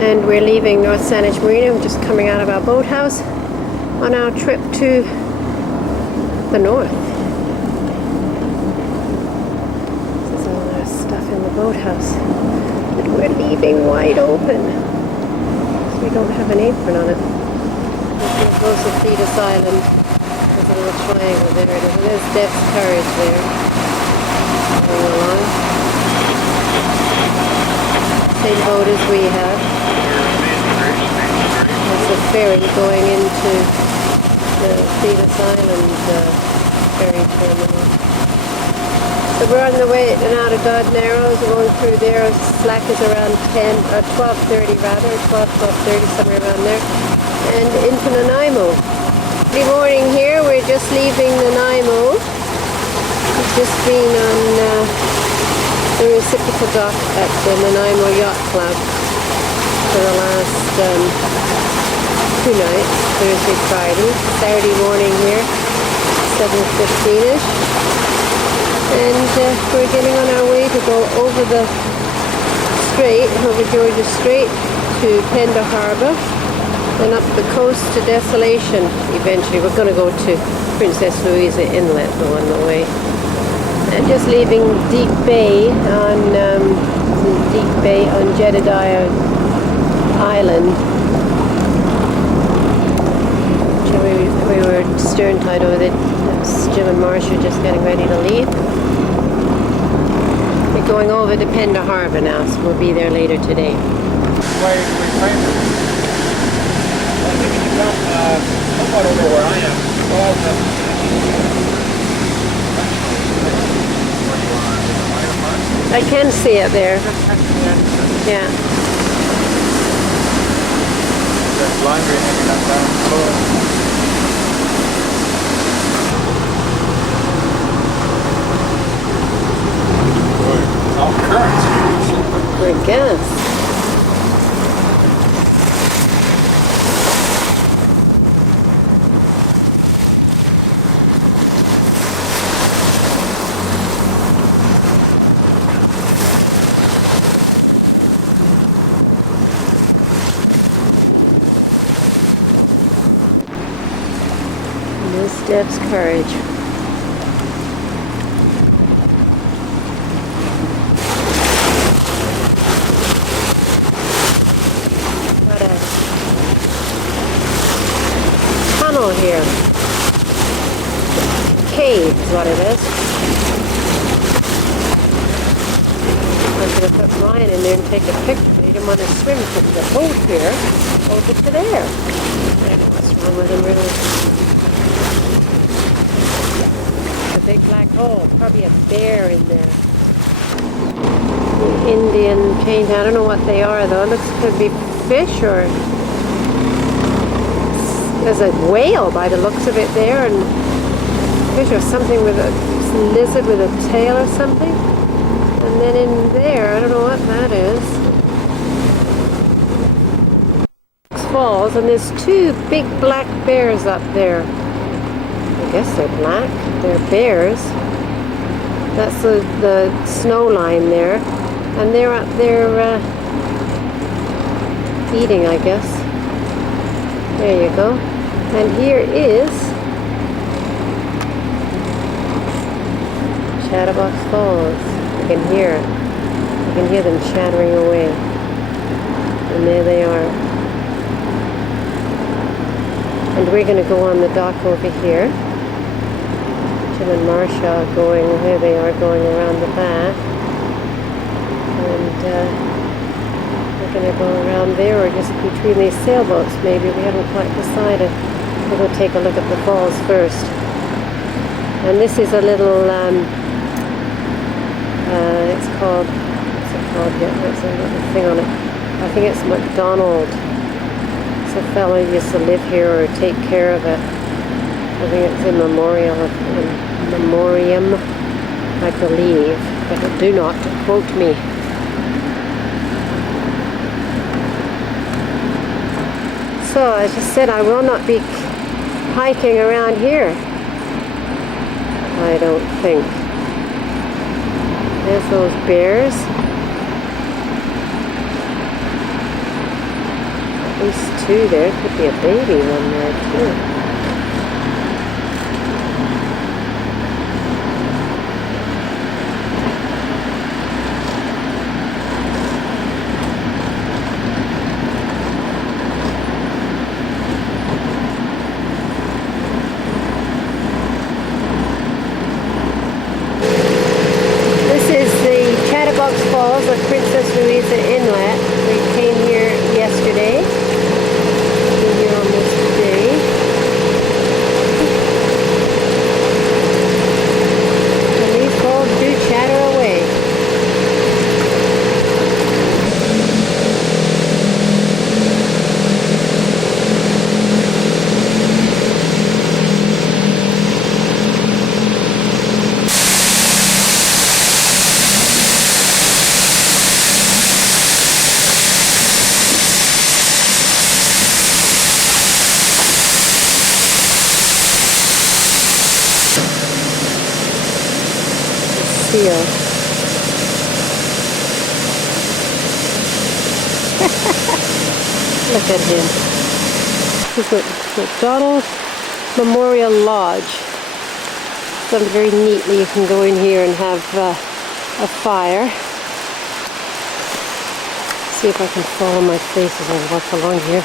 And we're leaving North Saanich Marina. We're just coming out of our boathouse on our trip to the north. This is all our stuff in the boathouse that we're leaving wide open. So we don't have an apron on it. We're close to Thetis Island. There's a little triangle there. And there's Dev's Courage there. Going along. Same boat as we have. There's a ferry going into the Thetis Island ferry terminal. So we're on the way in and out of God Narrows. We're going through there. Slack is around 12:30 rather, 12:30, somewhere around there. And into Nanaimo. Good morning here. We're just leaving Nanaimo. We've just been on the reciprocal dock at the Nanaimo Yacht Club for the last 2 nights, Thursday, Friday, Saturday morning here, 7:15ish, and we're getting on our way to go over the strait, over Georgia Strait to Pender Harbour, and up the coast to Desolation. Eventually, we're going to go to Princess Louisa Inlet along the way. And just leaving Deep Bay on Jedediah Island. We were stern tide over there. Jim and Marcia just getting ready to leave. We're going over to Pender Harbour now, so we'll be there later today. Somewhat over where I am. I can see it there. Yeah. There's laundry hanging up down the floor. All currents. I guess. Dev's Courage. What a tunnel here. Cave is what it is. I was going to put Ryan in there and take a picture, but he didn't want to swim from the boat here over to there. I don't know what's wrong with him really. Big black hole, probably a bear in there. The Indian paint, I don't know what they are though. It looks could be fish or there's a whale by the looks of it there, and fish or something with a lizard with a tail or something. And then in there, I don't know what that is. Falls, and there's 2 big black bears up there. I guess they're black. They're bears. That's the snow line there. And they're up there eating, I guess. There you go. And here is Chatterbox Falls. You can hear it. You can hear them chattering away. And there they are. And we're going to go on the dock over here. Jim and Marcia are going, here they are going around the back. And we're going to go around there or just between these sailboats maybe. We haven't quite decided. We'll go take a look at the falls first. And this is a little, it's called, what's it called here? There's a little thing on it. I think it's McDonald. It's a fellow who used to live here or take care of it. I think it's in memoriam, I believe, but do not quote me. So as I said, I will not be hiking around here, I don't think. There's those bears. At least two there. Could be a baby one there too. Falls of Princess Louisa Inlet. We came here yesterday. We're here on this day. And these falls do chatter away. Seal. Look at him. He's got McDonald Memorial Lodge. Done very neatly. You can go in here and have a fire. See if I can follow my face as I walk along here.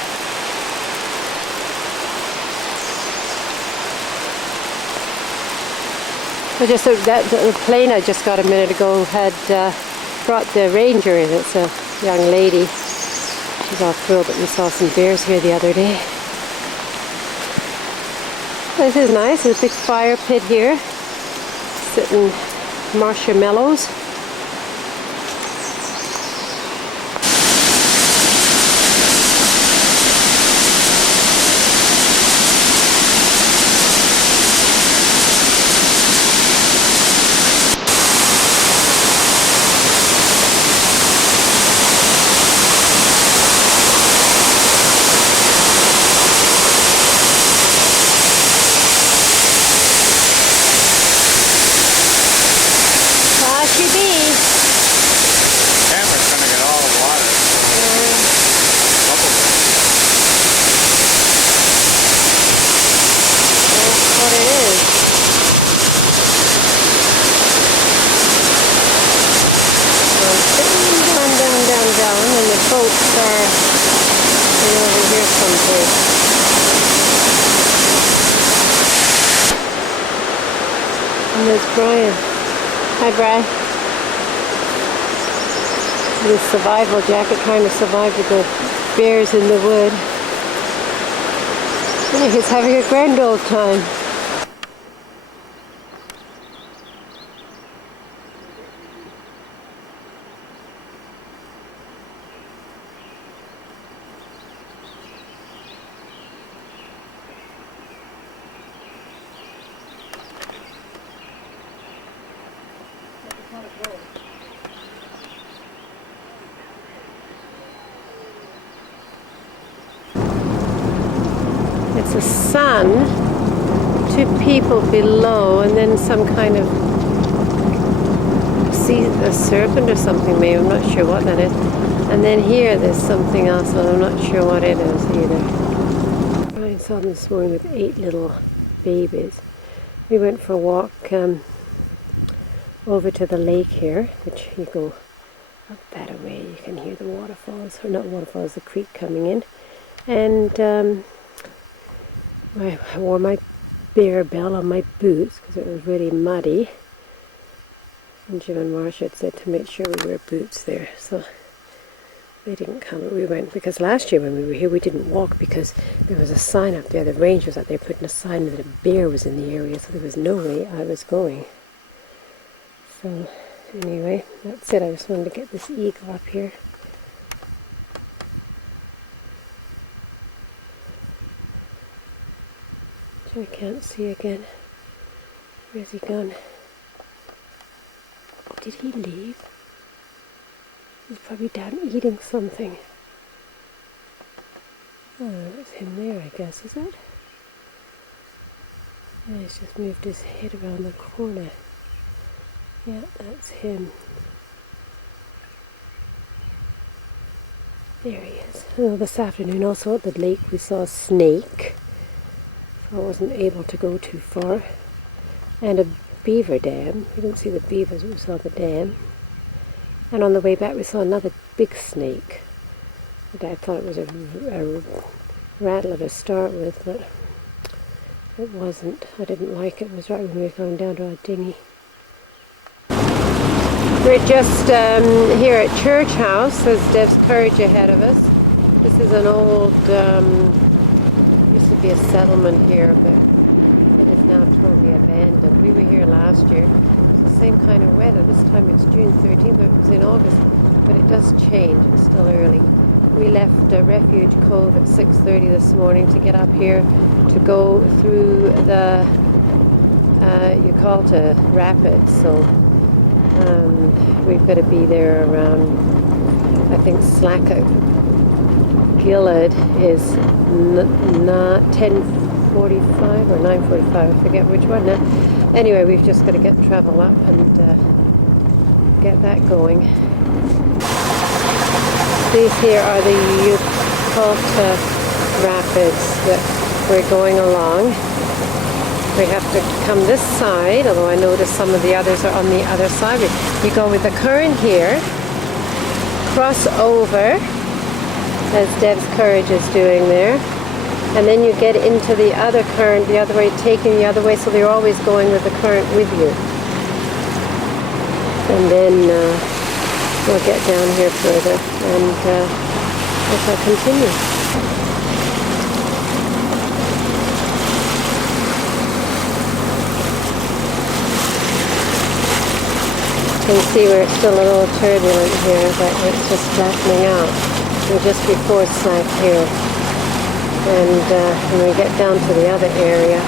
I just the plane I just got a minute ago had brought the ranger in. It's a young lady. She's all thrilled that we saw some bears here the other day. This is nice. There's a big fire pit here. Sitting marshmallows. Camera's gonna get all the water. Bubble. That's what it is. Down, and the boats are over here someplace. And there's Brian. Hi, Brian. His survival jacket, trying to survive with the bears in the wood. Yeah, he's having a grand old time. It's a sun, two people below, and then some kind of a serpent or something maybe, I'm not sure what that is. And then here there's something else, and I'm not sure what it is either. I saw them this morning with 8 little babies. We went for a walk over to the lake here, which you go up that way, you can hear the waterfalls, or not waterfalls, the creek coming in. And I wore my bear bell on my boots because it was really muddy. And Jim and Marsha had said to make sure we wear boots there. So they didn't come, but we went, because last year when we were here we didn't walk because there was a sign up there. The ranger was up there putting a sign that a bear was in the area, so there was no way I was going. So anyway, that's it. I just wanted to get this eagle up here. Which I can't see again. Where's he gone? Did he leave? He's probably down eating something. Oh, that's him there, I guess, is it? Yeah, he's just moved his head around the corner. Yeah, that's him. There he is. Oh, this afternoon also at the lake we saw a snake. So I wasn't able to go too far. And a beaver dam. We didn't see the beavers, but we saw the dam. And on the way back we saw another big snake. I thought it was a rattler to start with, but it wasn't. I didn't like it. It was right when we were going down to our dinghy. We're just here at Church House. There's Dev's Courage ahead of us. This is an old, used to be a settlement here, but it is now totally abandoned. We were here last year. It's the same kind of weather. This time it's June 13th, but it was in August. But it does change. It's still early. We left Refuge Cove at 6:30 this morning to get up here to go through the Uckalta Rapids. So we've got to be there around, I think Slackett Gillard is not 10:45 or 9:45, I forget which one now. Anyway, we've just got to get travel up and get that going. These here are the Uckalta Rapids that we're going along. We have to come this side, although I notice some of the others are on the other side. You go with the current here, cross over, as Dev's Courage is doing there, and then you get into the other current the other way, taking the other way, so they're always going with the current with you. And then we'll get down here further, and I shall continue. You can see where it's still a little turbulent here, but it's just flattening out. We're just before Slack Hill. And when we get down to the other area,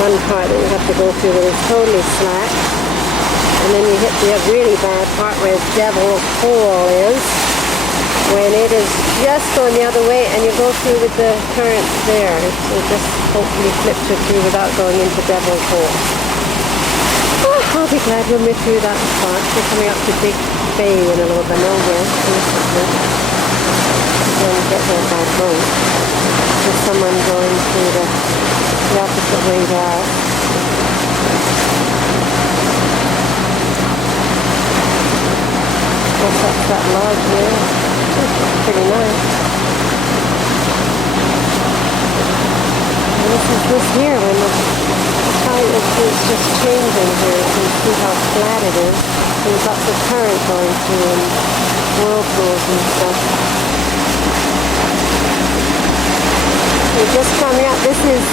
one part that you have to go through that is totally slack, and then you hit the really bad part where Devil's Hole is, when it is just going the other way and you go through with the current there. So just hopefully flips you through without going into Devil's Hole. I'll be glad when we're through that spot. We're coming up to Big Bay in a little bit longer, basically. Then get there by boat. There's someone going through the opposite way there. Guess that's that lodge there. It's pretty nice. And this is this here when the tide is just changing here. You can see how flat it is. There's lots of current going through and whirlpools and stuff. We're just coming up. This is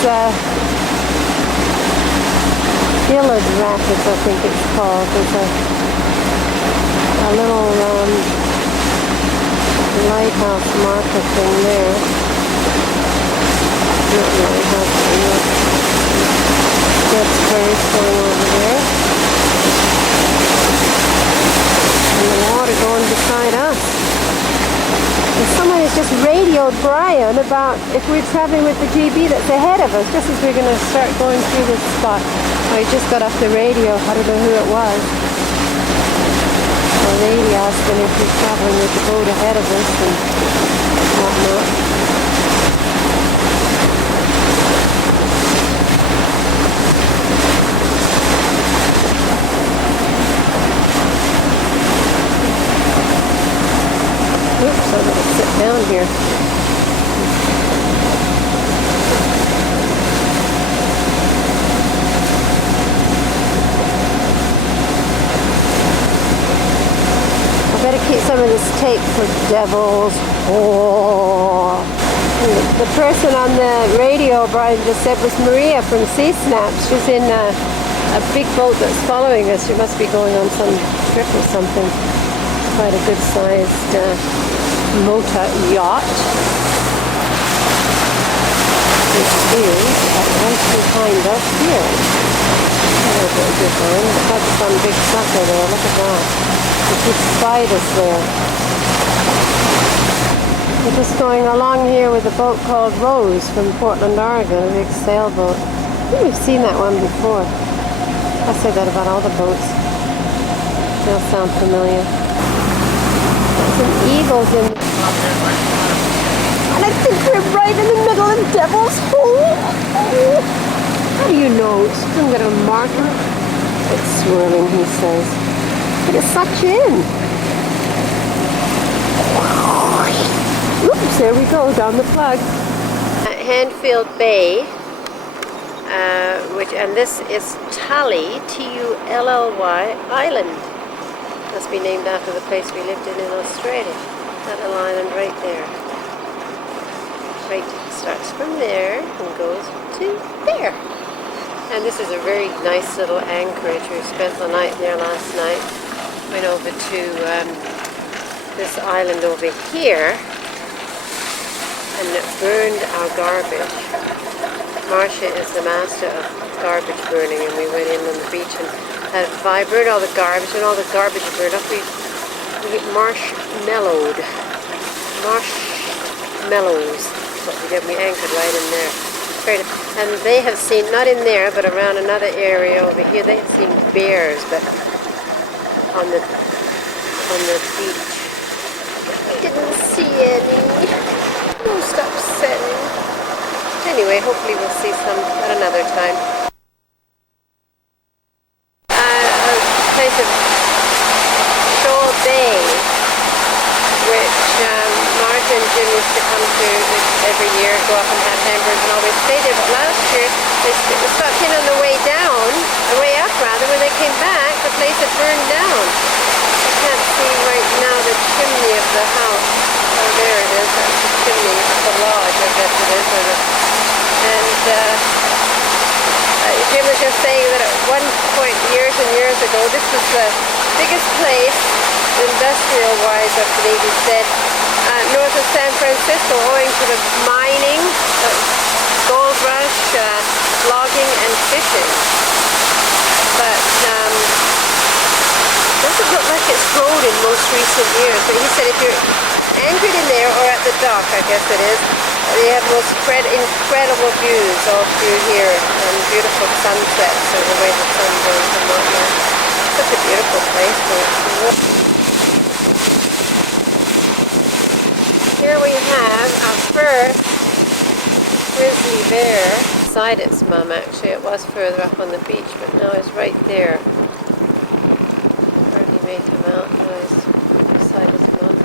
Gillard Rapids, I think it's called. There's a little lighthouse marker thing there. Not lighthouse, but Dev's Courage going over there. And the water going beside us. And someone has just radioed Brian about if we're traveling with the GB that's ahead of us, just as we're going to start going through this spot. I just got off the radio. I don't know who it was. A lady asking if we're traveling with the boat ahead of us and whatnot. Oops, I'm going to sit down here. I better keep some of this tape for Devil's Hole. The person on the radio, Brian just said, was Maria from Sea Snaps. She's in a big boat that's following us. She must be going on some trip or something. Quite a good-sized motor yacht. Which is right behind us here. There's a good one. That's some big sucker there. Look at that. There's big spiders there. We're just going along here with a boat called Rose from Portland, Oregon, a big sailboat. I think we've seen that one before. I say that about all the boats. They'll sound familiar. Some eagles in. And I think we're right in the middle of Devil's Hole. Oh. How do you know? It's still got a marker. It's swirling, he says. It'll suck you in. Oops, there we go, down the plug. Handfield Bay, and this is Tully, T-U-L-L-Y Island. Must be named after the place we lived in Australia. That little island right there. Right, starts from there and goes to there. And this is a very nice little anchorage. We spent the night there last night. Went over to this island over here and burned our garbage. Marcia is the master of garbage burning, and we went in on the beach and I burned all the garbage, and all the garbage burned up. We marshmallowed. Marshmallows. What we did. We anchored right in there. And they have seen, not in there, but around another area over here, they have seen bears, but on the beach. We didn't see any. Most upsetting. Anyway, hopefully we'll see some at another time. A place of Shoal Bay, which Martha and Jim used to come to every year, go up and have hamburgers and always stay there. But last year, they stopped in on the way down, the way up rather, when they came back, the place had burned down. I can't see right now the chimney of the house. Oh, there it is. That's the chimney of the lodge, I guess it is. Jim was just saying that at one point, years and years ago, this was the biggest place, industrial-wise, I believe he said, north of San Francisco, owing to the mining, gold rush, logging, and fishing. But doesn't look like it's grown in most recent years. But he said if you're anchored in there or at the dock, I guess it is, they have most incredible views all through here and beautiful sunsets or the way the sun goes and whatnot. Such a beautiful place. Here we have our first grizzly bear beside its mum. Actually, it was further up on the beach, but now it's right there. Hardly make him out now he's beside his mum.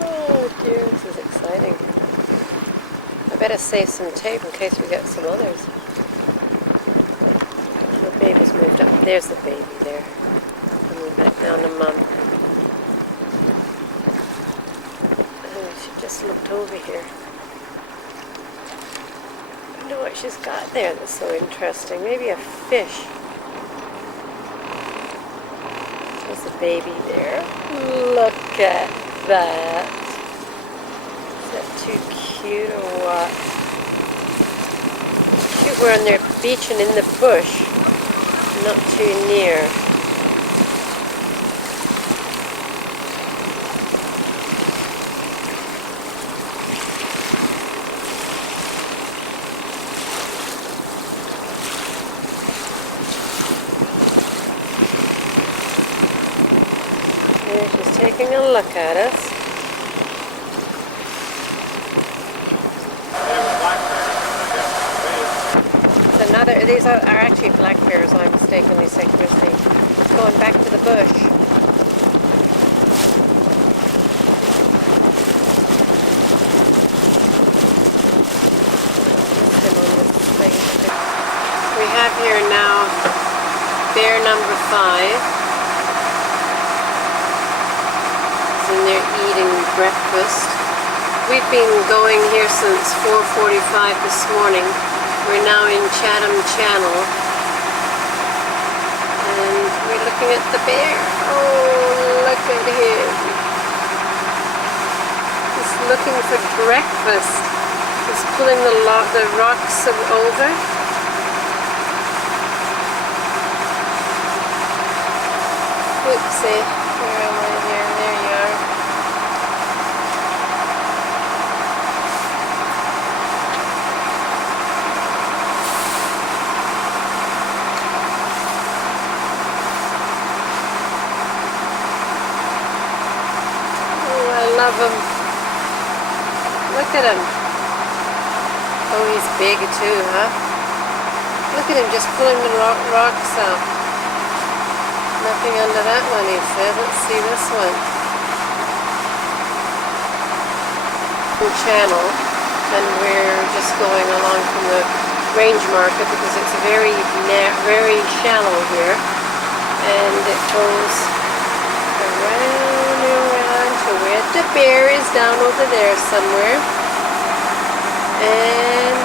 Oh dear, this is exciting. I better save some tape in case we get some others. The baby's moved up. There's the baby there. And move back down to mum. Oh, she just looked over here. I wonder what she's got there that's so interesting. Maybe a fish. There's the baby there. Look at that. Is that too cute or what? Cute, we're on their beach and in the bush. Not too near. There she's taking a look at us. Another, these are actually black bears, I mistakenly said grizzly. It's going back to the bush. We have here now bear number 5. And they're eating breakfast. We've been going here since 4:45 this morning. We're now in Chatham Channel, and we're looking at the bear. Oh, look at him. He's looking for breakfast. He's pulling the rocks over. Oopsie, where am I here? at him. Oh, he's big too, huh? Look at him just pulling the rocks out. Nothing under that one, he said. Let's see this one. Channel, and we're just going along from the range marker because it's very shallow here, and it goes around and around to where the bear is down over there somewhere, and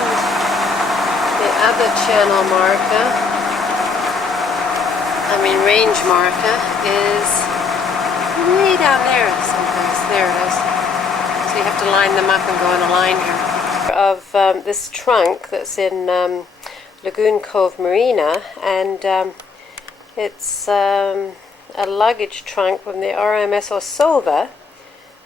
the other channel marker, range marker, is way down there someplace. There it is. So you have to line them up and go in a line here. Of this trunk that's in Lagoon Cove Marina, and it's a luggage trunk from the RMS Osova,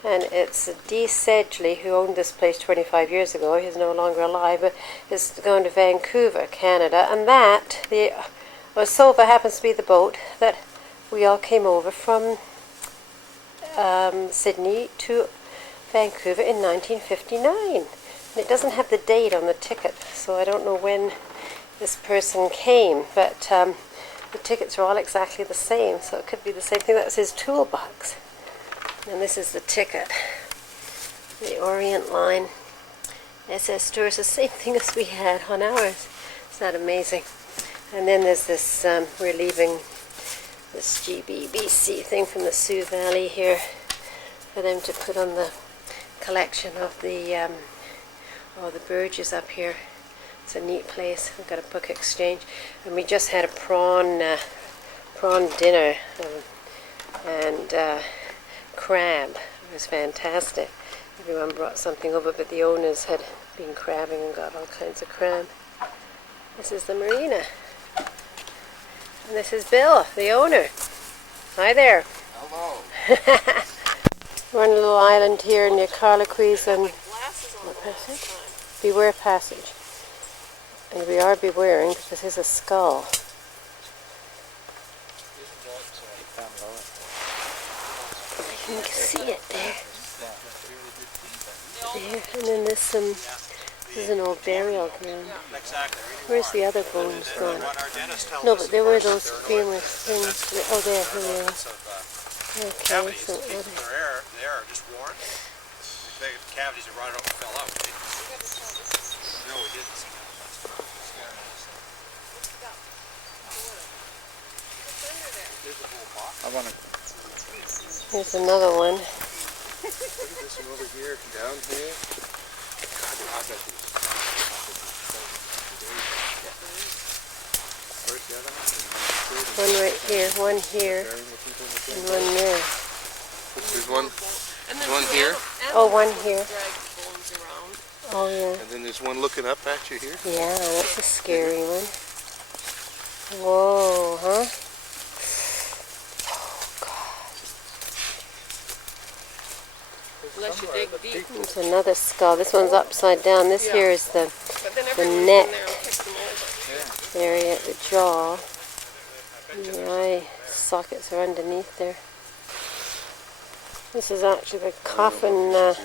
and it's Dee Sedgley, who owned this place 25 years ago. He's no longer alive, but is going to Vancouver, Canada, and that, the Osova, happens to be the boat that we all came over from Sydney to Vancouver in 1959. And it doesn't have the date on the ticket, so I don't know when this person came, but the tickets are all exactly the same, so it could be the same thing. That was his toolbox. And this is the ticket. The Orient Line SS Tours, the same thing as we had on ours. Isn't that amazing? And then there's this, we're leaving this GBBC thing from the Sioux Valley here for them to put on the collection of the Burges up here. It's a neat place. We've got a book exchange, and we just had a prawn dinner and crab. It was fantastic. Everyone brought something over, but the owners had been crabbing and got all kinds of crab. This is the marina, and this is Bill, the owner. Hi there. Hello. We're on a little island here near Carloquis and Beware Passage. And we are bewaring because this is a skull. You can see it there. There, and then this is an old burial ground. Where's the other bones gone? No, but there were those famous things. Oh, there, here they are. Okay, so they are just worn. The cavities that rotted out and fell out. No, we didn't. I want to. here's another one. Look at this one over here, down here. God, I bet these. Where's the other one? One right here, one here, and one there. There's one here. Oh, one here. Oh, yeah. And then there's one looking up at you here. Yeah, that's a scary one. Whoa, huh? Oh, God. Unless you dig deep. There's another skull. This one's upside down. This here is the neck area at the jaw. And the eye sockets are underneath there. This is actually the coffin, a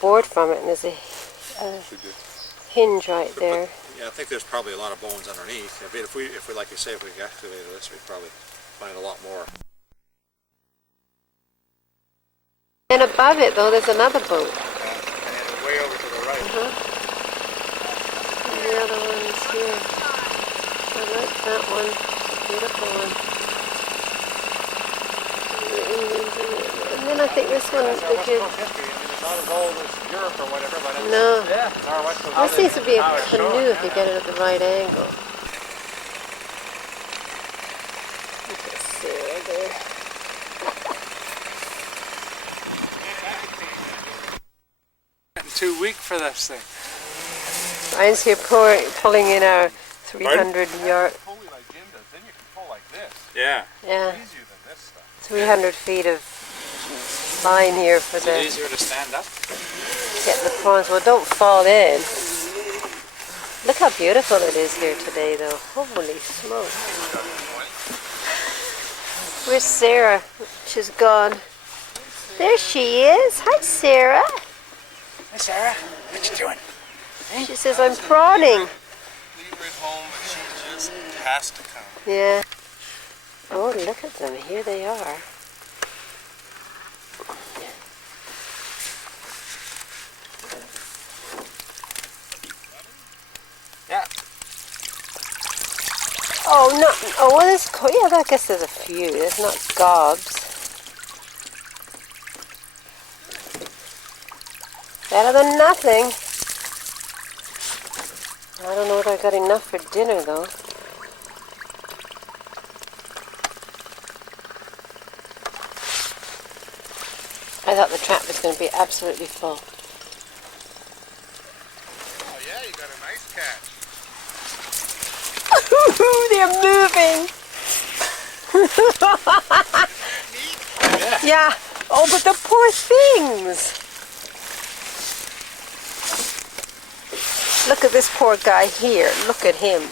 board from it, and there's a hinge right there. Yeah, I think there's probably a lot of bones underneath. I mean, if we like you say, if we excavated this, we'd probably find a lot more. And above it, though, there's another boat. And way over to the right. And the other one's here. I like that one. Beautiful one. And then I think this one is the good. It's not as old as Europe or whatever, but it's, No. it's our West Coast. This seems to be a canoe if you get it at the right angle. Look at Sarah there. Too weak for this thing. Ryan's here pulling in our 300 yard. Pulley like Jim does, then you can pull like this. Yeah. Yeah, Easier than this stuff. 300 feet of line here for Is it the easier to stand up? getting the prawns. Well, don't fall in. Look how beautiful it is here today, though. Holy smoke! Where's Sarah? She's gone. There she is. Hi, Sarah. Hey, Sarah. What you doing? She says, I'm prawning. Leave her at home, but she just has to come. Yeah. Oh, look at them. Here they are. Yeah. Oh, no. Oh, well, there's, yeah, I guess there's a few. There's not gobs. Better than nothing. I don't know whether I got enough for dinner, though. I thought the trap was going to be absolutely full. Oh, yeah, you got a nice catch. They're moving. Yeah. Oh, but the poor things. Look at this poor guy here. Look at him.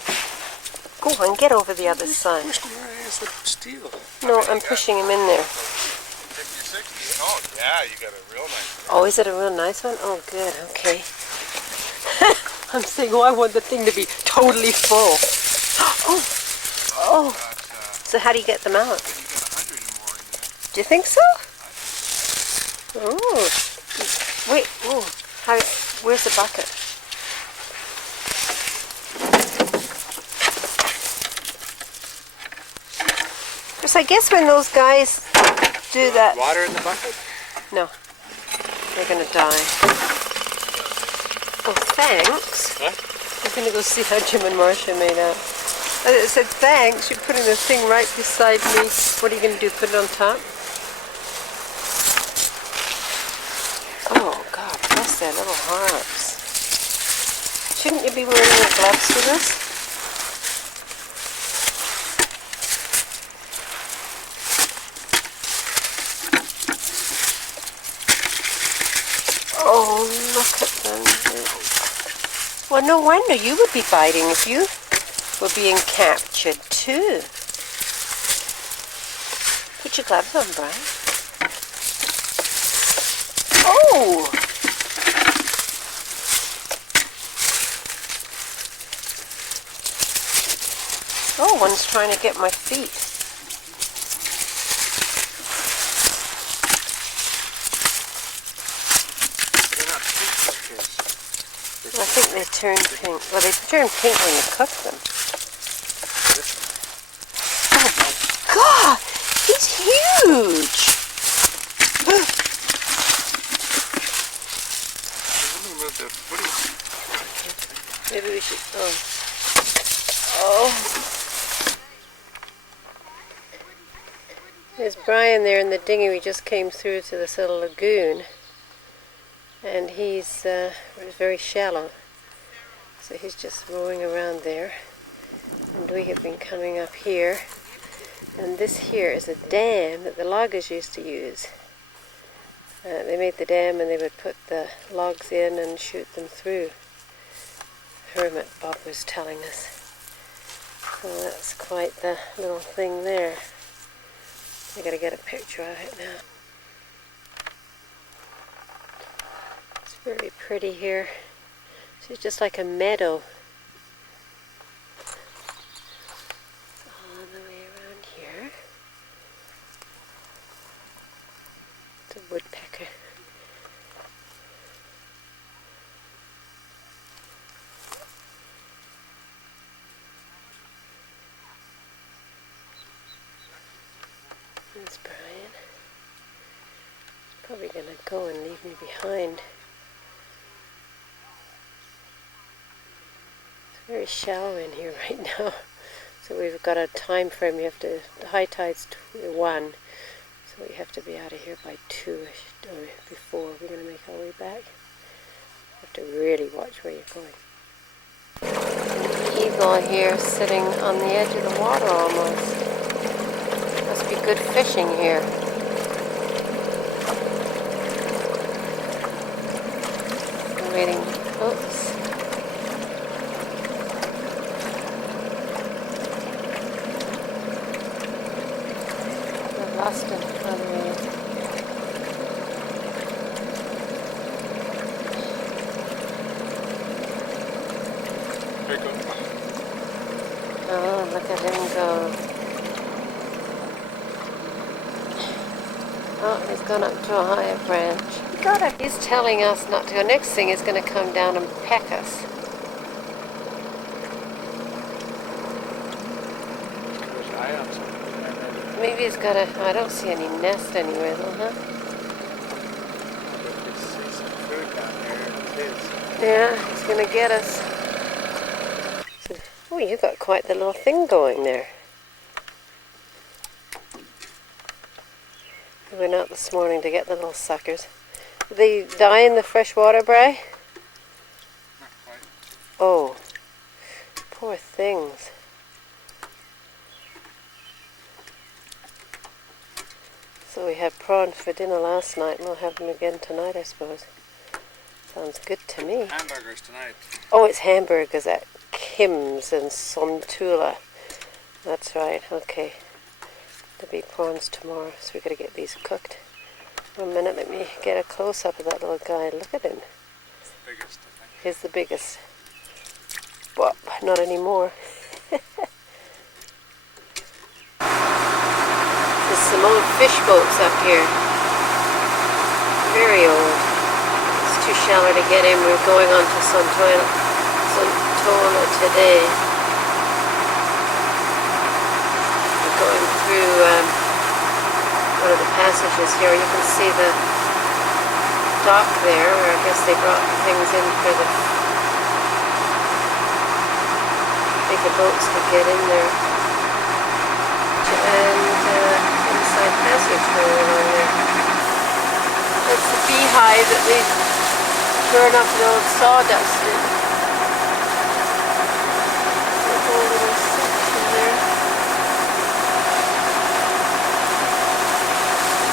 Go on, get over the other side. Steel. No, I'm pushing him in there. 50 or 60. Oh, yeah, you got a real nice one. Oh, is it a real nice one? Oh, good. Okay. I'm saying, oh, I want the thing to be totally full. Oh. Oh. So how do you get them out? You got 100 and more in there. Do you think so? Oh. Wait. Oh. How? Where's the bucket? Because I guess when those guys do that, Water in the bucket? no, they're gonna die. Oh, thanks. What? I'm gonna go see how Jim and Marcia made out. I said, thanks, you're putting the thing right beside me. What are you gonna do, put it on top? Oh, God, bless their little hearts. Shouldn't you be wearing your gloves for this? Oh, look at them. Well, no wonder you would be biting if you were being captured too. Put your gloves on, Brian. Oh! Oh, one's trying to get my feet. I think they turn pink. Well, they turn pink when you cook them. Oh my God! He's huge! Maybe we should... Oh. Oh. There's Brian there in the dinghy. We just came through to this little lagoon. And he's very shallow, so he's just rowing around there, and we have been coming up here, and this here is a dam that the loggers used to use. They made the dam and they would put the logs in and shoot them through. Hermit Bob was telling us. So that's quite the little thing there. I gotta get a picture of it now. Very pretty here. It's just like a meadow. It's all the way around here. It's a woodpecker. There's Brian. He's probably going to go and leave me behind. Very shallow in here right now, so we've got a time frame. You have to, the high tide's 1, so we have to be out of here by 2 or before we're going to make our way back. You have to really watch where you're going. Eagle here sitting on the edge of the water almost. Must be good fishing here. I'm waiting. Oops. Lost him. pick up. Oh, look at him go. Oh, he's gone up to a higher branch. He's telling us not to go. Next thing is going to come down and peck us. There's an eye on something. Maybe he's got a... I don't see any nest anywhere though, huh? You see some food down there. It's his. Yeah, he's going to get us. Oh, you got quite the little thing going there. We went out this morning to get the little suckers. Did they die in the fresh water, Bri? Not quite. Oh, poor things. So we had prawns for dinner last night, and we'll have them again tonight, I suppose. Sounds good to me. Hamburgers tonight. Oh, it's hamburgers at Kim's in Sontula. That's right, okay. There'll be prawns tomorrow, so we've got to get these cooked. 1 minute, let me get a close-up of that little guy. Look at him. It's the biggest, I think. He's the biggest. Well, not anymore. There's some old fish boats up here. Very old. It's too shallow to get in. We're going on to Sontola today. We're going through one of the passages here. You can see the dock there, where I guess they brought things in for the bigger boats to get in there. And inside passage going on there. That's the beehive that they burn up the old sawdust in. The whole little section there.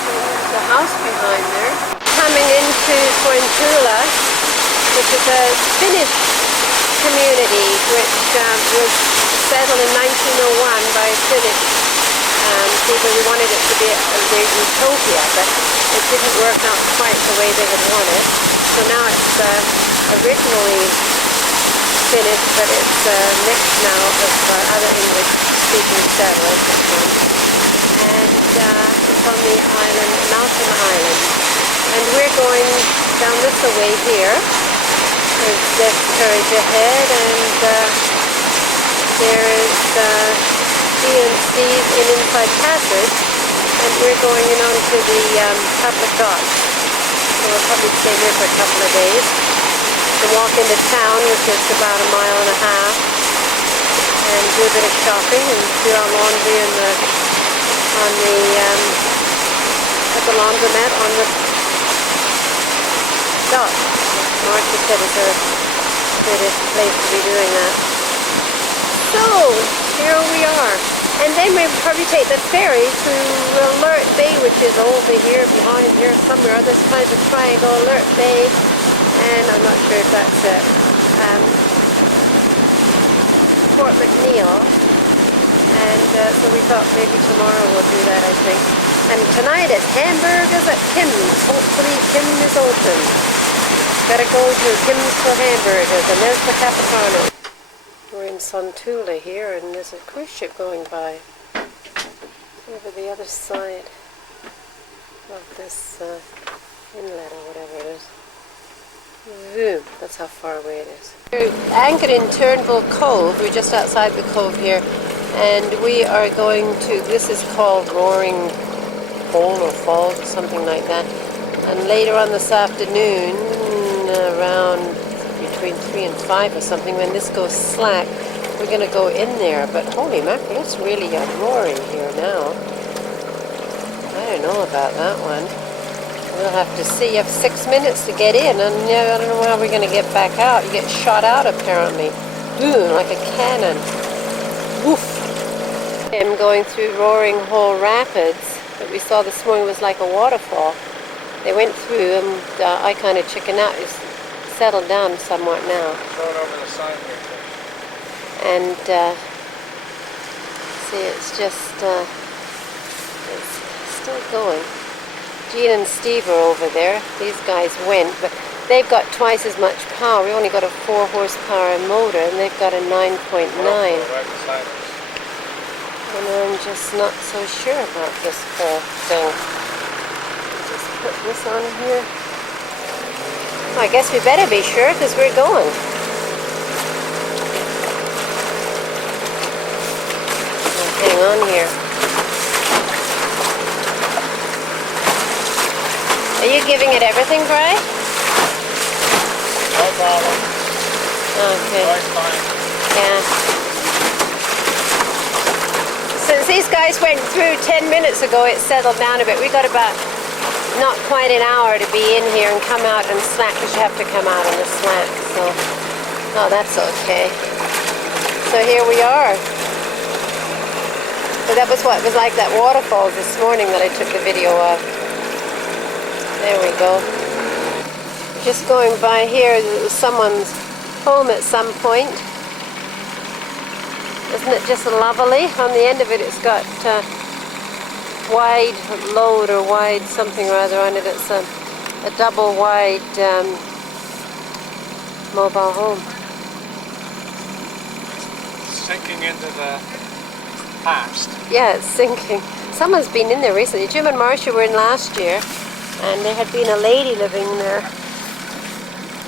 There's a house behind there. Coming into Sointula, which is a Finnish community which was settled in 1901 by Finnish people who wanted it to be their utopia, but it didn't work out quite the way they had wanted. So now it's originally Finnish, but it's mixed now with other English-speaking settlers. And it's on the island, Mountain Island. And we're going down this way here. There's this carriage ahead, and there is D&C's in Inside Passage, and we're going in onto the public dock. So we'll probably stay here for a couple of days. And walk into town, which is about 1.5 miles, and do a bit of shopping and do our laundry in the at the laundromat on the dock. Marcia said it's a good place to be doing that. So, here we are. And then we'll probably take the ferry to Alert Bay, which is over here, behind here somewhere. This kind of triangle, Alert Bay. And I'm not sure if that's it. Port McNeill. And so we thought maybe tomorrow we'll do that, I think. And tonight it's hamburgers at Kim's. Hopefully Kim is open. Gotta go to Kim's for hamburgers. And there's the Capitano. We're in Sontula here, and there's a cruise ship going by over the other side of this inlet or whatever it is. Vroom, that's how far away it is. We're anchored in Turnbull Cove. We're just outside the cove here, and we are going to, this is called Roaring Hole or Falls or something like that. And later on this afternoon, around between 3 and 5 or something, when this goes slack, we're going to go in there. But holy mackerel, it's really roaring here now. I don't know about that one. We'll have to see. You have 6 minutes to get in, and I don't know how we're going to get back out. You get shot out apparently. Boom, like a cannon. Woof. I'm going through Roaring Hole Rapids that we saw this morning was like a waterfall. They went through, and I kind of chickened out. It's settled down somewhat now. Throw it over the sign here. And see, it's just it's still going. Jean and Steve are over there. These guys went, but they've got twice as much power. We've only got a 4 horsepower motor, and they've got a 9.9. Right beside us. And I'm just not so sure about this whole thing. Just put this on here. Well, I guess we better be sure because we're going. Hang on here. Are you giving it everything, Bri? No problem. Okay. Right, fine. Yeah. Since these guys went through 10 minutes ago, it settled down a bit. We got about not quite an hour to be in here and come out and slack, because you have to come out on the slack. So, oh, that's okay. So here we are. So that was what it was like, that waterfall this morning that I took the video of. There we go. Just going by here, someone's home at some point. Isn't it just lovely? On the end of it, it's got wide load or wide something or other on it. It's a double wide mobile home. Sinking into the past. Yeah, it's sinking. Someone's been in there recently. Jim and Marcia were in last year, and there had been a lady living there.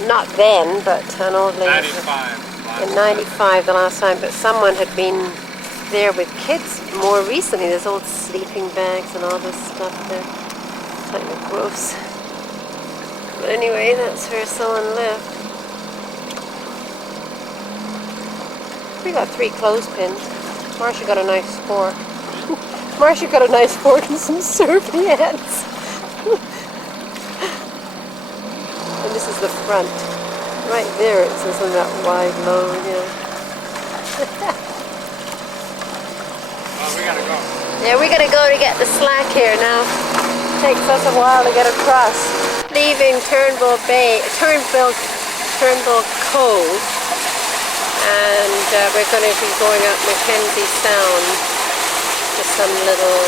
Not then, but an old lady. 95. In 95 the last time, but someone had been there with kids more recently. There's old sleeping bags and all this stuff there. Kind of gross. But anyway, that's where someone lived. We got 3 clothespins. Marcia got a nice fork. Marcia got a nice fork and some serviettes. And this is the front. Right there it says on that wide load, yeah. Well, we gotta go. Yeah, we gotta go to get the slack here now. Takes us a while to get across. Leaving Turnbull Cove, and we're going to be going up Mackenzie Sound to some little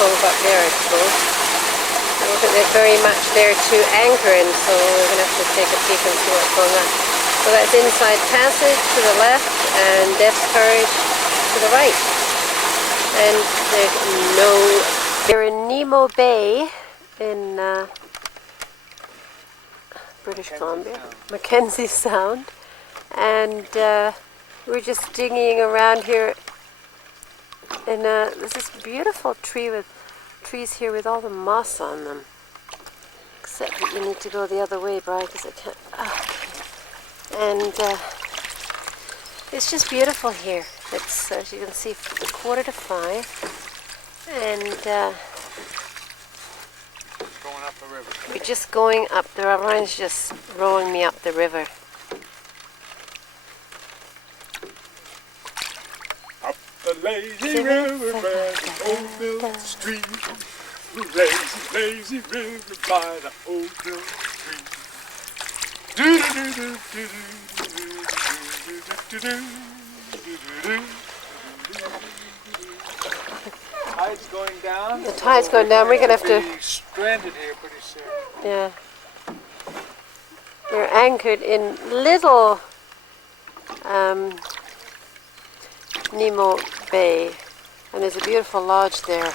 cove up there, I suppose. I don't think they're very much there to anchor in, so we're going to have to take a peek and see what's going on. So that's Inside Passage to the left and Death's Courage to the right. And they're in Nemo Bay in British Columbia, Mackenzie Sound. And we're just dinghying around here in there's this beautiful trees here with all the moss on them. Except that you need to go the other way, Brian, because I can't. And it's just beautiful here. It's, as you can see, 4:45, and Going up the river. we're just going up the river. Ryan's just rowing me up the river. Up the lazy river by the old mill stream. Lazy, lazy river by the old mill stream. Tide's going down. The tide's going down. We're gonna have to. Be stranded here pretty soon. Yeah. We're anchored in little Nemo Bay, and there's a beautiful lodge there.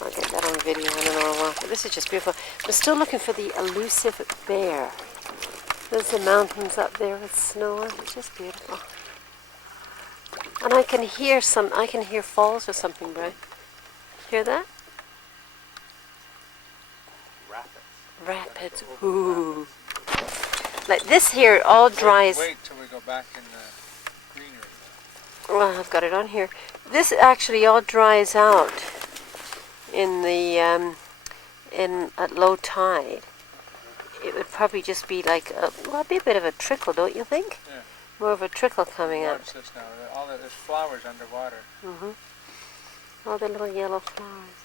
I'll get that on video in a little while. But this is just beautiful. I'm still looking for the elusive bear. There's the mountains up there with snow. It's just beautiful. And I can hear falls or something, right? Hear that? Rapids. Ooh. Like this here all dries. Wait till we go back in the greenery. Well, I've got it on here. This actually all dries out in the at low tide. It would probably just be like it'd be a bit of a trickle, don't you think? Yeah. More of a trickle coming up. Watch this now. There's flowers underwater. Mhm. All the little yellow flowers.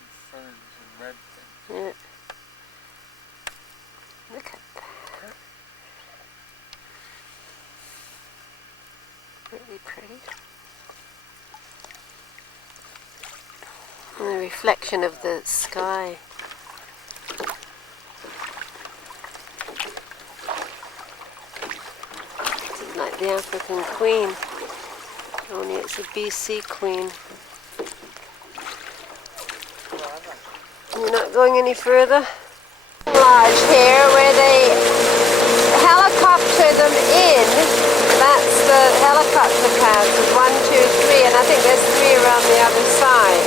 And ferns and red things. Yeah. Look at that. Really pretty. And the reflection of the sky. like the African queen, only it's a BC queen. You're not going any further? Lodge here where they helicopter them in. That's the helicopter pads. There's 1, 2, 3, and I think there's 3 around the other side.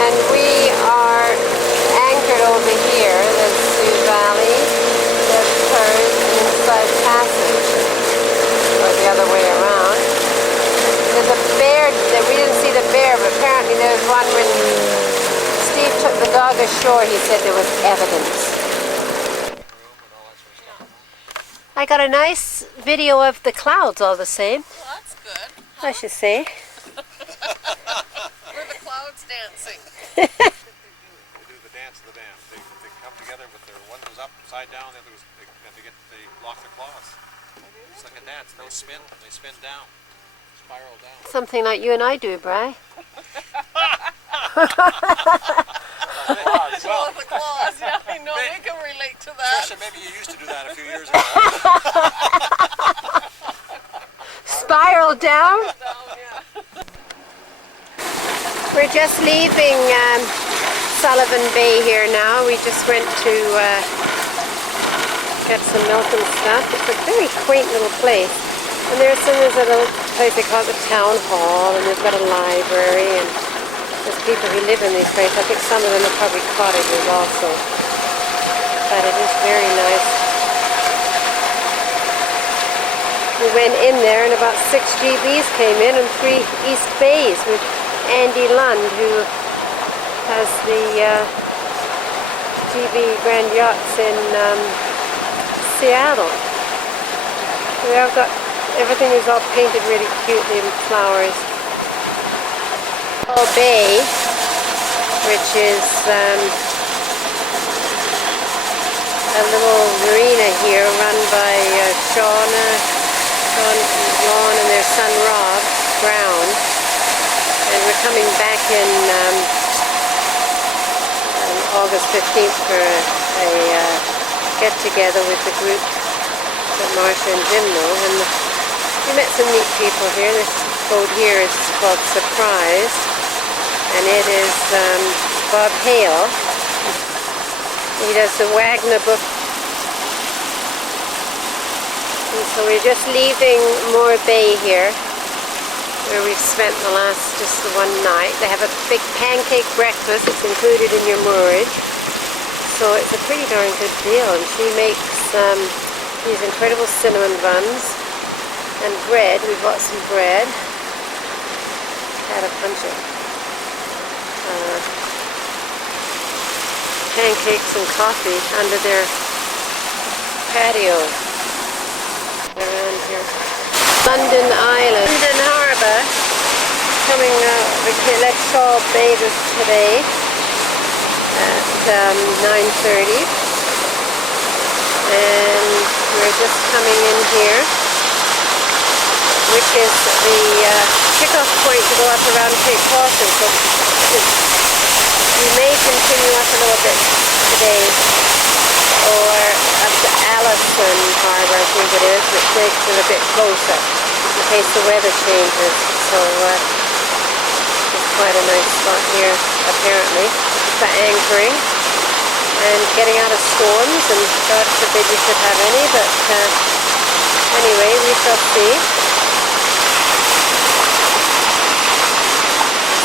And we are anchored over here. There's Sioux Valley, there's Perth, and inside Passage. Or the other way around. There's a bear. We didn't see the bear, but apparently there's one when Steve took the dog ashore. He said there was evidence. I got a nice video of the clouds all the same. Well, that's good. I should say. Where the clouds dancing. They do the dance of the band. They come together with their one goes upside down, the other goes, they lock their claws. It's like a dance. Those spin, they spin down, spiral down. Something like you and I do, Bri. Well, the claws, yeah, I know. We can relate to that. Trisha, maybe you used to do that a few years ago. Spiral down. We're just leaving Sullivan Bay here now. We just went to get some milk and stuff. It's a very quaint little place. And there's a little place they call it the town hall, and they've got a library, and there's people who live in these places. I think some of them are probably cottages also. But it is very nice. We went in there and about 6 GBs came in and 3 East Bays with Andy Lund, who has the GB Grand Yachts in Seattle. We have got, everything is all painted really cutely in flowers. Bay, which is a little marina here run by Sean Lawn and their son Rob Brown, and we're coming back in August 15th for a get-together with the group that Marsha and Jim know, and we met some neat people here. This boat here is called Surprise, and it is Bob Hale. He does the Wagner book. And so we're just leaving Moore Bay here, where we've spent just the one night. They have a big pancake breakfast. It's included in your moorage. So it's a pretty darn good deal. And she makes these incredible cinnamon buns and bread. We bought some bread. Had a bunch of pancakes and coffee under their patio around here. London Island. London Harbour. Coming out, we let Shaw bathe us today at 9:30. And we're just coming in here, which is the kickoff point to go up around Cape Horton. So we may continue up a little bit today, or up to Allison Harbour, I think it is, which makes it a bit closer in case the weather changes. So it's quite a nice spot here, apparently, for anchoring and getting out of storms, and God forbid you should have any, but anyway, we shall see.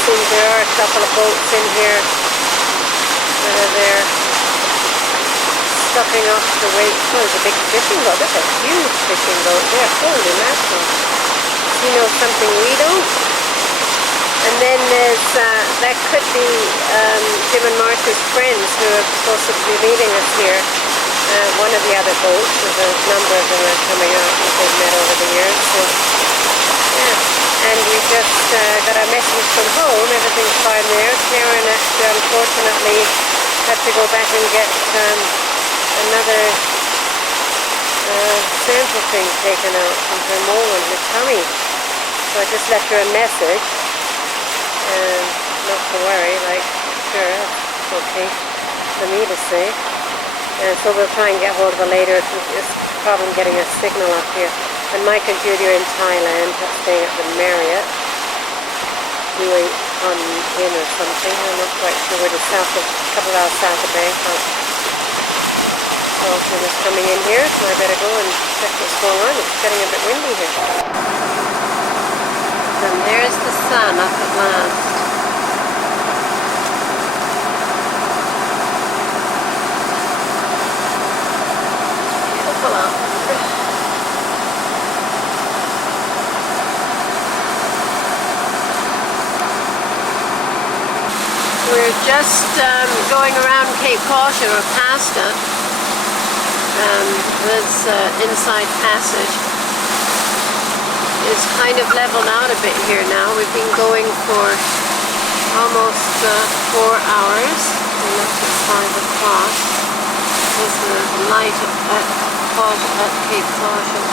Seems there are a couple of boats in here that are there stopping off the wait. Oh, there's a big fishing boat. That's a huge fishing boat there. Holy mackerel. You know something we don't? And then there's, that could be Jim and Martha's friends who are supposed to be leaving us here. One of the other boats, there's a number of them are coming out that they've met over the years. So, yeah. And we just got our message from home. Everything's fine there. Karen actually, unfortunately, had to go back and get another sample thing taken out from her mole and her tummy. So I just left her a message. Not to worry, like, sure, it's okay for me to say. And so we'll try and get hold of her later. It's a problem getting a signal up here. And Mike and Judy are in Thailand, staying at the Marriott, doing on in or something. I'm not quite sure where a couple of hours south of Bangkok. Dalton is coming in here, so I better go and check what's going on. It's getting a bit windy here. And there's the sun up at last. Beautiful out there. We're just going around Cape Caution, or past it. This inside passage is kind of leveled out a bit here now. We've been going for almost 4 hours. We left at 5 o'clock. There's the light at Cape Caution.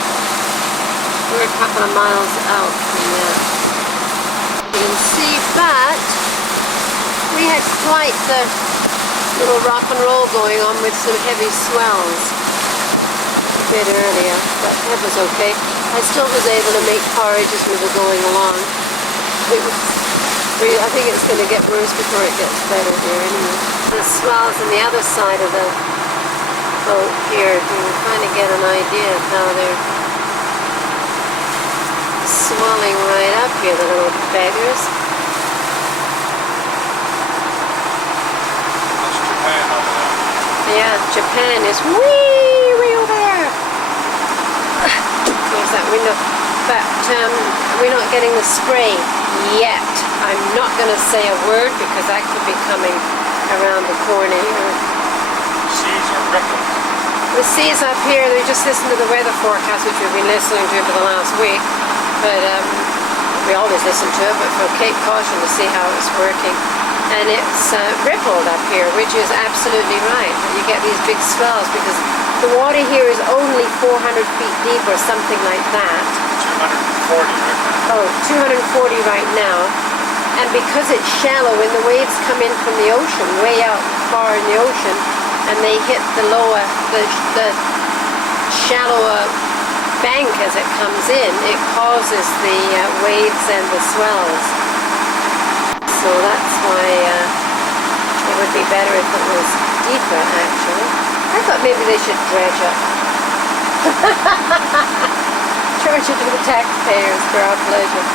We're a couple of miles out from there. You can see, but we had quite the little rock and roll going on with some heavy swells a bit earlier, but that was okay. I still was able to make porridge as we were going along. I think it's going to get worse before it gets better here anyway. The swells on the other side of the boat here, you can kind of get an idea of how they're swelling right up here, the little beggars. Yeah, Japan is way over there. There's that window. But we're not getting the spray yet. I'm not going to say a word because that could be coming around the corner here. Seas are rippling. The seas up here, we just listened to the weather forecast, which we've been listening to for the last week. But we always listen to it, but for Cape Caution to see how it's working. And it's rippled up here, which is absolutely right. You get these big swells because the water here is only 400 feet deep or something like that. 240 right now. Oh, 240 right now. And because it's shallow, when the waves come in from the ocean, way out far in the ocean, and they hit the shallower bank as it comes in, it causes the waves and the swells. So that's why it would be better if it was deeper, actually. I thought maybe they should dredge up. Charge it to the taxpayers for our pleasure.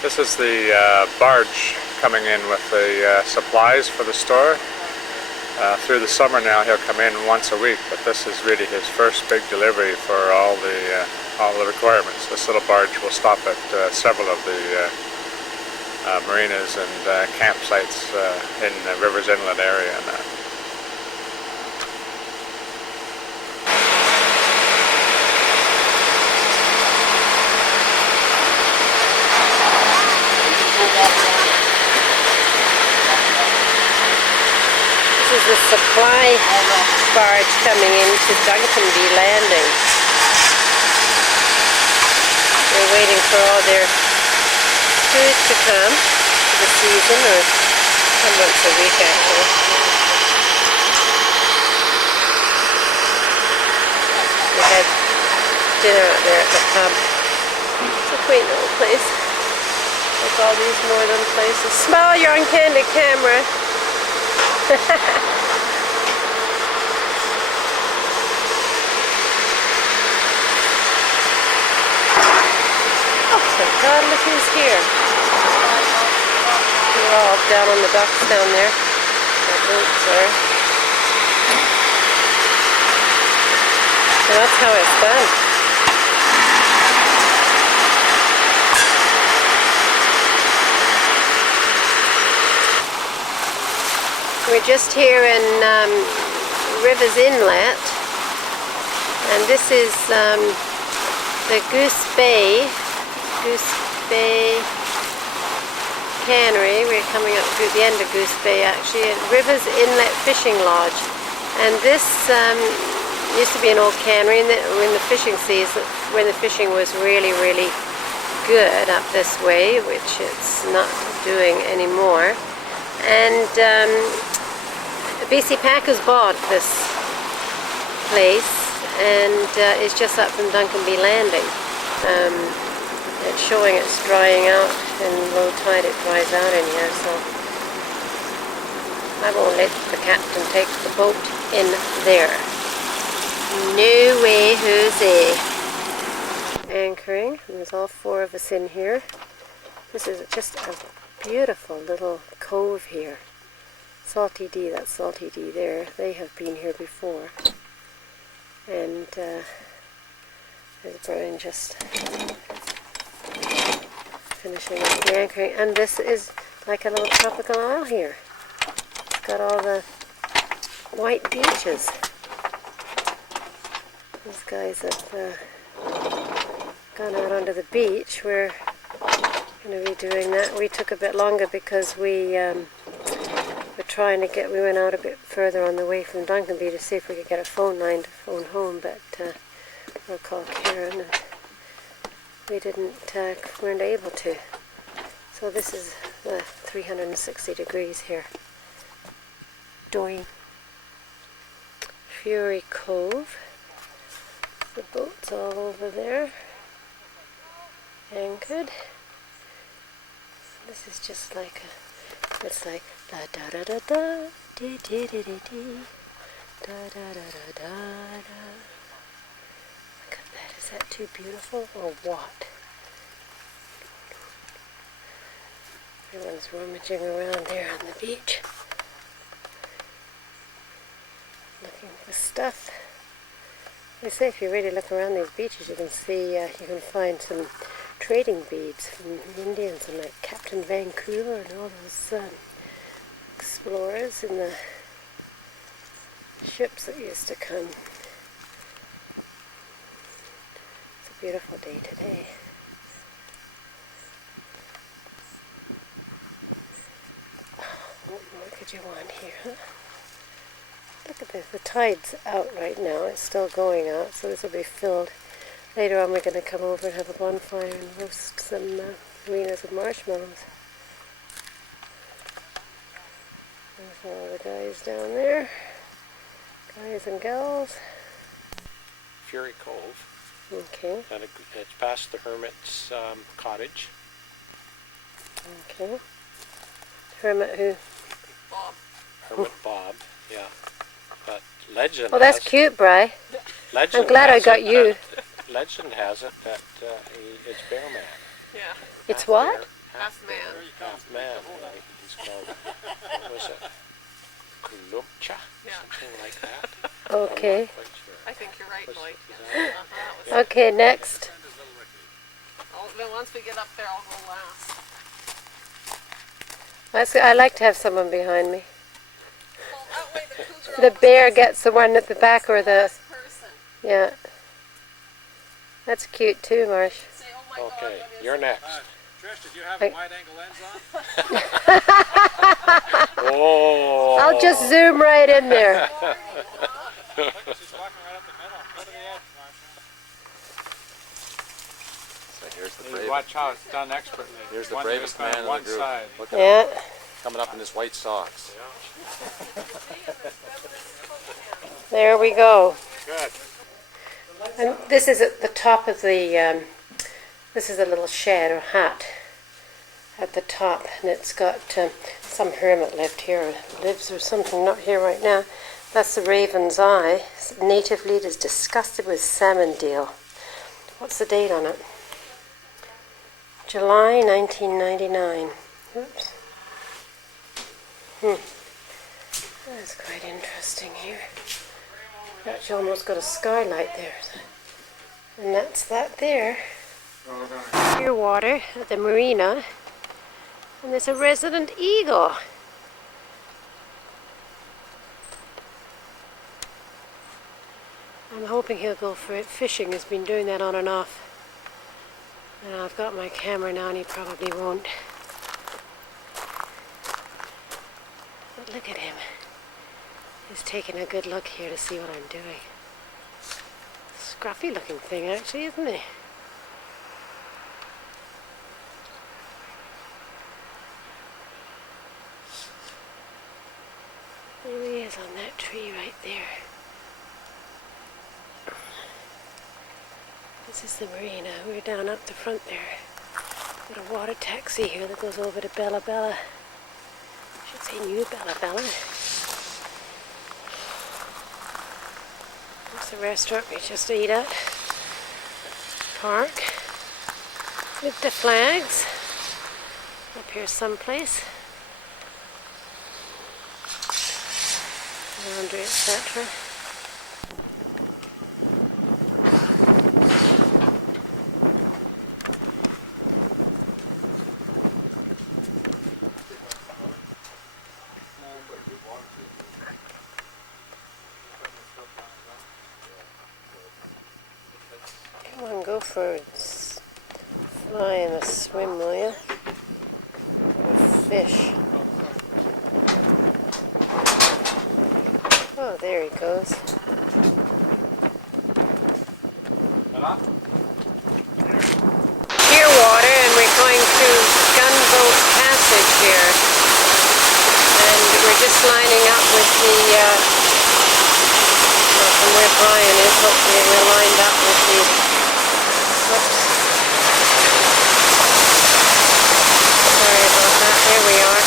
This is the barge coming in with the supplies for the store. Through the summer now he'll come in once a week, but this is really his first big delivery for all the requirements. This little barge will stop at several of the marinas and campsites in the Rivers Inlet area and that. This is the supply barge coming into Duncanby Landing. They're waiting for all their food to come for the season, or come once a week actually. We had dinner out there at the pub. It's a quaint little place, like all these northern places. Smile, you're on candid camera. Oh, thank God, look who's here. We're all down on the docks down there. Our boats are. So that's how it's done. We're just here in Rivers Inlet, and this is the Goose Bay Cannery. We're coming up to the end of Goose Bay actually, at Rivers Inlet Fishing Lodge. And this used to be an old cannery in the fishing season, when the fishing was really good up this way, which it's not doing anymore. And BC Packers bought this place, and it's just up from Duncanby Landing. It's showing it's drying out, and low tide it dries out in here, so I won't let the captain take the boat in there. No way, Jose. Anchoring, and there's all four of us in here. This is just a beautiful little cove here. Salty D, that's Salty D there. They have been here before. And there's Brian just finishing up the anchoring. And this is like a little tropical isle here. It's got all the white beaches. These guys have gone out onto the beach. We're going to be doing that. We took a bit longer because we were trying to get, we went out a bit further on the way from Duncanby to see if we could get a phone line to phone home, but we'll call Karen, and we weren't able to. So this is the 360 degrees here. Doing Fury Cove. The boat's all over there, anchored. This is just like it's like da da da da da dee dee dee dee dee da da da da da da. Look at that. Is that too beautiful or what? Everyone's rummaging around there on the beach, looking for stuff. They say if you really look around these beaches, you can see, you can find some trading beads from the Indians, and like Captain Vancouver and all those explorers in the ships that used to come. It's a beautiful day today. What more could you want here, huh? Look at this, the tide's out right now, it's still going out, so this will be filled. Later on we're going to come over and have a bonfire and roast some wieners and marshmallows. There's all the guys down there, guys and gals. Fury Cove. Okay. And it's past the Hermit's cottage. Okay. Hermit who? Bob. Hermit Bob, yeah. But legend Oh, that's has, cute, Bri. legend I'm glad I has got it you. that- legend has it that it's Bear Man. Yeah. It's Half what? bear, Half man. half man. He's called, what was it? Kulupcha? Yeah. Something like that. Okay. I'm not quite sure. I think you're right, Was- Blake. was Yeah. that- That was- Okay, next. Oh, then once we get up there, I'll go last. I like to have someone behind me. Well, that way the cougar The always bear gets gets the one at the back or the, last person. yeah. That's cute too, Marsh. Say, oh my God, Okay, what is you're it? next. Trish, did you have I- a wide-angle lens on? Oh! I'll just zoom right in there. She's walking right up the middle. Go to the edge, So here's the Marsha. brave, Watch how it's done expertly. here's the One bravest guy's man on in one the group. side. Look at him Yeah. coming up in his white socks. There we go. Good. And this is at the top of the, this is a little shed or hut at the top, and it's got some hermit lives or something, not here right now. That's the Raven's Eye. Native leaders disgusted with salmon deal. What's the date on it? July 1999. Oops. That's quite interesting here. Actually almost got a skylight there. And that's that there. Clear water at the marina. And there's a resident eagle. I'm hoping he'll go for it. Fishing has been doing that on and off. And I've got my camera now and he probably won't. But look at him. He's taking a good look here to see what I'm doing. Scruffy looking thing actually, isn't he? There he is on that tree right there. This is the marina. We're down up the front there. Got a water taxi here that goes over to Bella Bella. I should say New Bella Bella. There's a restaurant we just ate at. Park. With the flags. Up here someplace. Laundry, etc. Come on, go for it. Fly in a swim, will you? Or a fish. Oh, there he goes. Clearwater, and we're going through Gunboat Passage here. And we're just lining up with the, well, from where Brian is, hopefully we're lined up with the, whoops. Sorry about that, there we are.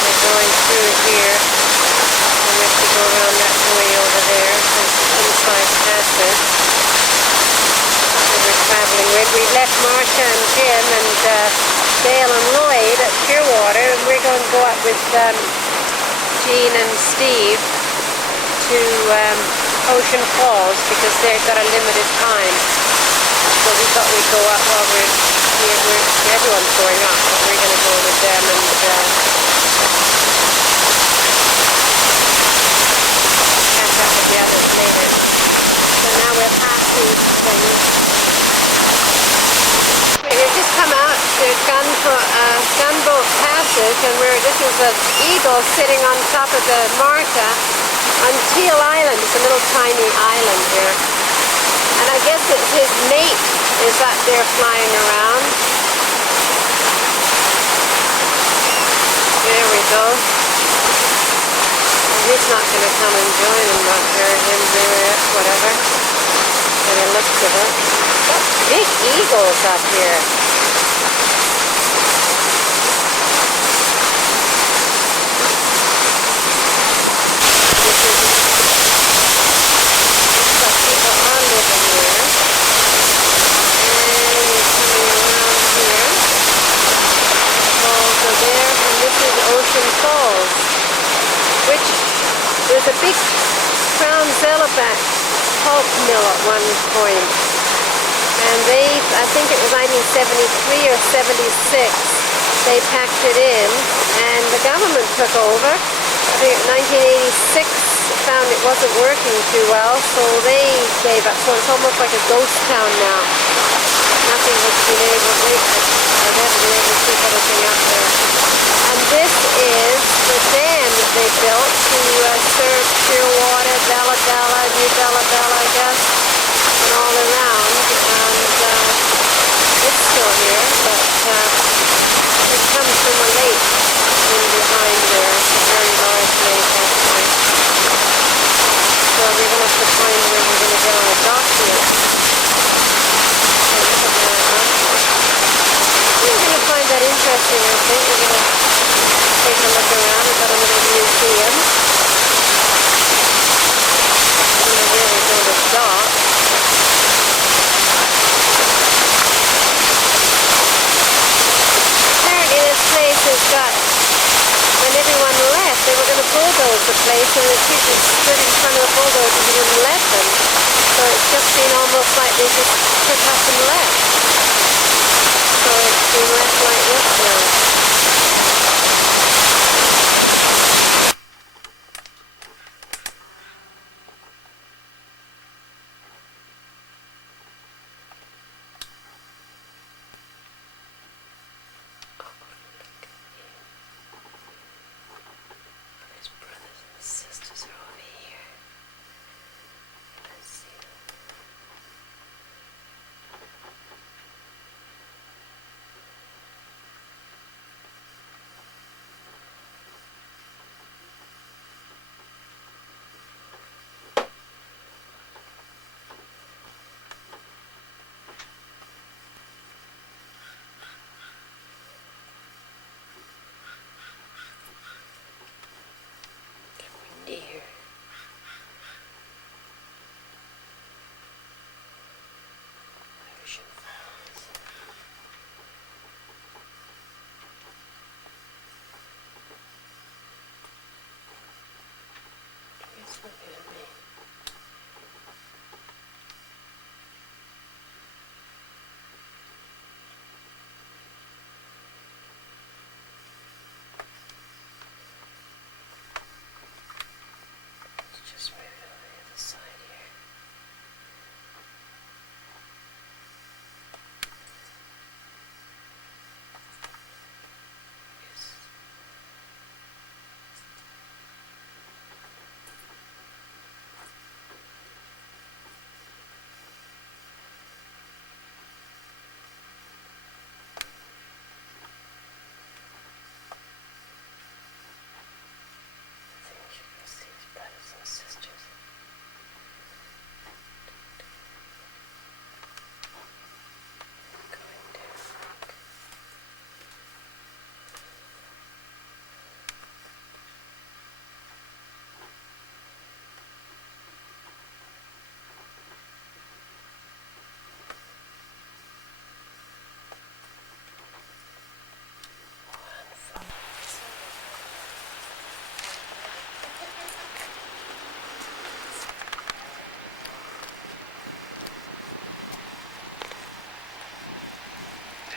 We're going through here, and we have to go around that way over there, this inside passage. We're traveling with. We left Marcia and Jim and Dale and Lloyd at Clearwater, and we're going to go up with Jean and Steve to Ocean Falls because they've got a limited time. So we thought we'd go up while everyone's going up, but we're going to go with them and catch up with the others later. So now we're past these things. We've just come out to Gunboat Passage, and this is an eagle sitting on top of the Martha on Teal Island. It's a little tiny island here. And I guess it's his mate is up there flying around. There we go. And he's not going to come and join him up there, him doing it, whatever. By the looks of it. Big eagles up here. Looks like people are living there. And we're coming around here. Falls are there, and this is Ocean Falls, which there's a big Crown Zellerback pulp mill at one point. And I think it was 1973 or 76, they packed it in, and the government took over. I think 1986 found it wasn't working too well, so they gave up. So it's almost like a ghost town now. Nothing has been able to, I've never been able to keep anything up there. And this is the dam that they built to serve Clearwater, Bella Bella, New Bella Bella, I guess, and all around. It's still here, but it comes from a lake in behind there. It's a very large lake, actually. So we're going to have to find where we're going to get on a dock here. So look at that, huh? We're going to find that interesting, I think. We're going to take a look around. We've got a little museum. I don't know where we're going to dock. This place has got, when everyone left, they were going to bulldoze the place, and the people stood in front of the bulldozers and wouldn't let them. So it's just been almost like they just took up and left. So it's been left like this now. Sisters are over here. Let's see them.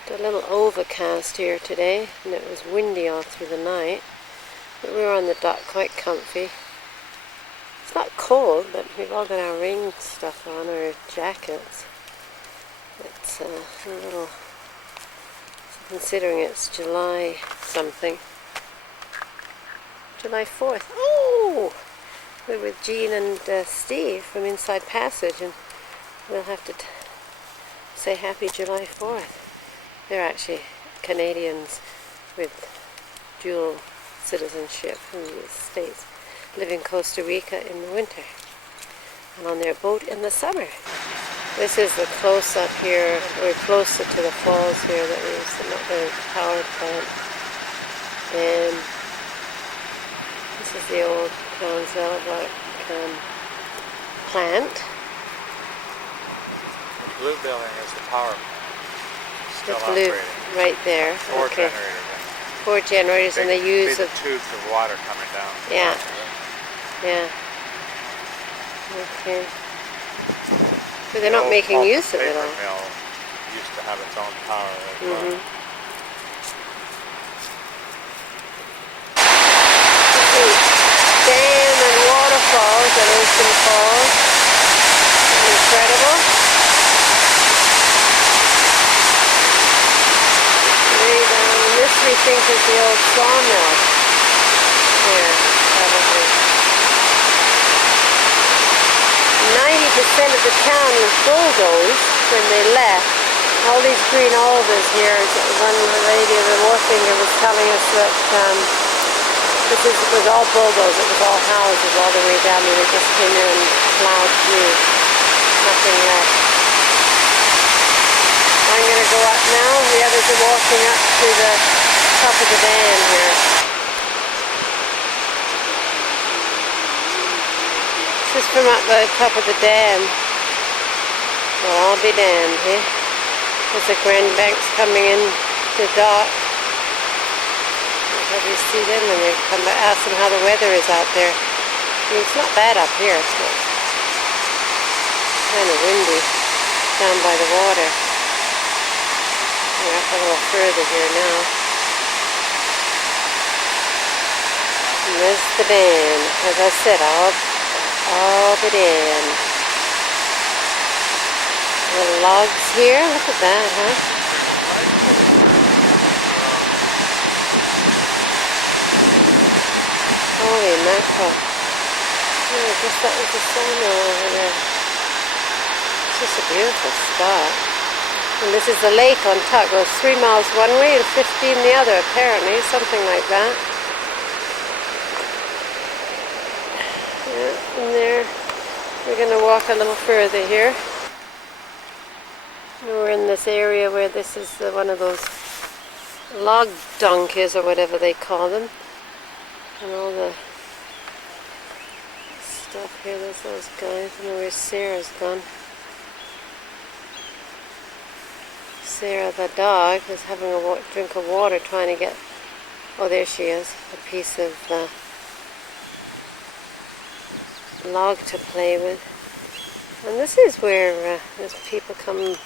Got a little overcast here today, and it was windy all through the night. But we were on the dock quite comfy. It's not cold, but we've all got our rain stuff on, our jackets. It's a little, considering it's July something. July 4th. Oh! We're with Jean and Steve from Inside Passage, and we'll have to say Happy July 4th. They're actually Canadians with dual citizenship from the States, live in Costa Rica in the winter, and on their boat in the summer. This is the close-up here. We're closer to the falls here that we used to the power plant. And this is the old Crown Zellerbach plant. The blue building is the power. The Still blue, operating. right there. Four Okay. generators. 4 generators, and they use the tubes of water coming down. Yeah. Yeah. Okay. But they're not making pulp use of it paper all. mill used to have its own power as well. This is dam and waterfalls at Ocean Falls. Incredible. Way down. And this we think is the old sawmill. Here, probably. 90% of the town was bulldozed when they left. All these green alders here, one lady of the wharfinger was telling us that this was all bulldozed, it was all houses all the way down, and they just came in and plowed through. Nothing left. I'm going to go up now, the others are walking up to the top of the dam here. This is from up the top of the dam. Well, I'll be damned, eh? There's the Grand Banks coming in to dock. You'll probably see them when they come back. Ask them how the weather is out there. I mean, it's not bad up here. It's kind of windy down by the water. We're up a little further here now. And there's the dam. As I said, all the dam. Little logs here. Look at that, huh? Holy mackerel. Oh, I guess that was the sawmill over there. It's just a beautiful spot. And this is the lake on top. It goes 3 miles one way and 15 the other, apparently. Something like that. Yeah, and there. We're going to walk a little further here. We're in this area where this is one of those log donkeys or whatever they call them. And all the stuff here, there's those guys. I don't know where Sarah's gone. Sarah the dog is having a drink of water trying to get, oh there she is, a piece of log to play with. And this is where there's people come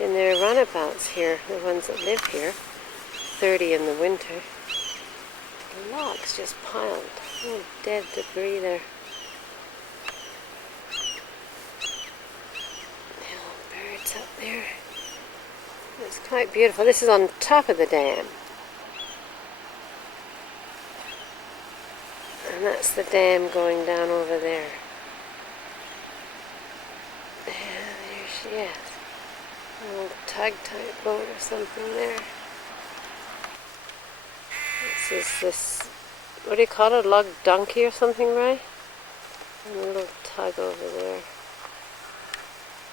in their runabouts here, the ones that live here, 30 in the winter. The logs just piled, oh, dead debris there. Little birds up there. It's quite beautiful. This is on top of the dam. And that's the dam going down over there. Yeah, there she is. A little tug-type boat or something there. This, what do you call it, log donkey or something, right? And a little tug over there.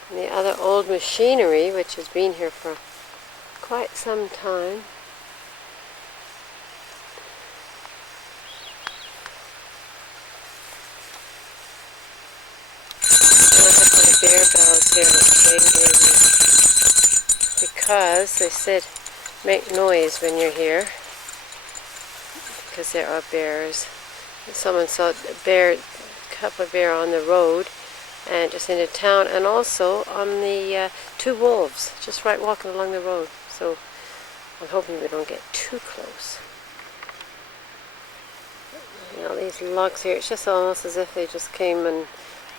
And the other old machinery, which has been here for quite some time. I have my bear bells here that Shane gave me, because they said make noise when you're here, because there are bears. Someone saw a couple of bear on the road, and just into town, and also on the two wolves, just right walking along the road. So I'm hoping we don't get too close. You know, these logs here, it's just almost as if they just came and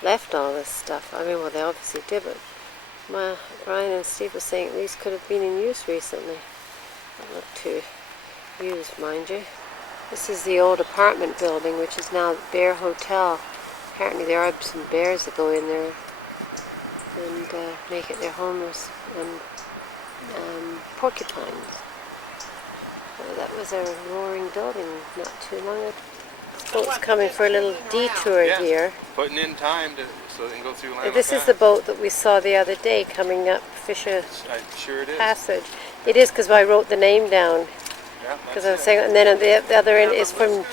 left all this stuff. I mean, well, they obviously did, but Brian and Steve were saying these could have been in use recently. Not look too used, mind you. This is the old apartment building, which is now Bear Hotel. Apparently there are some bears that go in there and make it their homes, and porcupines. That was a roaring building not too long ago. This boat's coming for a little detour here. Putting in time so they can go through Lima. This is the boat that we saw the other day coming up Fisher I'm sure it is. Passage. It is, because I wrote the name down. Yeah, Because I was saying, and then the other end is from,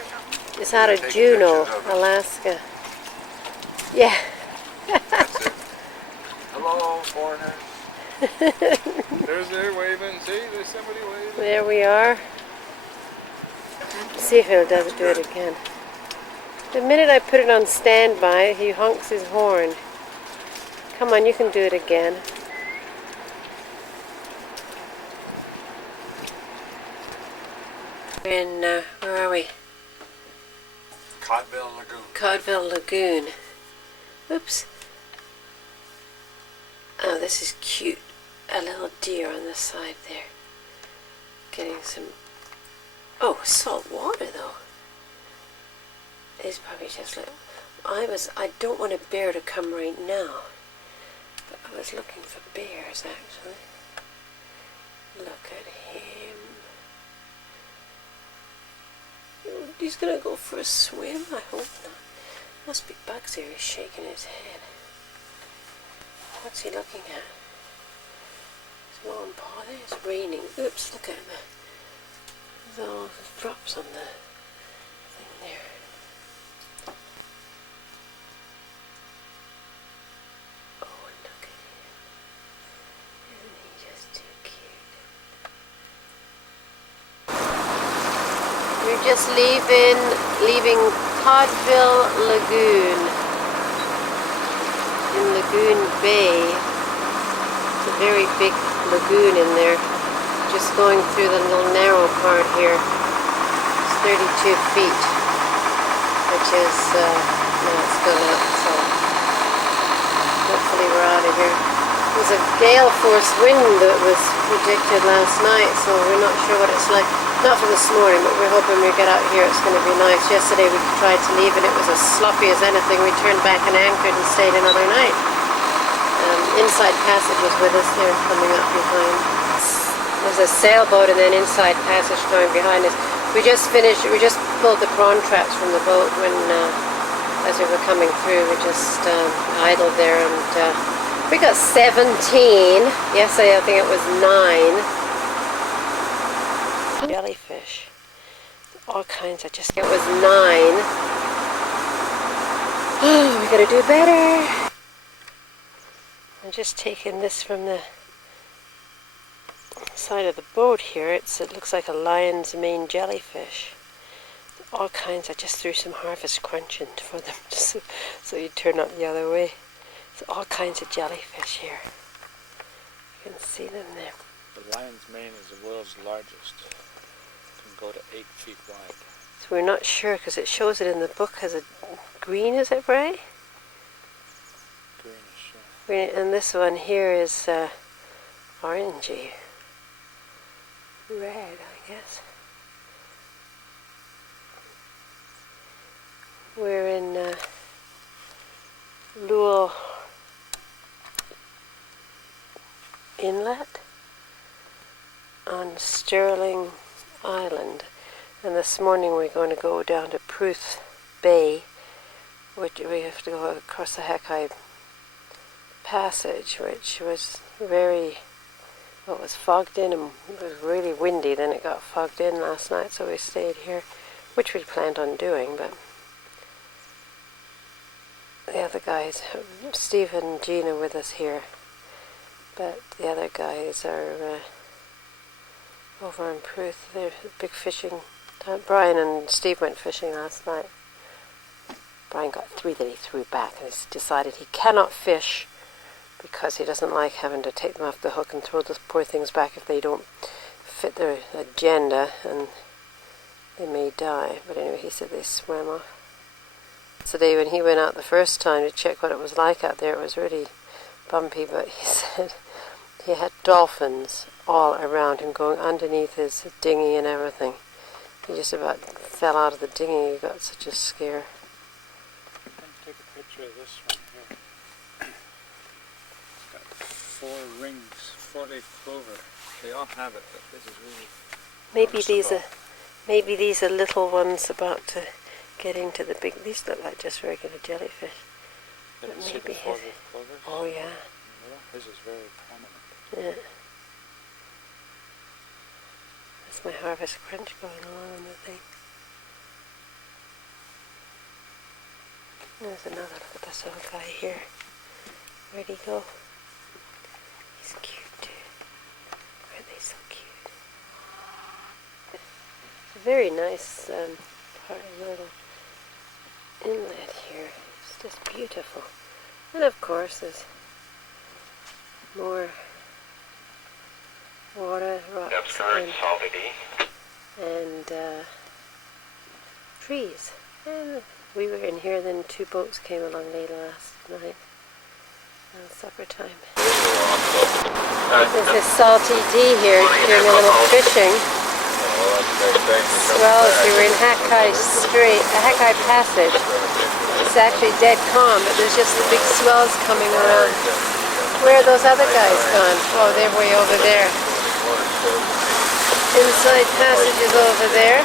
it's out of Juneau, Alaska. Yeah. That's it. Hello, foreigners. They're waving. See, there's somebody waving. There we are. See if he'll do it again. The minute I put it on standby, he honks his horn. Come on, you can do it again. We're in, where are we? Codville Lagoon. Codville Lagoon. Oops. Oh, this is cute. A little deer on the side there. Getting some... Oh, salt water though. It's probably just like... I don't want a bear to come right now. But I was looking for bears actually. Look at him. He's gonna go for a swim? I hope not. Must be bugs here. He's shaking his head. What's he looking at? His long paw there. It's raining. Oops, look at that. There's all the drops on the thing there. Oh, look at him. Isn't he just too cute? We're just leaving Codville Lagoon in Lagoon Bay. It's a very big lagoon in there. Just going through the little narrow part here. It's 32 feet, which is, no, it's still not, so hopefully we're out of here. There's a gale force wind that was predicted last night, so we're not sure what it's like. Not for this morning, but we're hoping we get out here it's going to be nice. Yesterday we tried to leave and it was as sloppy as anything. We turned back and anchored and stayed another night. Inside Passage was with us. They're coming up behind. There's a sailboat and then Inside Passage going behind us. We just pulled the prawn traps from the boat when, as we were coming through, we just idled there, and we got 17. Yesterday I think it was 9. Jellyfish. All kinds of it was 9. Oh, we gotta do better. I'm just taking this from the side of the boat here. It looks like a lion's mane jellyfish. All kinds. I just threw some Harvest Crunch into for them so you turn up the other way. So all kinds of jellyfish here. You can see them there. The lion's mane is the world's largest. It can go to 8 feet wide. So we're not sure because it shows it in the book as a green, is it right? Greenish, yeah. Green, and this one here is orangey. Red, I guess. We're in Lowell Inlet on Sterling Island, and this morning we're going to go down to Pruth Bay, which we have to go across the Hakai Passage, which was was fogged in, and it was really windy. Then it got fogged in last night, so we stayed here, which we planned on doing, but the other guys, Steve and Jean are with us here, but the other guys are over in Pruth. They're big fishing. Brian and Steve went fishing last night. Brian got 3 that he threw back, and he's decided he cannot fish because he doesn't like having to take them off the hook and throw those poor things back if they don't fit their agenda, and they may die. But anyway, he said they swam off. Today when he went out the first time to check what it was like out there, it was really bumpy, but he said he had dolphins all around him going underneath his dinghy and everything. He just about fell out of the dinghy. He got such a scare. Take a picture of this one here. It's got 4 rings, 4-leaf clover. They all have it, but this is really... Maybe these are little ones about to get into the big. These look like just regular jellyfish. Did you see the maybe 4-leaf clovers? Oh yeah. This is very prominent. Yeah. That's my harvest crunch going along on the thing. There's another. Look at this little guy here. Where'd he go? He's cute too. Aren't they so cute? It's a very nice part of the little inlet here. It's just beautiful. And of course there's more water, rocks, and trees. And we were in here, then 2 boats came along late last night. Supper time. There's this salty D here doing a little fishing. Swells. We were in Hakai Strait, Hakai Passage. It's actually dead calm, but there's just the big swells coming around. Where are those other guys gone? Oh, they're way over there. Inside Passage is over there.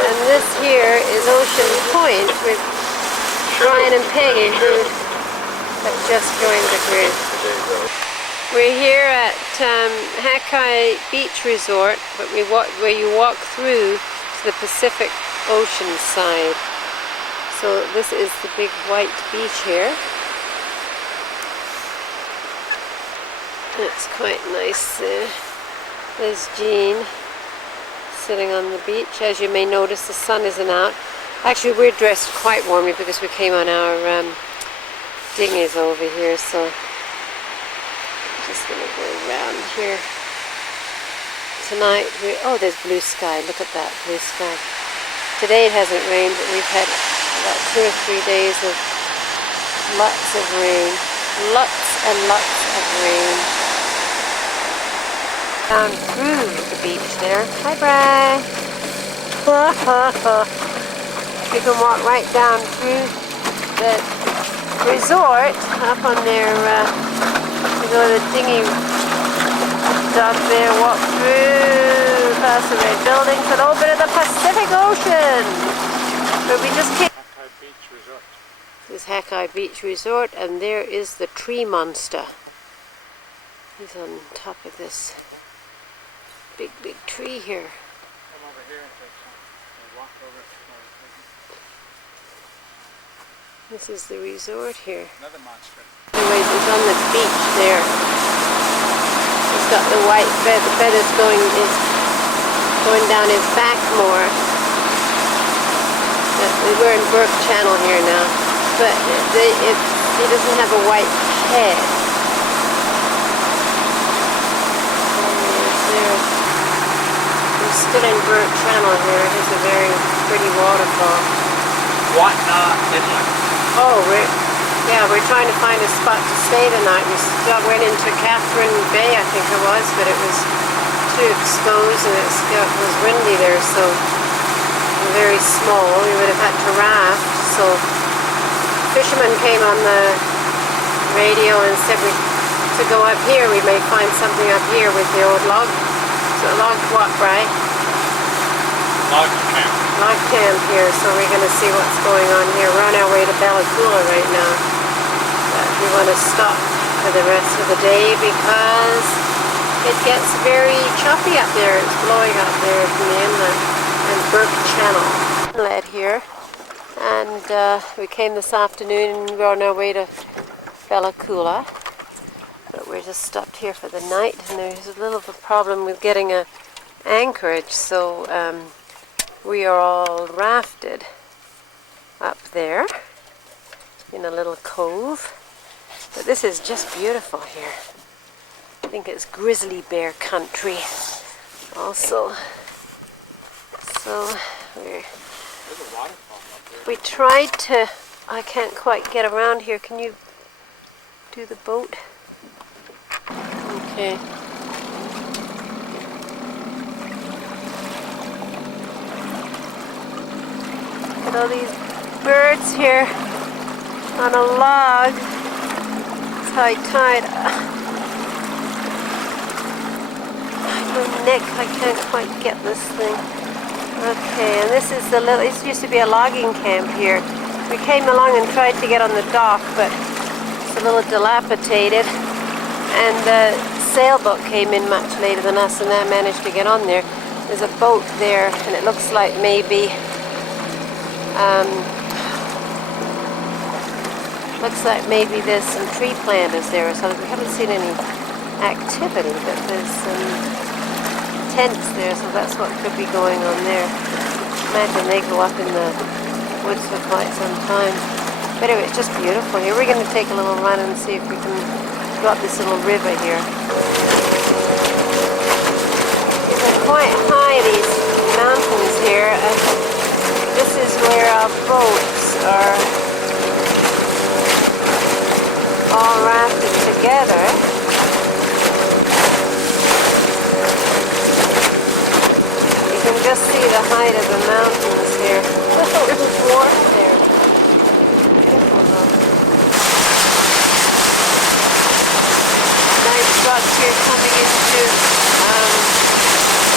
And this here is Ocean Point with Brian and Peggy, who have just joined the group. We're here at Hakai Beach Resort, but where you walk through to the Pacific Ocean side. So this is the big white beach here. It's quite nice there. There's Jean sitting on the beach. As you may notice, the sun isn't out. Actually, we're dressed quite warmly because we came on our dinghies over here, so I'm just going to go around here. Tonight, oh, there's blue sky. Look at that, blue sky. Today it hasn't rained, but we've had about 2 or 3 days of lots of rain. Lots and lots of rain. Down through the beach there. Hi, Brian. You can walk right down through the resort up on their, you go to the dinghy dock there, walk through past the red buildings, a little bit of the Pacific Ocean. But we just came. Hakai Beach Resort. This is Hakai Beach Resort, and there is the tree monster. He's on top of this big tree here. Come over here and take some. And walk over. This is the resort here. Another monster. Anyways, it's on the beach there. It's got the white feather. The feathers going down his back more. We're in Burke Channel here now, but he doesn't have a white head. We're still in Burke Channel here. It is a very pretty waterfall. What didn't you? Oh, we're trying to find a spot to stay tonight. We went into Catherine Bay, I think it was, but it was too exposed and it was windy there, so very small. We would have had to raft. So fishermen came on the radio and said to go up here. We may find something up here with the old log. So log what, right? Log camp. Log camp here, so we're going to see what's going on here. We're on our way to Bella Coola right now. But we want to stop for the rest of the day because it gets very choppy up there. It's blowing up there from the inlet and Burke Channel. Inlet here. And we came this afternoon and we're on our way to Bella Coola. But we're just stopped here for the night, and there's a little of a problem with getting an anchorage, so we are all rafted. up there in a little cove. But this is just beautiful here. I think it's grizzly bear country also. So we tried to, I can't quite get around here. Can you do the boat? Okay. Look at all these birds here on a log. It's high tide. My neck, I can't quite get this thing. Okay, and this is the little, this used to be a logging camp here. We came along and tried to get on the dock, but it's a little dilapidated. And the sailboat came in much later than us, and I managed to get on there. There's a boat there, and it looks like maybe there's some tree planters there or something. We haven't seen any activity, but there's some tents there, so that's what could be going on there. Imagine they go up in the woods for quite some time. But anyway, it's just beautiful here. We're going to take a little run and see if we can go up this little river here. They're quite high, these mountains here. This is where our boats are all rafted together. You can just see the height of the mountains here. There's a little dwarf there. Beautiful though. Nice spots here coming into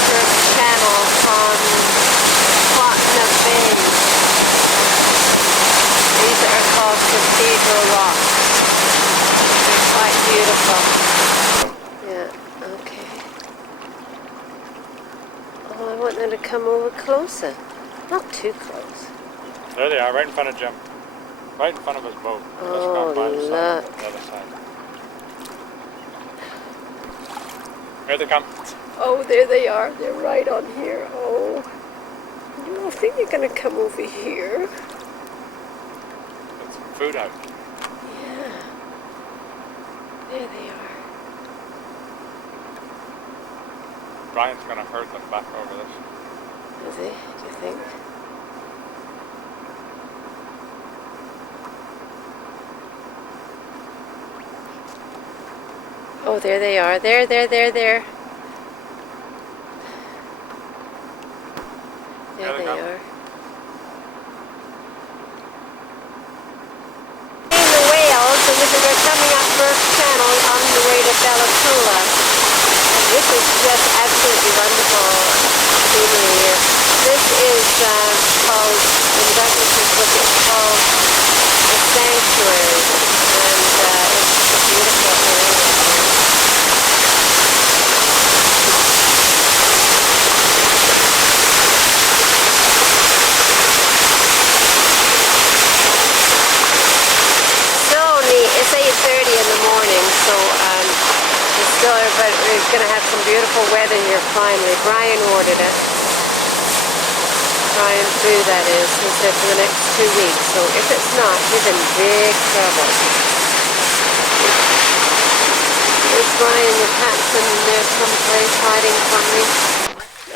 Burke Channel on Plotna Bend. These are called Cathedral Rocks. They're quite beautiful. Yeah, okay. Oh, I want them to come over closer. Not too close. There they are, right in front of Jim. Right in front of his boat. Oh, look. The other side. Here they come. Oh, there they are. They're right on here. Oh. You don't think they're going to come over here? Put some food out. Yeah. There they are. Brian's going to herd them back over this. Is he? Do you think? Oh, there they are. There. There they are. The whales, and we're coming up Burke Channel on the way to Bella Coola. This is just absolutely wonderful scenery here. This is called, in Douglas's book, it's called The Sanctuary, and it's a beautiful area. It's 8:30 in the morning, so we're going to have some beautiful weather here finally. Brian ordered it. Brian Fu, that is. He said for the next 2 weeks. So if it's not, he's in big trouble. There's Brian the cat's in there someplace hiding from me.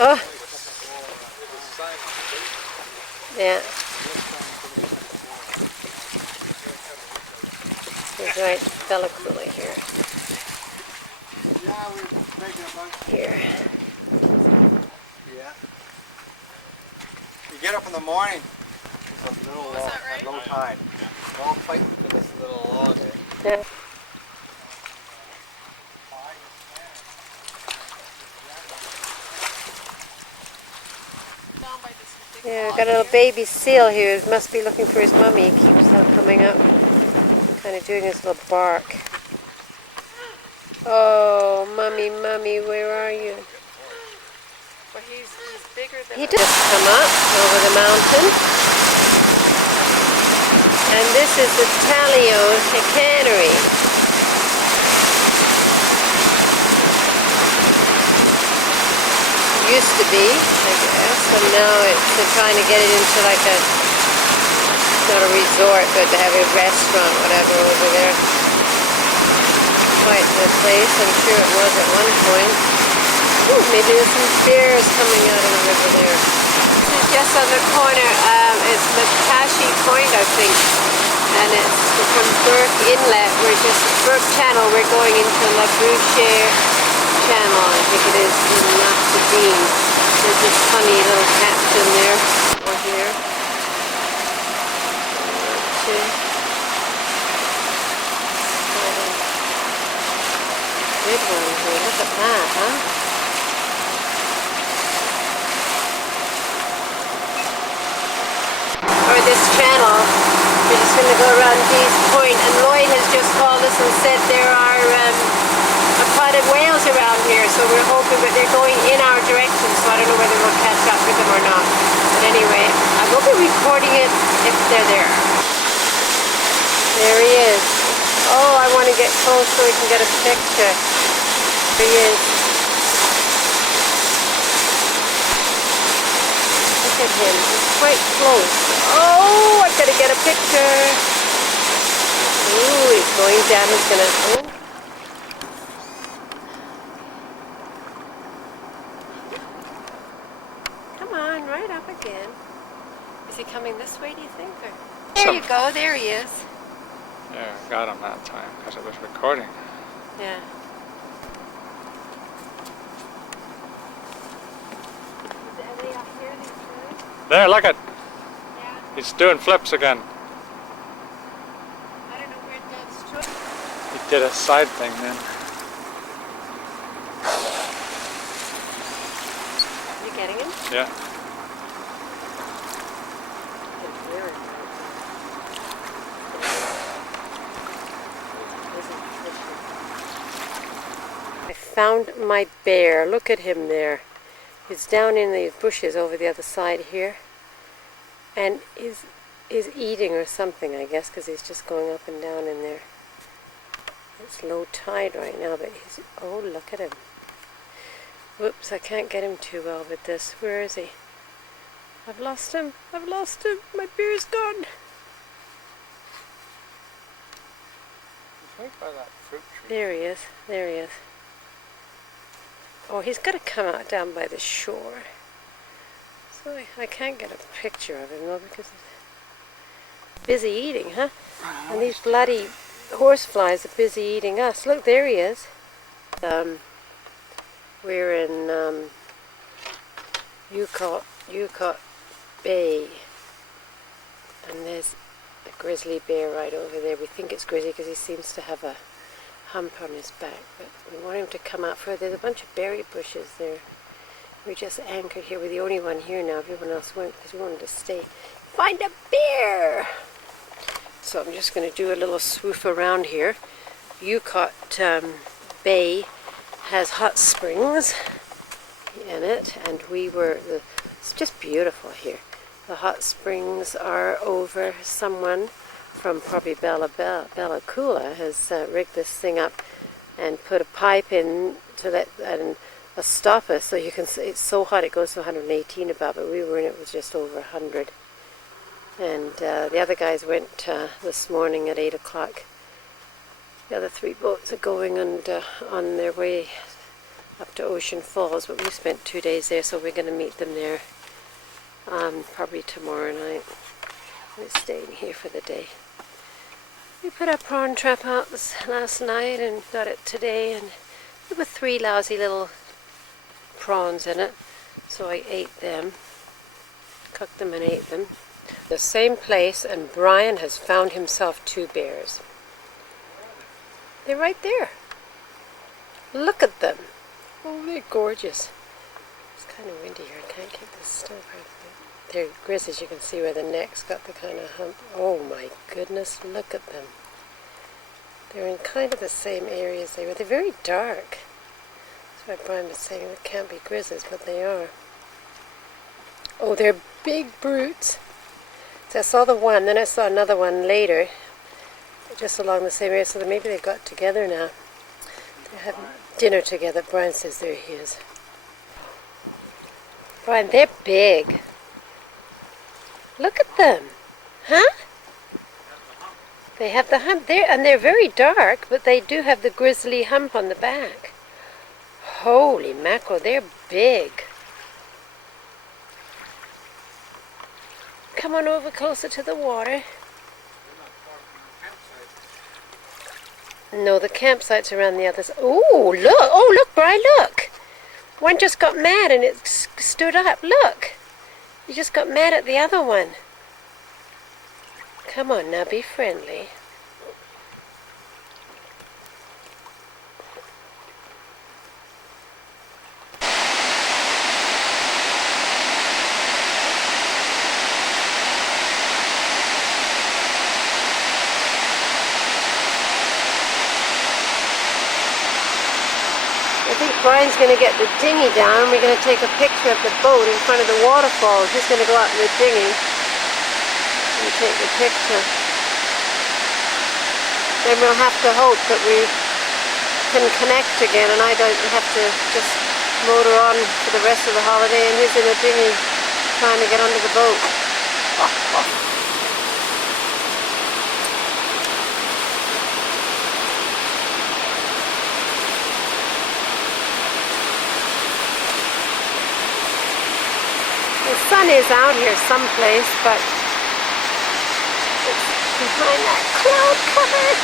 Oh! Yeah. He's right, Bella Coola here. Yeah, we're making a bunch. Here. Yeah. You get up in the morning, there's a little low tide. We're all fighting for this little log there. Yeah. Yeah, got a little baby seal here. He must be looking for his mummy. He keeps on coming up. Kind of doing his little bark. Oh, mummy, where are you? But he's bigger than He just come up over the mountain. And this is the Talio Cannery. Used to be, I guess, and now they're trying to get it into like a not a resort, but they have a restaurant, whatever, over there. Quite the place, I'm sure it was at one point. Ooh, maybe there's some bears coming out of the river there. This is just on the corner, it's Matashi Point, I think. And it's from Burke Inlet, Burke Channel, we're going into La Boucher Channel, I think it is, in Nassadine. There's this funny little caption there, or here. Big one here, look at that, huh? Or this channel, we're just going to go around Dees Point, and Lloyd has just called us and said there are spotted whales around here, so we're hoping that they're going in our direction, so I don't know whether we'll catch up with them or not. But anyway, I will be recording it if they're there. There he is. Oh, I want to get close so we can get a picture. There he is. Look at him. He's quite close. Oh, I've got to get a picture. Ooh, he's going down. He's going to... Oh. Come on, right up again. Is he coming this way, do you think? Or... There you go. There he is. Yeah, I got him that time because it was recording. Yeah. Are they up here, these guys? There, look at. Yeah. He's doing flips again. I don't know where Doug's truck. He did a side thing then. You getting him? Yeah. I found my bear. Look at him there. He's down in the bushes over the other side here. And he's eating or something, I guess, because he's just going up and down in there. It's low tide right now, but he's... Oh, look at him. Whoops, I can't get him too well with this. Where is he? I've lost him. I've lost him. My bear's gone. Right by that fruit tree. There he is. There he is. Oh, he's got to come out down by the shore. So I can't get a picture of him though because he's busy eating, huh? And these bloody horseflies are busy eating us. Look, there he is. We're in Yukot Bay, and there's a grizzly bear right over there. We think it's grizzly because he seems to have a hump on his back, but we want him to come out further. There's a bunch of berry bushes there. We're just anchored here. We're the only one here now. Everyone else went because we wanted to stay. Find a bear! So I'm just going to do a little swoof around here. Yukot Bay has hot springs in it, and it's just beautiful here. The hot springs are over. Someone from probably Bella Coola has rigged this thing up and put a pipe in to let a stopper, so you can see it's so hot it goes to 118 above, but we were in it was just over 100. And the other guys went this morning at 8 o'clock. The other 3 boats are going and on their way up to Ocean Falls, but we spent 2 days there, so we're going to meet them there probably tomorrow night. We're staying here for the day. We put our prawn trap out last night and got it today, and there were 3 lousy little prawns in it, so I ate them, cooked them and ate them. The same place, and Brian has found himself 2 bears. They're right there. Look at them. Oh, they're gorgeous. It's kind of windy here. I can't keep this still properly. They're grizzlies. You can see where the neck's got the kind of hump. Oh my goodness, look at them. They're in kind of the same area as they were. They're very dark. That's why Brian was saying it can't be grizzlies, but they are. Oh, they're big brutes. So I saw the one, then I saw another one later, just along the same area, so that maybe they've got together now. They're having dinner together. Brian says there he is. Brian, they're big. Look at them. Huh? They have the hump there, and they're very dark, but they do have the grizzly hump on the back. Holy mackerel, they're big. Come on over closer to the water. No, the campsite's around the other side. Oh, look! Oh, look, Brian, look! One just got mad and it stood up. Look! You just got mad at the other one. Come on now, be friendly. I think Brian's going to get the dinghy down. We're going to take a picture of the boat in front of the waterfall. He's going to go out in the dinghy and take the picture. Then we'll have to hope that we can connect again and I don't have to just motor on for the rest of the holiday and he's in a dinghy trying to get under the boat. The sun is out here someplace, but it's behind that cloud cover.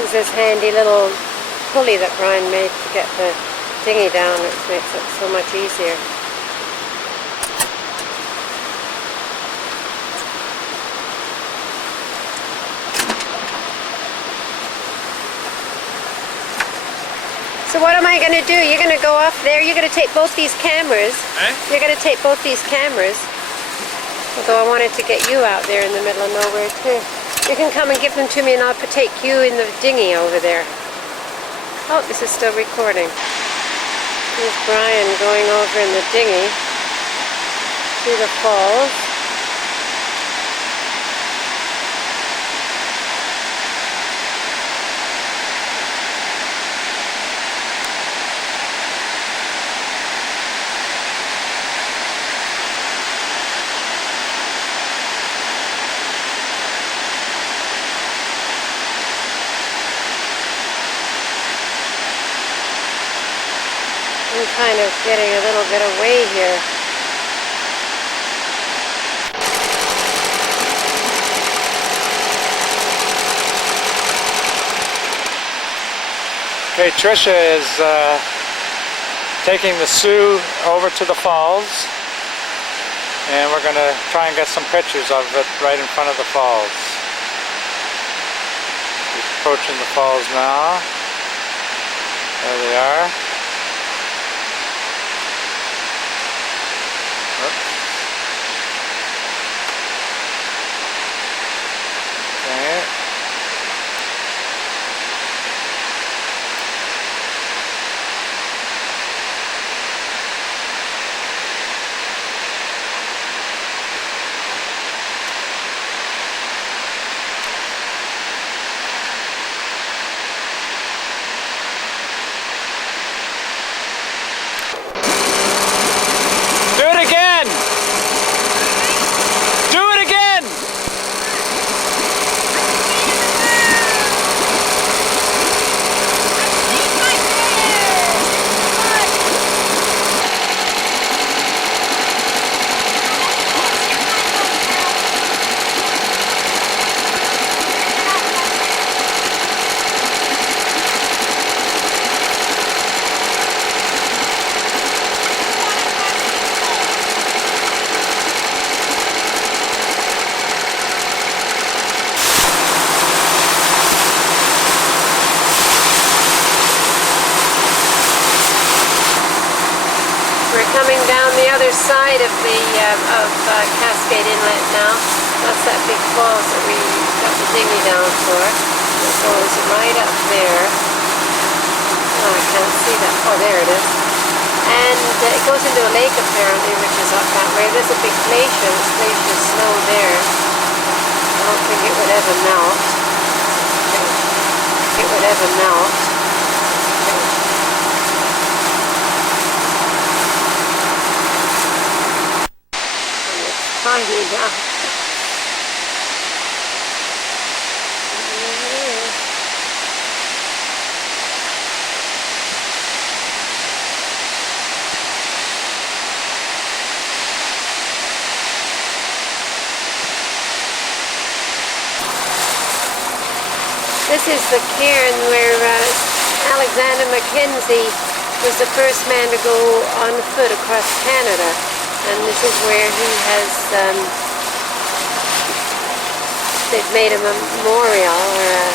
This is this handy little pulley that Brian made to get the dinghy down, which makes it so much easier. So what am I going to do? You're going to go off there, you're going to take both these cameras. Eh? You're going to take both these cameras. Although I wanted to get you out there in the middle of nowhere too. You can come and give them to me and I'll take you in the dinghy over there. Oh, this is still recording. Here's Brian going over in the dinghy through the falls. I'm kind of getting a little bit away here. Okay, Tricia is taking the Sioux over to the falls, and we're going to try and get some pictures of it right in front of the falls. She's approaching the falls now. There they are. Okay. Do it again! Do it again! Coming down the other side of the Cascade Inlet now. That's that big falls that we got the dinghy down for it. It goes right up there. Oh, I can't see that. Oh, there it is. And it goes into a lake apparently, which is up that way. There's a big glacier. This glacier snow there. I don't think it would ever melt. It would ever melt. And it's tiny now. This is the cairn where Alexander Mackenzie was the first man to go on foot across Canada, and this is where he has, they've made a memorial, or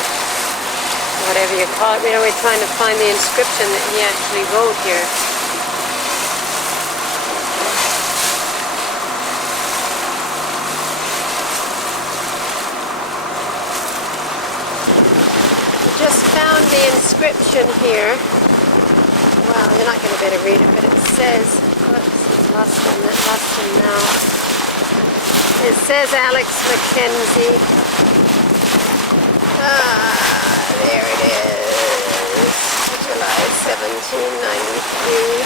whatever you call it. You know, we're trying to find the inscription that he actually wrote here. Just found the inscription here. Well, you're not going to be able to read it, but it says, oops, lost him now. It says Alex Mackenzie. There it is. July 1793.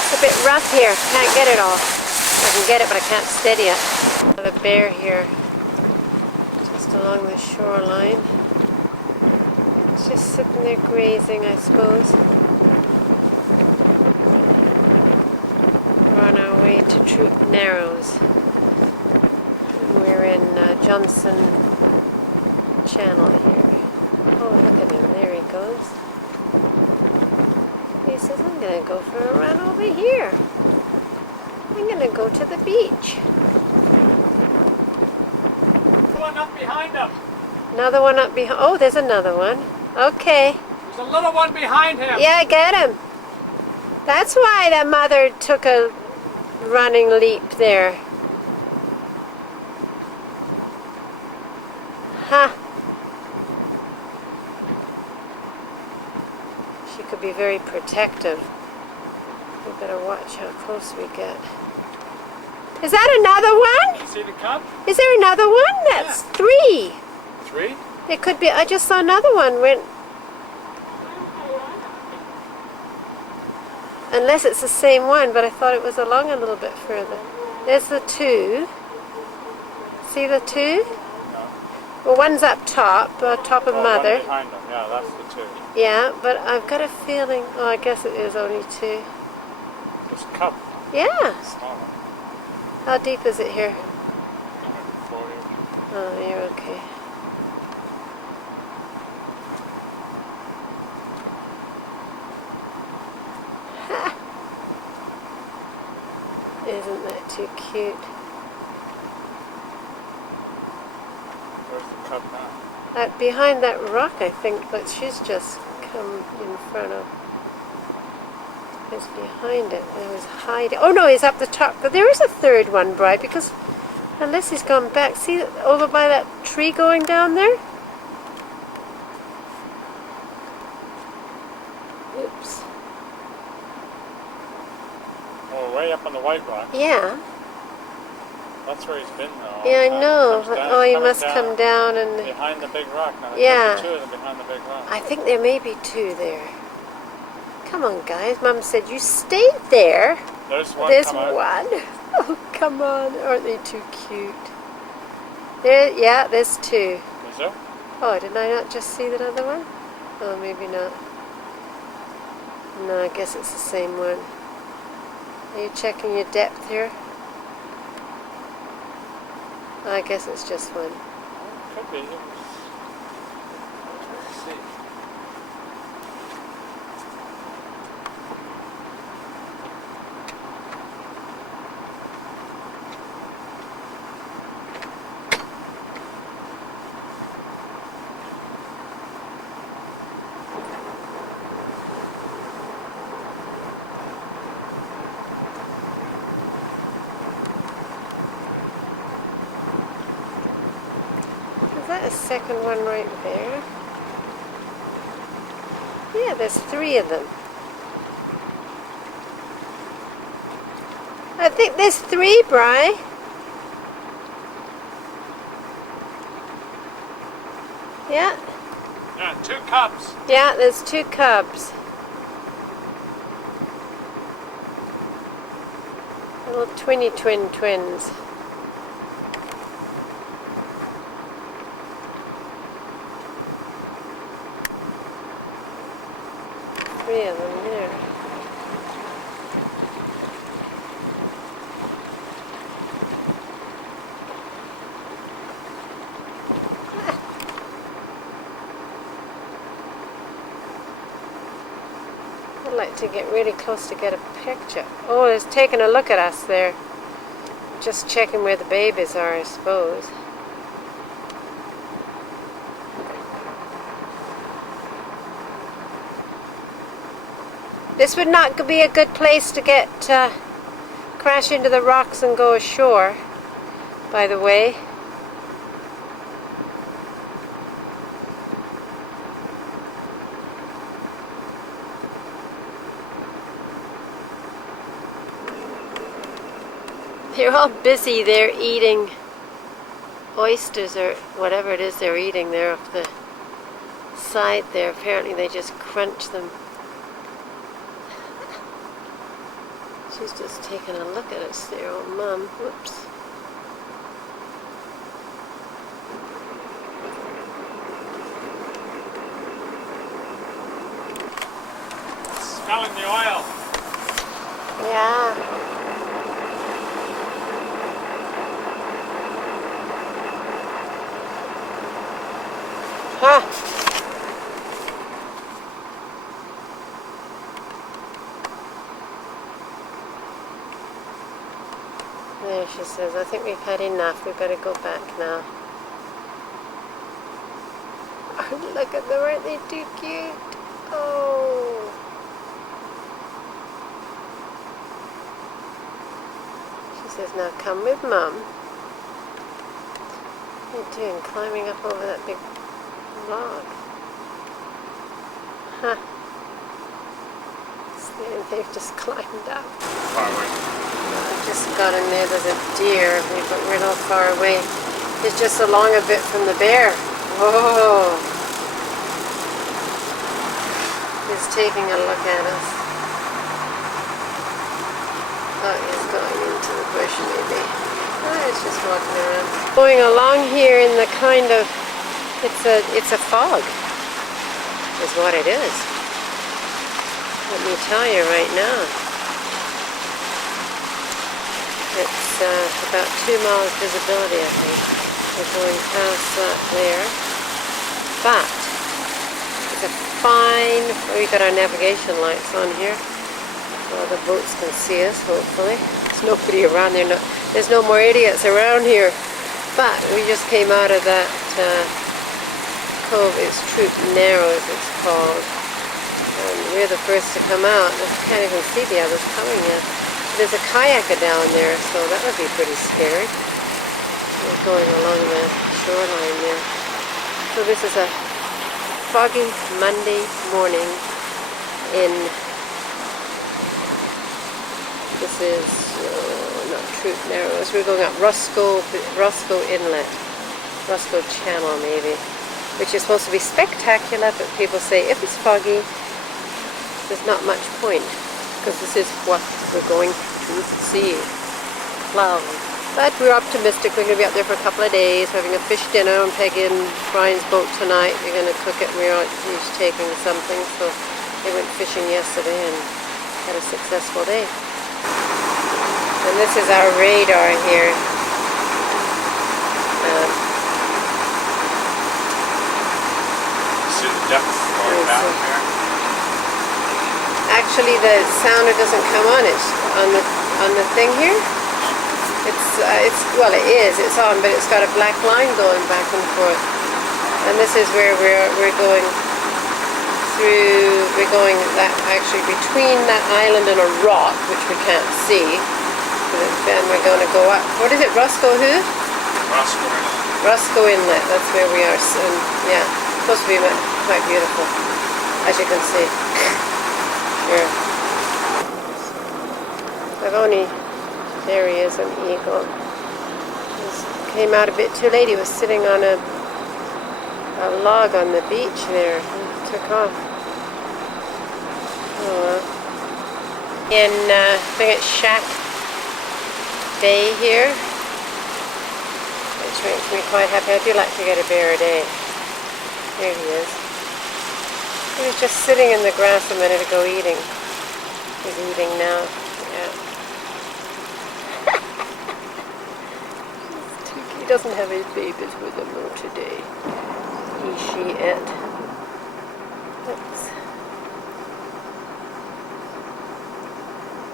It's a bit rough here. Can't get it all. I can get it, but I can't steady it. The bear here, just along the shoreline. It's just sitting there grazing, I suppose. We're on our way to Troop Narrows. We're in Johnson Channel here. Oh, look at him, there he goes. He says, I'm going to go for a run over here. I'm going to go to the beach. One up behind him. Another one up behind. Oh, there's another one. Okay. There's a little one behind him. Yeah, I get him. That's why the mother took a running leap there. Huh. She could be very protective. We better watch how close we get. Is that another one? You see the cub? Is there another one? That's three. 3? It could be. I just saw another one. Unless it's the same one, but I thought it was along a little bit further. There's the 2. See the 2? No. Well, one's up top of Mother. One behind him. Yeah, that's the 2. Yeah, but I've got a feeling. Oh, I guess it is only 2. There's a cub. Yeah. Smaller. How deep is it here? 140. Oh, you're okay. Isn't that too cute? Where's the cub now? Behind that rock, I think, but she's just come in front of. It's behind it. It was hiding. Oh no, he's up the top. But there is a third one, Bri, because unless he's gone back. See over by that tree going down there? Oops. Oh, way up on the White Rock. Yeah. That's where he's been though. Yeah, I know. Oh, he coming must come down and. behind the big rock. Now, Yeah. there's 2 of them behind the big rock. I think there may be 2 there. Come on, guys. Mum said you stayed there. There's one. There's come out. one. Oh, come on. Aren't they too cute? There, yeah, there's 2. Is there? Oh, did I not just see that other one? Oh, maybe not. No, I guess it's the same one. Are you checking your depth here? I guess it's just one. Could be. Let's see. a second one right there. Yeah, there's 3 of them. I think there's 3, Bri. Yeah. Yeah, 2 cubs. Yeah, there's 2 cubs. Little twins. Three of them there. I'd like to get really close to get a picture. Oh, it's taking a look at us there. Just checking where the babies are, I suppose. This would not be a good place to get crash into the rocks and go ashore, by the way. They're all busy there eating oysters or whatever it is they're eating there off the side there. Apparently they just crunch them. She's just taking a look at us there, oh Mum. Whoops. Smelling the oil. Yeah. Huh. There she says, I think we've had enough. We better go back now. Oh, look at them, aren't they too cute? Oh. She says, now come with Mum. What are you doing? Climbing up over that big log. Huh. They've just climbed up. Far away. I just got in there. There's a deer, but we're not far away. It's just along a bit from the bear. Whoa! He's taking a look at us. Oh, he's going into the bush maybe. Oh, he's just walking around. Going along here in the kind of, it's a fog, is what it is. Let me tell you right now. It's about 2 miles visibility, I think. We're going past that there. But it's a fine, we got our navigation lights on here. So the boats can see us, hopefully. There's nobody around there. There's no more idiots around here. But we just came out of that cove. It's Troop Narrows, it's called. And we're the first to come out. I can't even see the others coming yet. There's a kayaker down there, so that would be pretty scary. We're going along the shoreline there. So this is a foggy Monday morning in, this is not Troop Narrows. We're going up Roscoe Inlet, Roscoe Channel maybe, which is supposed to be spectacular, but people say if it's foggy, there's not much point, because this is what we're going to see. Wow. But we're optimistic. We're going to be up there for a couple of days, having a fish dinner on Peggy and Brian's boat tonight. We're going to cook it, and we're each taking something. So they went fishing yesterday and had a successful day. And this is our radar here. See the depth going down here? Actually, the sounder doesn't come on. It's on the thing here. Well, it is. It's on, but it's got a black line going back and forth. And this is where we're going through. We're going that actually between that island and a rock, which we can't see. And then we're going to go up. What is it, Roscoe who? Roscoe Inlet. Roscoe Inlet, that's where we are soon. Yeah, supposed to be quite beautiful, as you can see. Here. There he is, an eagle. Came out a bit too late. He was sitting on a log on the beach there. He took off. Oh well. I think it's Shack Bay here, which makes me quite happy. I do like to get a bear a day. There he is. He was just sitting in the grass a minute ago eating. He's eating now. Yeah. He doesn't have his babies with him though today. He, she, it.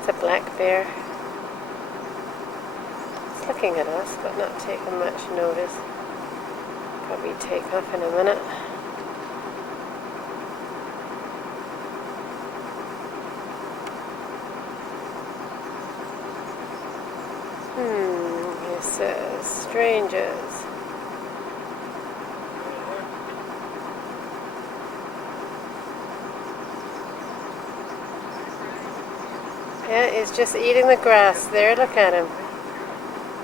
It's a black bear. It's looking at us, but not taking much notice. Probably take off in a minute. He says, strangers. Yeah, he's just eating the grass there. Look at him.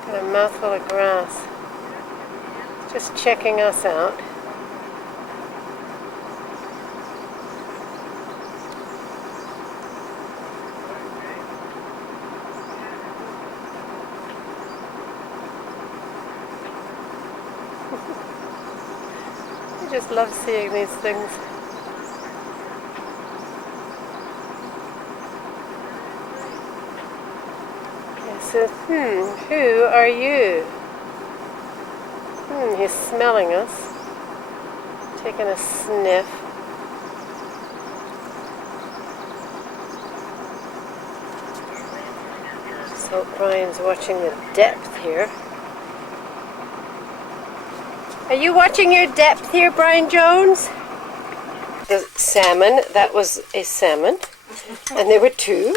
Got a mouthful of grass. Just checking us out. I just love seeing these things. So, who are you? He's smelling us. Taking a sniff. Just hope Brian's watching the depth here. Are you watching your depth here, Brian Jones? The salmon, that was a salmon. And there were two.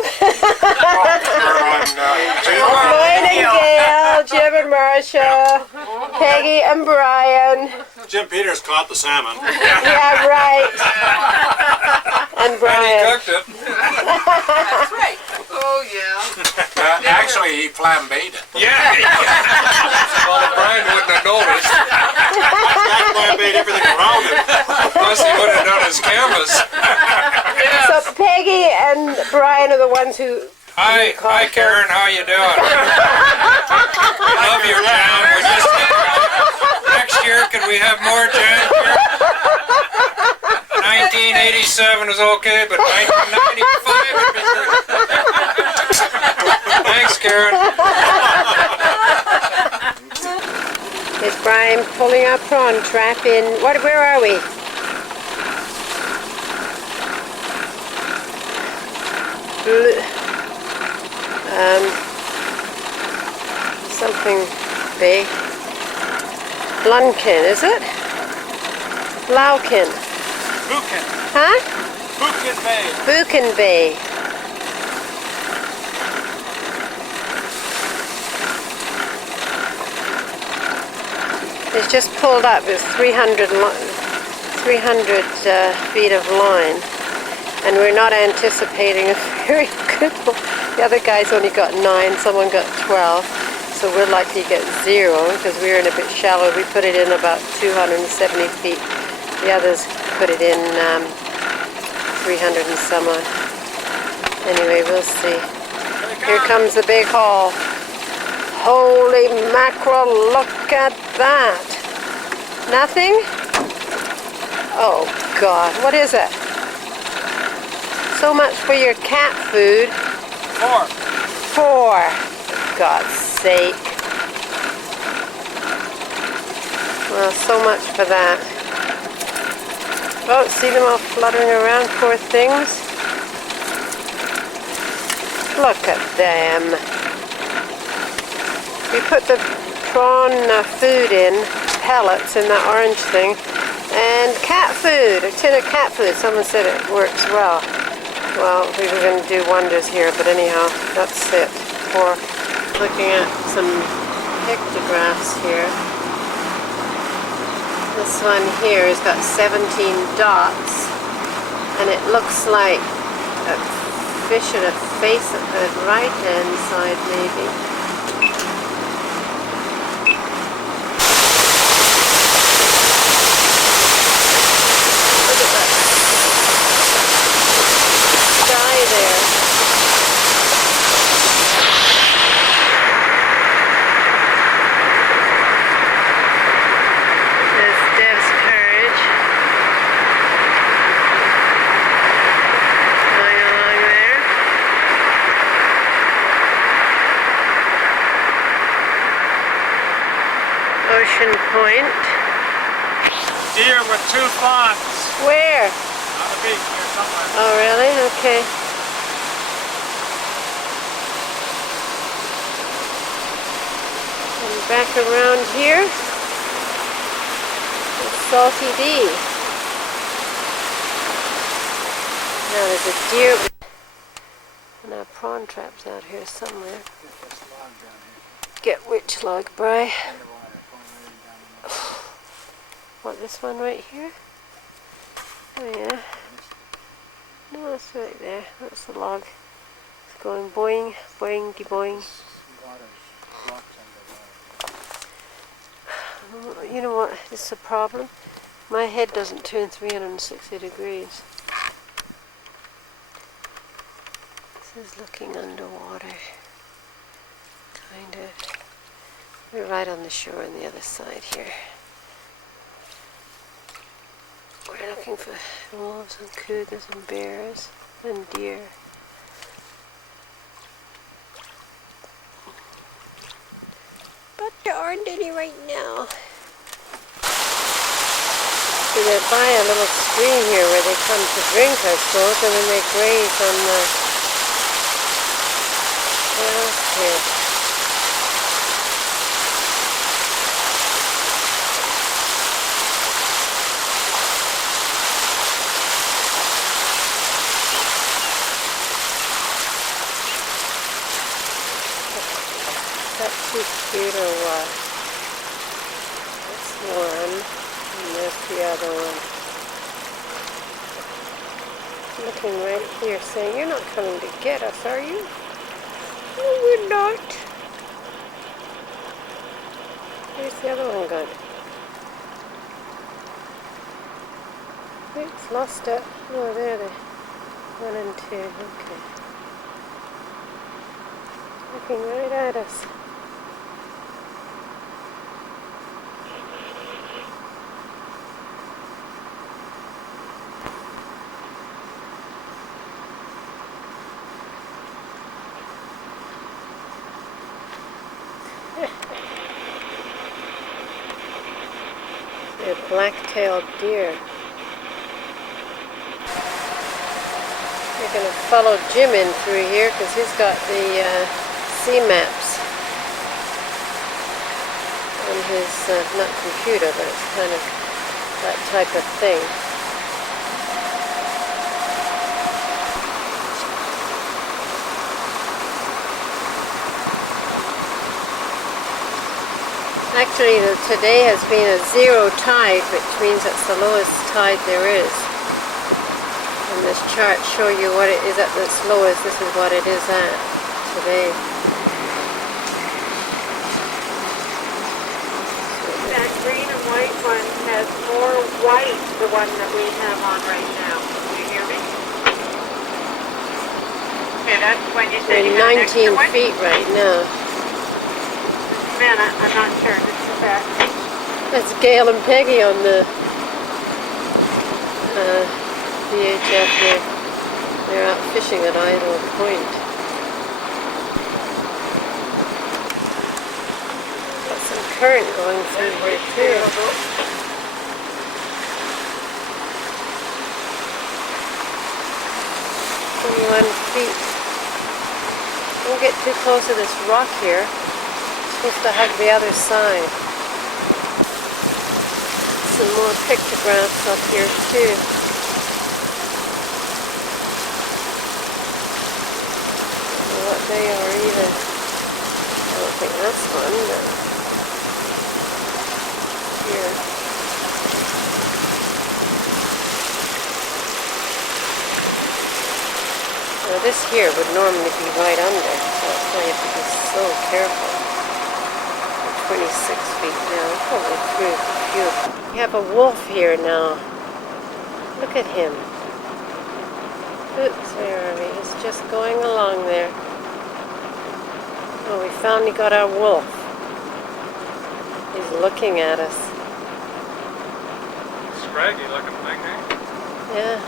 Morning, Gail, Jim and Marcia, Peggy and Brian. Jim Peters caught the salmon. Yeah, right. And Brian. And he cooked it. That's right. Oh, yeah. Actually, he flambéed it. Yeah. Well, Brian wouldn't have noticed. That flambéed everything around it. Plus, he would have done his canvas. So Peggy and Brian are the ones who... Hi, Karen. How you doing? Love your jam. We just next year, can we have more jam here? 1987 is okay, but 1995 would be great. Thanks, Karen. Is Brian pulling our prawn trap in... Where are we? Something big. Blunkin, is it? Laukin. Buchan. Huh? Buchan Bay. Buchan Bay. It's just pulled up. There's 300 feet of line. And we're not anticipating a very good one. The other guys only got 9, someone got 12. So we're likely to get 0 because we're in a bit shallow. We put it in about 270 feet. The others put it in 300 and some odd. Anyway, we'll see. Here comes the big haul. Holy mackerel, look at that. Nothing? Oh God, what is it? So much for your cat food. 4. 4. For God's sake. Well, so much for that. Oh, see them all fluttering around, poor things. Look at them. We put the prawn food in, pellets in that orange thing, and cat food, a tin of cat food. Someone said it works well. Well, we were going to do wonders here, but anyhow, that's it for looking at some pictographs here. This one here has got 17 dots, and it looks like a fish and a face at the right hand side maybe. Look at that sky there. There's Dev's Courage going along there. Ocean Point. Deer with 2 fawns Where? on the beach here somewhere. Oh, really? Okay. And back around here, it's Salty D. Now there's a deer and our prawn traps out here somewhere. Get which log, Bri? What, this one right here? Oh yeah. No, that's right there. That's the log. It's going boing, boing, de boing. You know what? This is a problem. My head doesn't turn 360 degrees. This is looking underwater. Kind of. We're right on the shore on the other side here. We're looking for wolves and cougars and bears and deer. But there aren't any right now. So they buy a little stream here where they come to drink, I suppose, and then they graze on the... Okay. That's too cute or what? That's one, and there's the other one. Looking right here saying, you're not coming to get us, are you? No, we're not. Where's the other one gone? Oops, lost it. Oh, there they are. 1 and 2, okay. Looking right at us. A black-tailed deer. We're going to follow Jim in through here because he's got the sea maps on his, not computer, but it's kind of that type of thing. Actually, today has been a 0 tide, which means it's the lowest tide there is. And this chart shows you what it is at its lowest. This is what it is at today. That green and white one has more white, the one that we have on right now. Do you hear me? Okay, that's when you said you We're got an extra 19 one? feet right now. Man, I'm not sure. This is that. That's Gail and Peggy on the VHF here. They're out fishing at Idle Point. Got some current going through here too. 21 feet. Don't get too close to this rock here. Supposed to hug the other side. Some more pictographs up here too. I don't know what they are either. I don't think that's one, but here. this here would normally be right under, so that's why you have to be so careful. 26 feet down. Holy through. Beautiful. We have a wolf here now. Look at him. Oops, where are we? He's just going along there. Oh, we finally got our wolf. He's looking at us. Scraggy looking thing, eh? Yeah.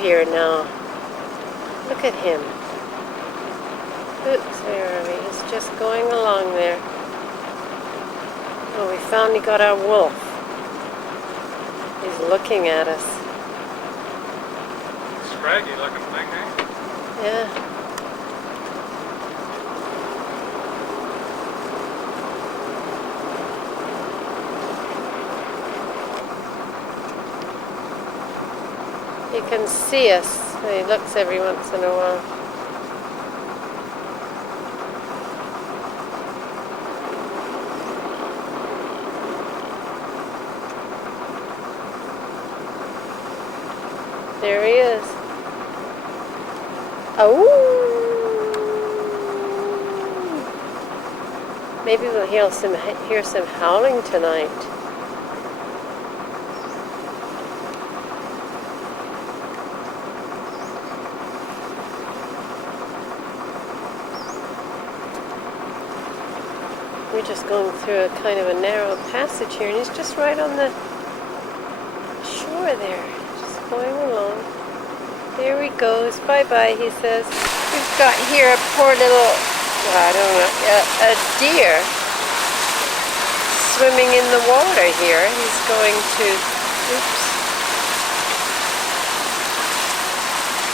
Here now. Look at him. Oops, where are we? He's just going along there. Oh, we finally got our wolf. He's looking at us. Scraggy looking thing, eh? Yeah. He can see us. He looks every once in a while. There he is. Oh! Maybe we'll hear some howling tonight. We're just going through a kind of a narrow passage here, and he's just right on the shore there, just going along. There he goes. Bye-bye, he says. We've got here a poor little, I don't know, a deer swimming in the water here. He's going to, oops.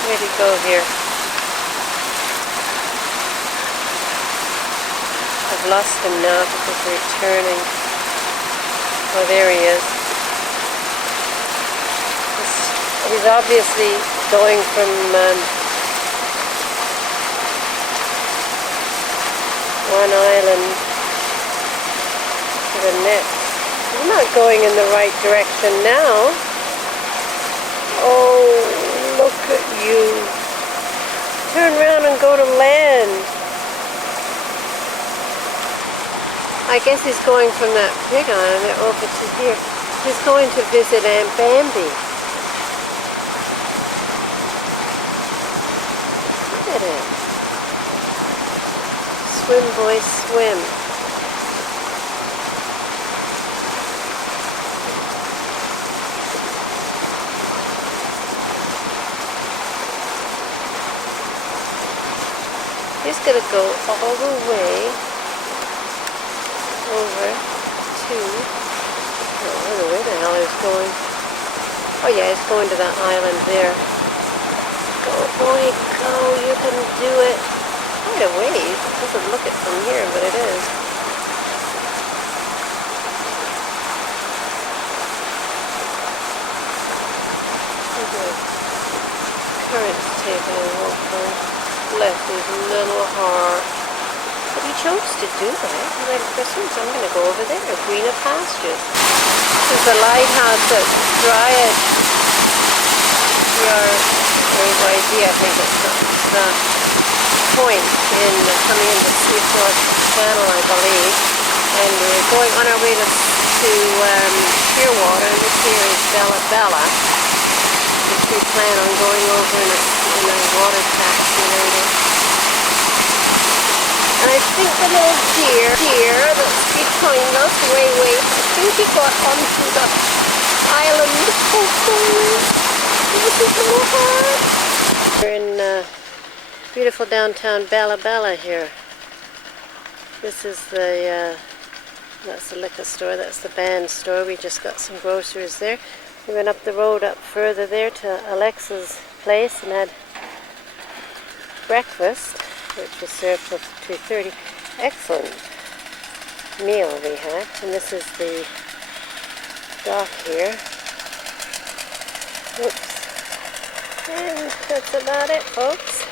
Where'd he go here? I've lost him now because we're turning. Oh, there he is. He's obviously going from one island to the next. He's not going in the right direction now. Oh, look at you. Turn around and go to land. I guess he's going from that big island over to here. He's going to visit Aunt Bambi. Look at it. Swim, boy, swim. He's going to go all the way over to, I don't know where the hell he's going. Oh yeah, he's going to that island there. Go boy, go, you can do it. Quite a ways. It doesn't look it from here, but it is. Look at the currents taking a walk on. Bless his little heart. But he chose to do that. Like Christmas, I'm going to go over there, greener pastures. This is the lighthouse at Dryad YYZ, I think it's the point in coming into Seaford Channel, I believe. And we're going on our way to Shearwater, and this here is Bella Bella, which we plan on going over in a water taxi later. And I think the little deer that's behind us, way, I think he got onto the island. This is little heart. We're in beautiful downtown Bella Bella here. This is that's the liquor store, that's the band store. We just got some groceries there. We went up the road up further there to Alexa's place and had breakfast, which was served till 2:30. Excellent meal we had. And this is the dock here. Oops. And that's about it, folks.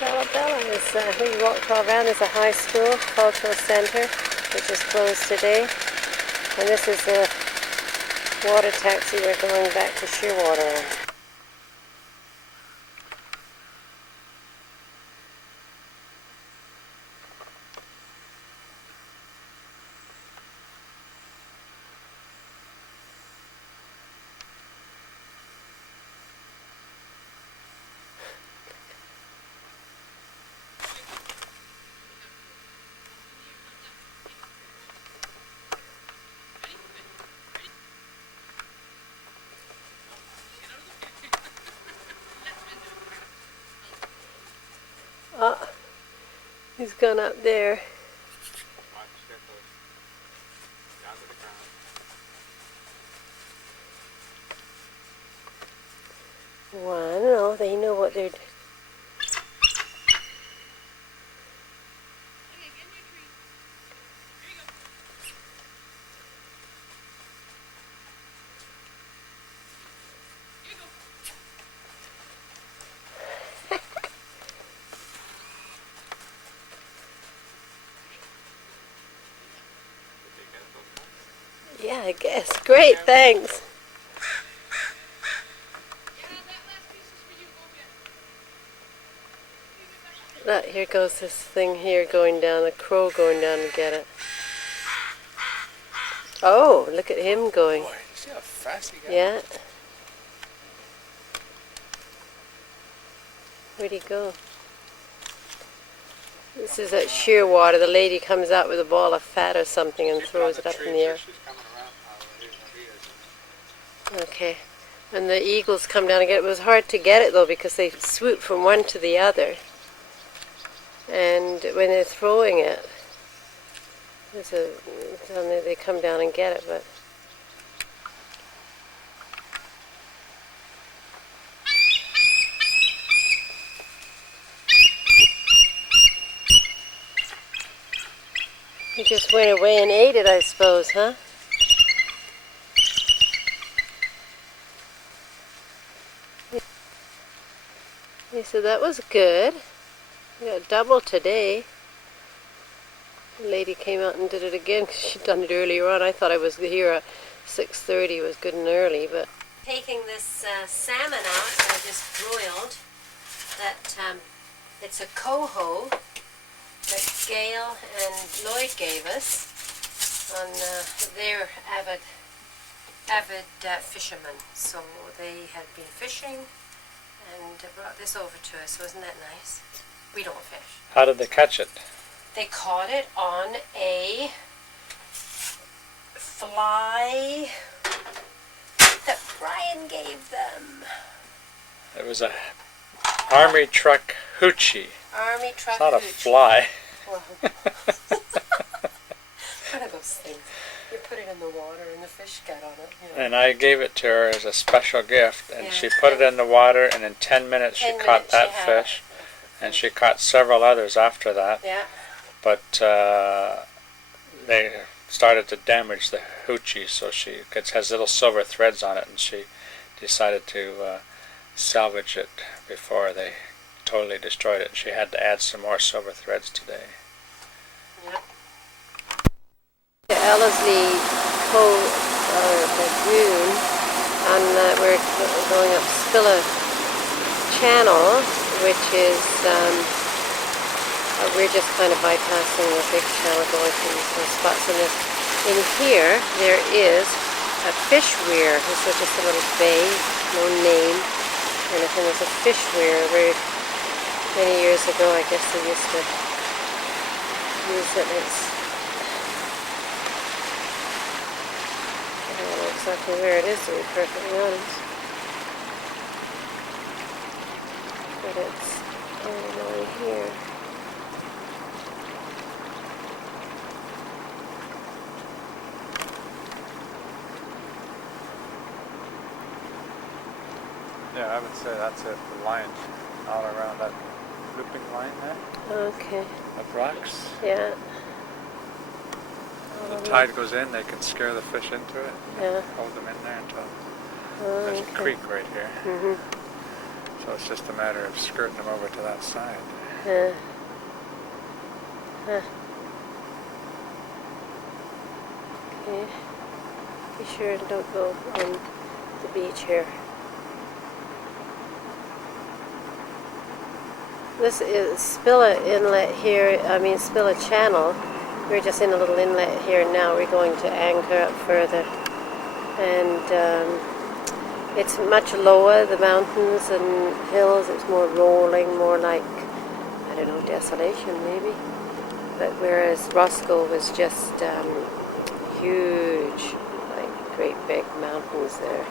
Bella Bella is, we walked all around. There's a high school, cultural center. which is closed today. And this is the water taxi we're going back to Shearwater on. Oh, he's gone up there. Watch, there it goes. Down to the ground. Well, I don't know. They know what they're doing. Yeah, I guess. Great, thanks. Look, here goes this thing here going down, a crow going down to get it. Oh, look at him going. Boy, see how fast he got? Yeah. Where'd he go? This is at Shearwater. The lady comes out with a ball of fat or something and throws it up in the air. She's coming around now. Okay. And the eagles come down and get it. It was hard to get it though because they swoop from one to the other. And when they're throwing it, they come down and get it, but he just went away and ate it, I suppose, huh? He said that was good. We got double today. The lady came out and did it again because she'd done it earlier on. I thought I was here at 6:30. It was good and early, but taking this salmon out that I just broiled. That it's a coho that Gail and Lloyd gave us on their avid fishermen. So they had been fishing and brought this over to us. So isn't that nice? We don't fish. How did they catch it? They caught it on a fly that Brian gave them. It was a army truck hoochie. Army truck It's not a hooch. fly. Well, one of those things. You put it in the water and the fish got on it. You know. And I gave it to her as a special gift, and Yeah. she put it in the water, and in 10 minutes she 10 caught minutes that she had fish, and she caught several others after that. Yeah. But they started to damage the hoochie, so has little silver threads on it, and she decided to salvage it before they totally destroyed it. She had to add some more silver threads today. Yeah. The Ellerslie Lagoon, and we're going up Spiller Channel, which is we're just kind of bypassing the big channel going through these spots. And in here there is a fish weir. This is just a little bay, no name. And there's a fish weir where many years ago I guess they used to use it. I don't know exactly where it is, to be perfectly honest. But it's along here. Yeah, I would say that's it. The line all around that looping line there Okay, of rocks. yeah. The tide goes in, they can scare the fish into it, Yeah. hold them in there until Oh, there's a okay. creek right here. Mhm. So it's just a matter of skirting them over to that side. Yeah. Huh. Okay. Be sure and don't go on the beach here. This is Spilla Inlet here, Spilla Channel. We're just in a little inlet here now. We're going to anchor up further. And it's much lower, the mountains and hills. It's more rolling, more like, I don't know, desolation maybe. But whereas Roscoe was just huge, like great big mountains there.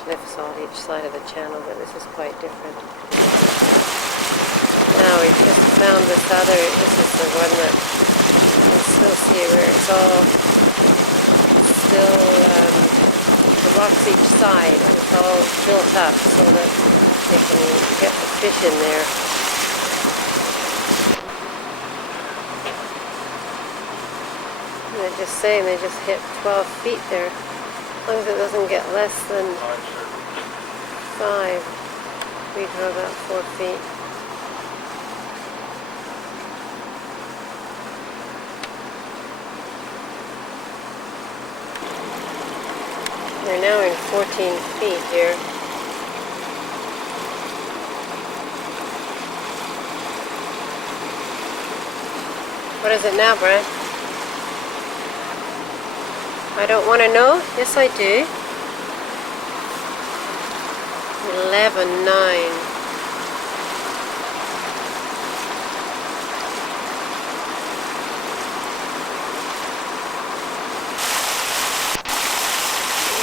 Cliffs on each side of the channel, but this is quite different. Now we've just found this is the one that you can still see where it's all still the rocks each side, and it's all built up so that they can get the fish in there. And they're just saying they just hit 12 feet there. As long as it doesn't get less than 5, we go about 4 feet. We're now in 14 feet here. What is it now, Brian? I don't want to know? Yes, I do. 11:09.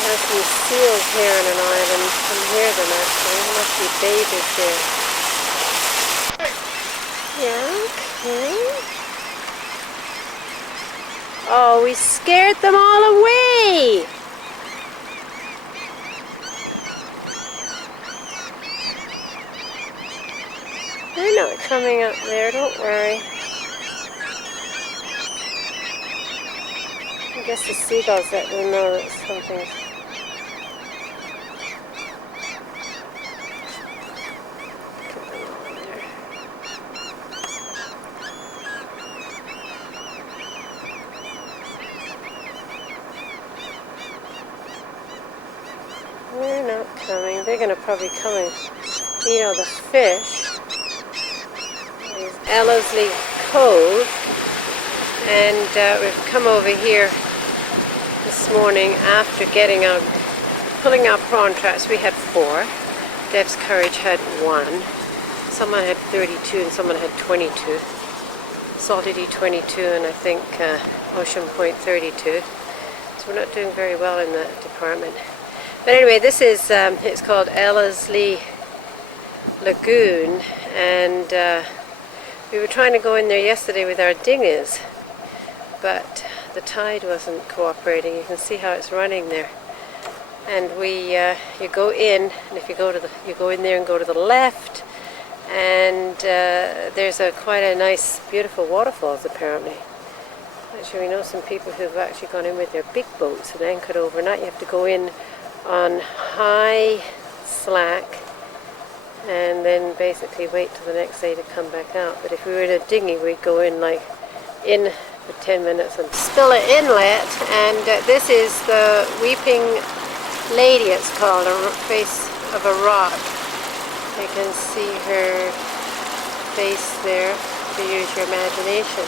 There's some seals here on an island. I can hear them actually. There must be babies there. Yeah, okay. Oh, we scared them all away! They're not coming up there, don't worry. I guess the seagulls let them know that something's... Get them all there. They're not coming. They're going to probably come and eat all the fish. There's Ellerslie Cove, and we've come over here this morning after pulling our prawn traps. We had 4. Deb's Courage had 1. Someone had 32 and someone had 22. Salty D 22 and I think Ocean Point 32. So we're not doing very well in that department. But anyway, this is, it's called Ellerslie Lagoon, and we were trying to go in there yesterday with our dinghies, but the tide wasn't cooperating. You can see how it's running there. And you go in, and if you go in there and go to the left, and there's quite a nice, beautiful waterfalls apparently. Actually, we know some people who've actually gone in with their big boats and anchored overnight. You have to go in on high slack and then basically wait till the next day to come back out. But if we were in a dinghy, we'd go in in for 10 minutes. And Spilla Inlet, and this is the Weeping Lady, it's called, a face of a rock. You can see her face there to use your imagination.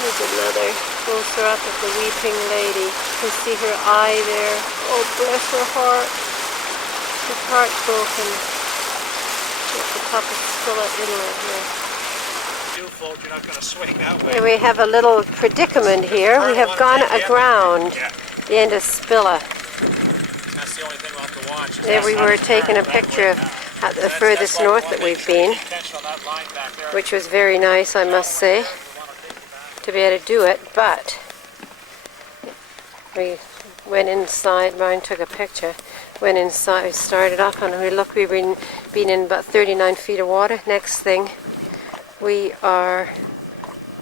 Here's another closer up of the Weeping Lady. You can see her eye there. Oh, bless her heart. She's heartbroken. At the top of Spilla Inlet here. You float, you're not going to swing that way. And we have a little predicament here. We have gone aground the end of Spilla. That's the only thing we'll have to watch. There we were taking a picture of at the furthest north that we've been, which was very nice, I must say, to be able to do it. But we went inside, Brian took a picture, went inside, we started up, and we look, we've been in about 39 feet of water. Next thing, we are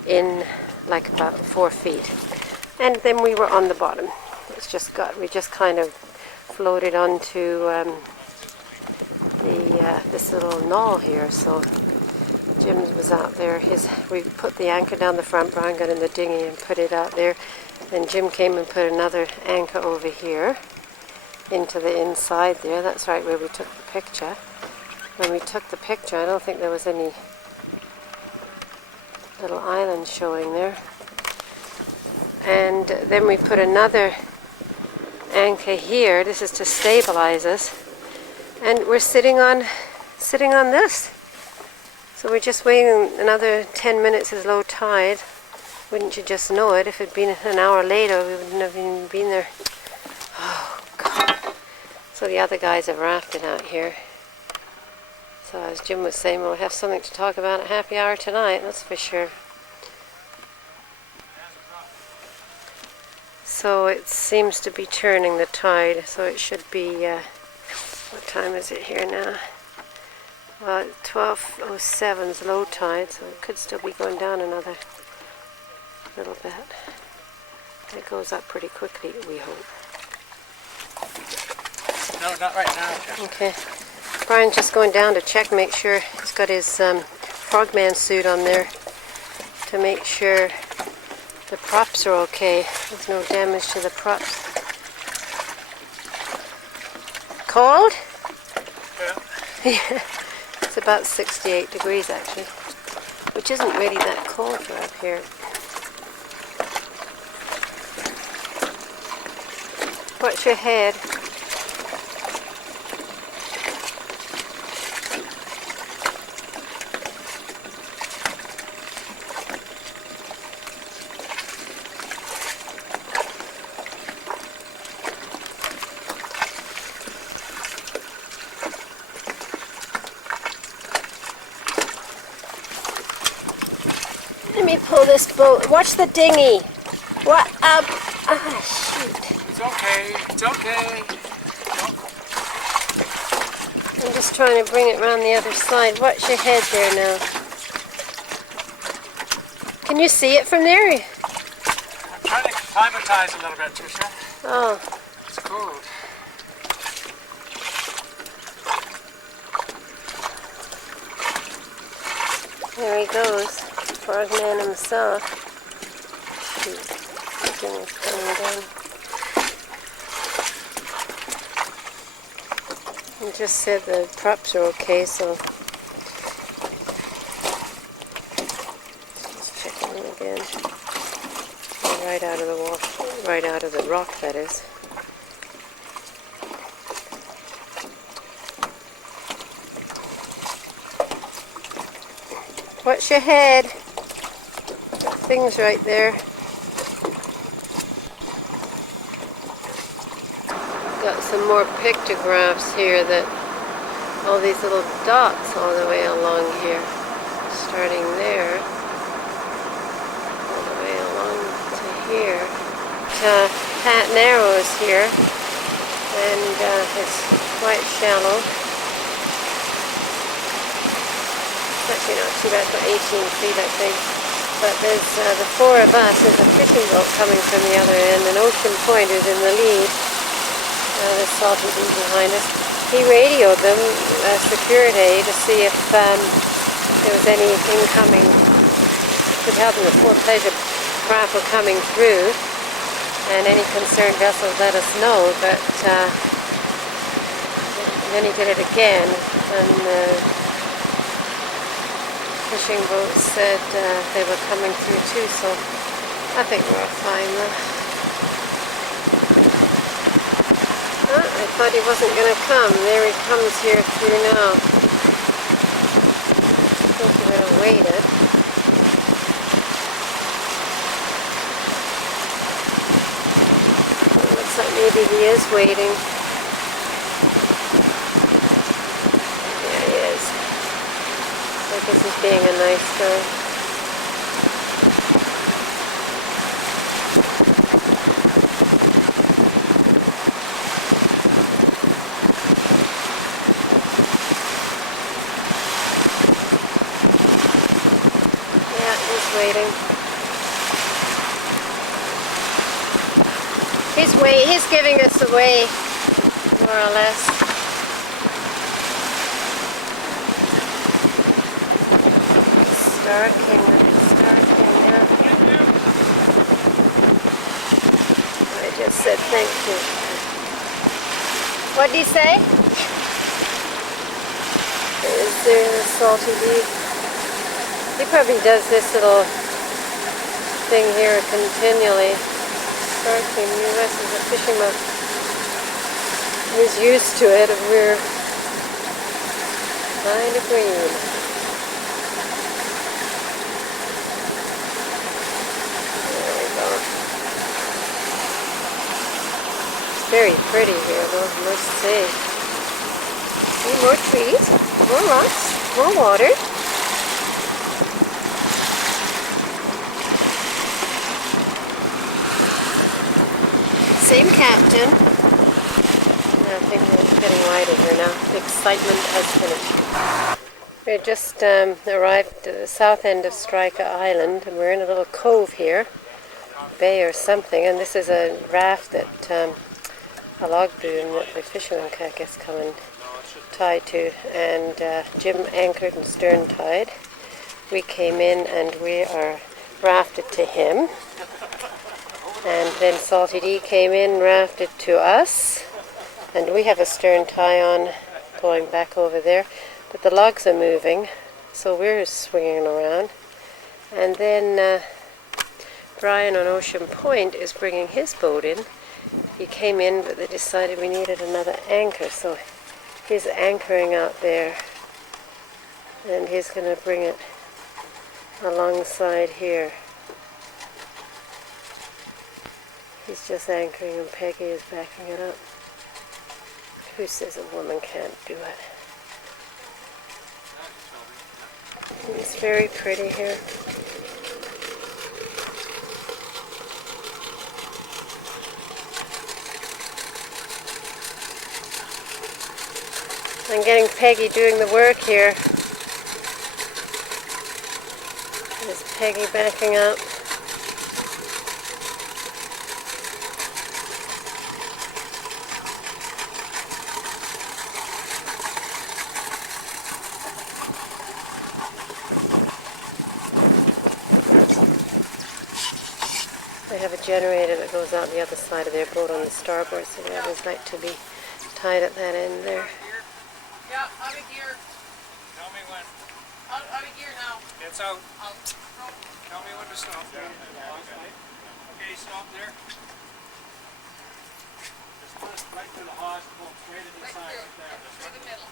in like about 4 feet. And then we were on the bottom. We just kind of floated onto this little knoll here, so Jim was out there. We put the anchor down the front. Brian got in the dinghy and put it out there. Then Jim came and put another anchor over here into the inside there. That's right where we took the picture. When we took the picture, I don't think there was any little island showing there. And then we put another anchor here. This is to stabilize us. And we're sitting on this. So we're just waiting another 10 minutes is low tide. Wouldn't you just know it? If it had been an hour later, we wouldn't have even been there. Oh, God. So the other guys have rafted out here. So as Jim was saying, we'll have something to talk about at happy hour tonight, that's for sure. So it seems to be turning the tide, so it should be, what time is it here now? Well, 12:07 is low tide, so it could still be going down another little bit. It goes up pretty quickly, we hope. No, not right now, Jeff. Okay. Brian's just going down to check, make sure he's got his frogman suit on there to make sure the props are okay. There's no damage to the props. Cold? Yeah. It's about 68 degrees actually, which isn't really that cold for up here. Watch your head. Let me pull this boat. Watch the dinghy. What up? Ah, shoot. It's okay. It's okay. I'm just trying to bring it around the other side. Watch your head there now. Can you see it from there? I'm trying to climatize a little bit, Tricia. Oh, It's cold. there he goes. Frogman himself. Shoot. The thing is coming down. He just said the props are okay, so just checking them again. They're right out of the wall, right out of the rock, that is. Watch your head. That thing's right there. Got some more pictographs here that all these little dots all the way along here. Starting there. All the way along to here. Pat Narrows here. And it's quite shallow. Actually not too bad, for 18 feet I think. But there's the four of us. There's a fishing boat coming from the other end, and Ocean Point is in the lead. There's Salty Bee behind us. He radioed them, security, to see if there was any incoming. To tell them the Port Pleasure craft were coming through, and any concerned vessels let us know. But then he did it again, and fishing boats said they were coming through too, so I think we're fine though. I thought he wasn't going to come. There he comes here through now. I think he would have waited. It looks like maybe he is waiting. Yeah, he is. I guess he's being a nice guy. Yeah, he's waiting. He's giving us away, more or less. Darking, it's darking now. I just said thank you. What did you say? Is there a salty leaf? He probably does this little thing here continually. Darking, U.S. is a fishing boat. He's used to it, and we're kind of green. Very pretty here, though, I must say. More trees, more rocks, more water. Same captain. I think it's getting lighter here now. The excitement has finished. We just arrived at the south end of Striker Island, and we're in a little cove here, bay or something, and this is a raft that a log boom that the fishermen can, I guess, come and tie to, and Jim anchored and stern tied. We came in and we are rafted to him, and then Salty D came in, rafted to us, and we have a stern tie on going back over there, but the logs are moving, so we're swinging around, and then Brian on Ocean Point is bringing his boat in. He came in, but they decided we needed another anchor, so he's anchoring out there, and he's going to bring it alongside here. He's just anchoring, and Peggy is backing it up. Who says a woman can't do it? It's very pretty here. I'm getting Peggy doing the work here. There's Peggy backing up. They have a generator that goes out the other side of their boat on the starboard, so that is like to be tied at that end there. Yeah, out of gear. Tell me when. Out of gear now. It's out. Out. Tell me when to stop. Okay, stop there. Just put us right through the hawse, pull straight into the Right side through. right there. Through the middle.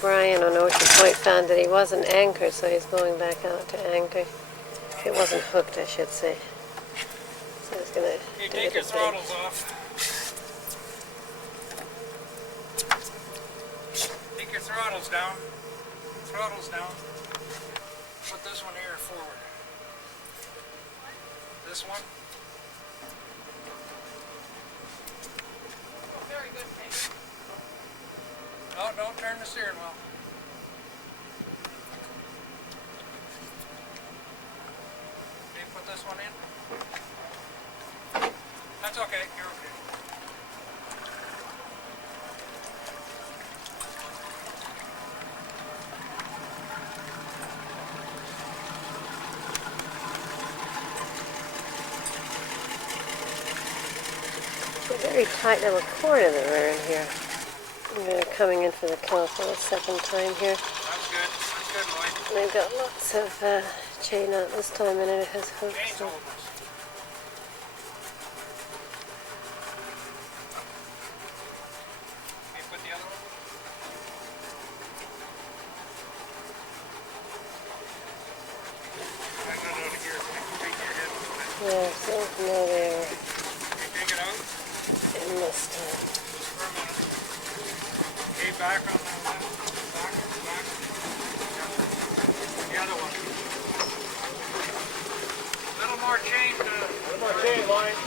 Brian on Ocean Point found that he wasn't anchored, so he's going back out to anchor. It wasn't hooked, I should say. So he's going to Hey, do take it your again. throttles off. Take your throttles down. Throttles down. Put this one here forward. This one. Oh, very good, Peggy. No, don't turn the steering wheel. Okay, put this one in. That's okay, you're okay. It's a very tight little corner that we're in here. We're coming in for the kill for the second time here. That's good. That's good, Lloyd. They've got lots of chain out this time, and it has hooks. Chain's So. holding us. Okay, put the other one. I got it out of gear. Take your head with it. Yeah, so no, they are Okay, take it out. in this time. Just for a minute. Okay, back on that one. Back. The other one. Little more chain. Little more chain line.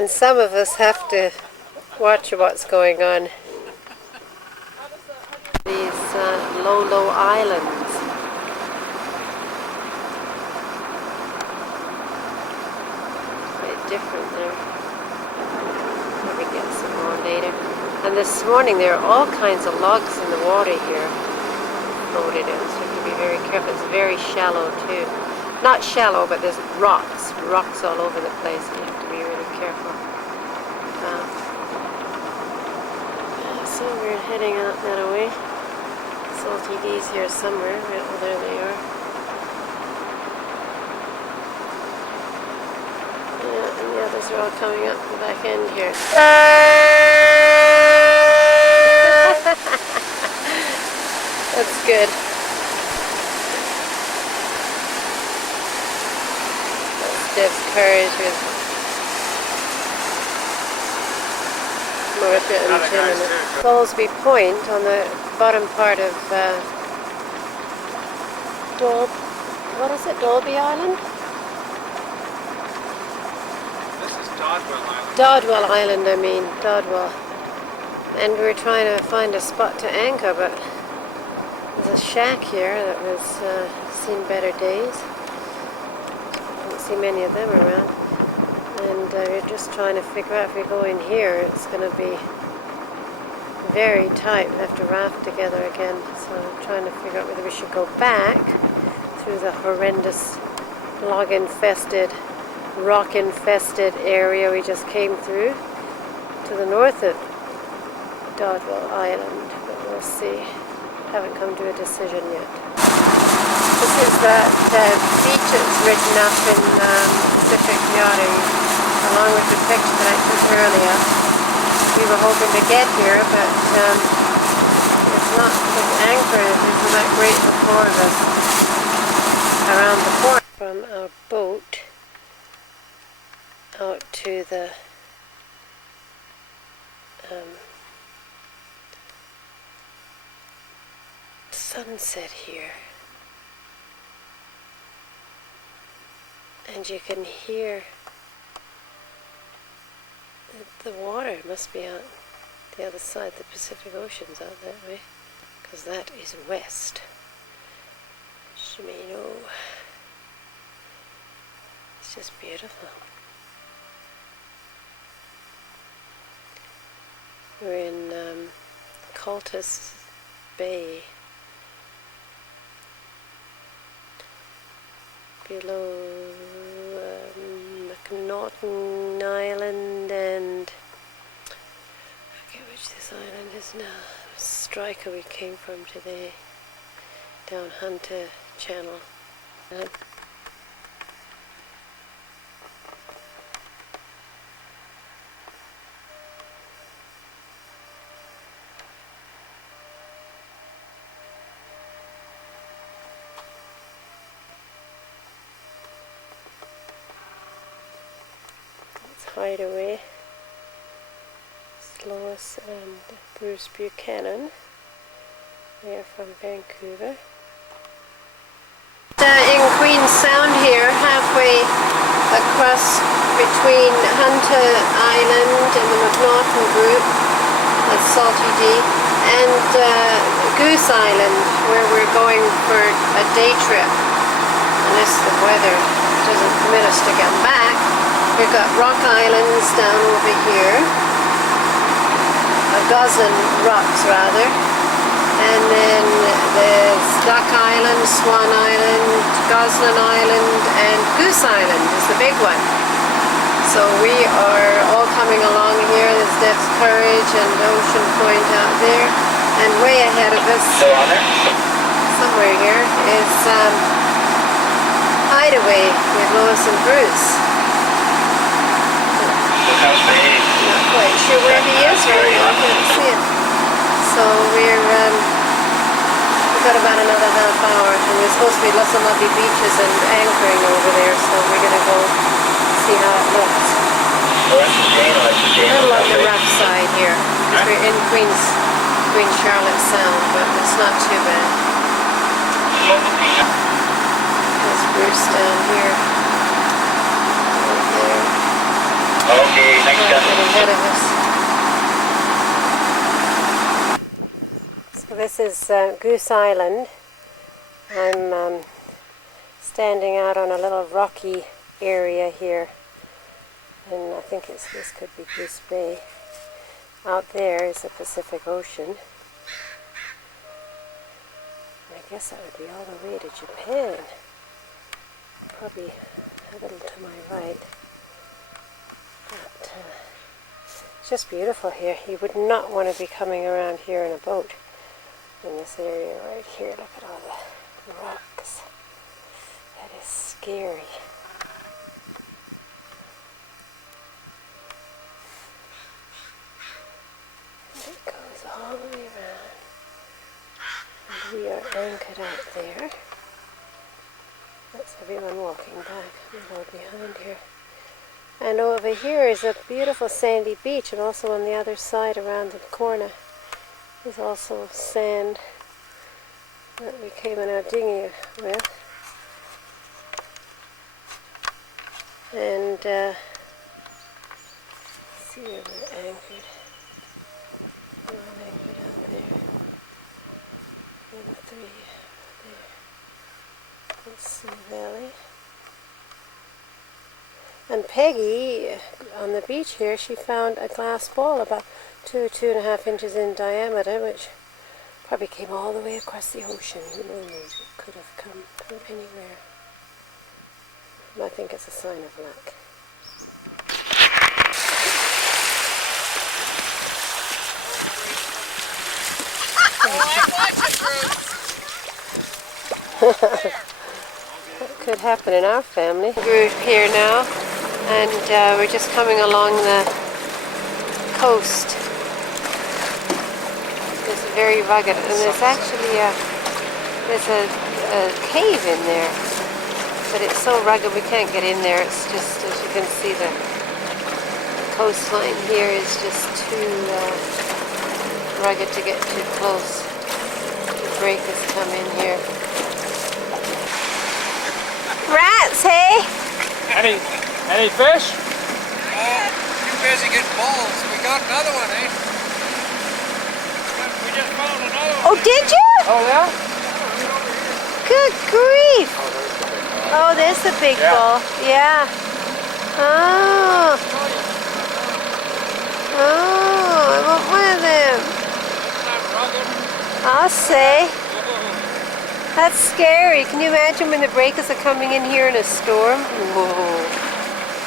And some of us have to watch what's going on. These low islands. Quite different there. Maybe get some more later. And this morning there are all kinds of logs in the water here floated in, so you have to be very careful. It's very shallow too. Not shallow, but there's rocks all over the place. You have to be really careful. So we're heading out that way. Salty D's here somewhere. Oh, there they are. Yeah, and the others are all coming up the back end here. That's good. That's Dev's courage with Martha and Jim and Bowlesby Point on the bottom part of Dolby Island? This is Dodwell Island. Dodwell Island, I mean, Dodwell. And we were trying to find a spot to anchor, but there's a shack here that was seen better days. Don't see many of them around. And we're just trying to figure out if we go in here, it's going to be very tight. We have to raft together again. So I'm trying to figure out whether we should go back through the horrendous log-infested, rock-infested area we just came through to the north of Dodwell Island. But we'll see. Haven't come to a decision yet. This is that beach that's written up in Pacific Yachting, along with the picture that I took earlier. We were hoping to get here, but it's not the anchor isn't that great before us around the port. From our boat out to the sunset here, and you can hear the water must be out the other side. The Pacific Ocean's out that way, because that is west. Shimano. It's just beautiful. We're in Cultus Bay, below McNaughton Island, and I forget which this island is now. Striker we came from today, down Hunter Channel. Hideaway. Lois and Bruce Buchanan. They are from Vancouver. In Queen's Sound here, halfway across between Hunter Island and the McNaughton group, that's Salty D, and Goose Island, where we're going for a day trip, unless the weather doesn't permit us to get back. We've got Rock Islands down over here, a dozen rocks rather, and then there's Duck Island, Swan Island, Goslin Island, and Goose Island is the big one. So we are all coming along here. There's Dev's Courage and Ocean Point out there, and way ahead of us, somewhere here, is Hideaway with Lois and Bruce. Not quite sure where he is right now. I can't see him. So we've got about another half hour, and there's supposed to be lots of lovely beaches and anchoring over there, so we're going to go see how it looks. A little on the rough side here. We're in Queen Charlotte Sound, but it's not too bad. There's Bruce down here. Right there. Okay, thanks, Might Gus. get ahead of us. So this is Goose Island. I'm standing out on a little rocky area here, and I think this could be Goose Bay. Out there is the Pacific Ocean. I guess that would be all the way to Japan. Probably a little to my right. But it's just beautiful here. You would not want to be coming around here in a boat in this area right here. Look at all the rocks. That is scary. And it goes all the way around. And we are anchored out there. That's everyone walking back. We go behind here. And over here is a beautiful sandy beach, and also on the other side around the corner is also sand that we came in our dinghy with. And see where we're anchored. We're all anchored out there. And 3 there. Let's see the valley. And Peggy, on the beach here, she found a glass ball about 2.5 inches in diameter, which probably came all the way across the ocean. Who knows? It could have come from anywhere. I think it's a sign of luck. That could happen in our family. We're here now, and we're just coming along the coast. It's very rugged, and there's actually a cave in there, but it's so rugged we can't get in there. It's just, as you can see, the coastline here is just too rugged to get too close. The breakers come in here. Rats, hey? Any fish? Too busy getting balls. We got another one, eh? We just found another one. Oh, did you? Oh, yeah? Good grief. Oh, there's the big ball. Yeah. Oh. Oh, I want one of them. I'll say. That's scary. Can you imagine when the breakers are coming in here in a storm? Whoa.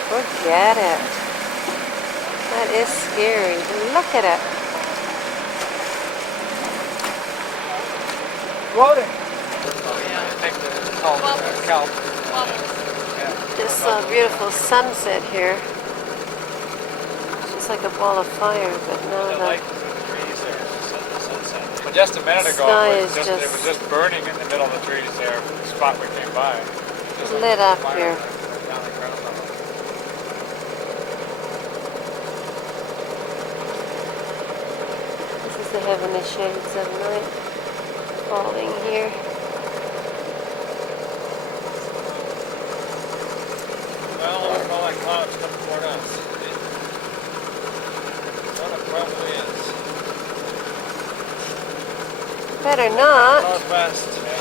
Forget it. That is scary. Look at it. Floating. Kelp. Just saw a beautiful sunset here. It's just like a ball of fire, but now the Just a minute ago, sky it is was just burning in the middle of the trees there, the spot we came by. Just lit up fire here. down the ground level. This is the heavenly shades of night falling here. Well, look at all that clouds coming toward us. Well, it probably is. Better not. Northwest. Yeah.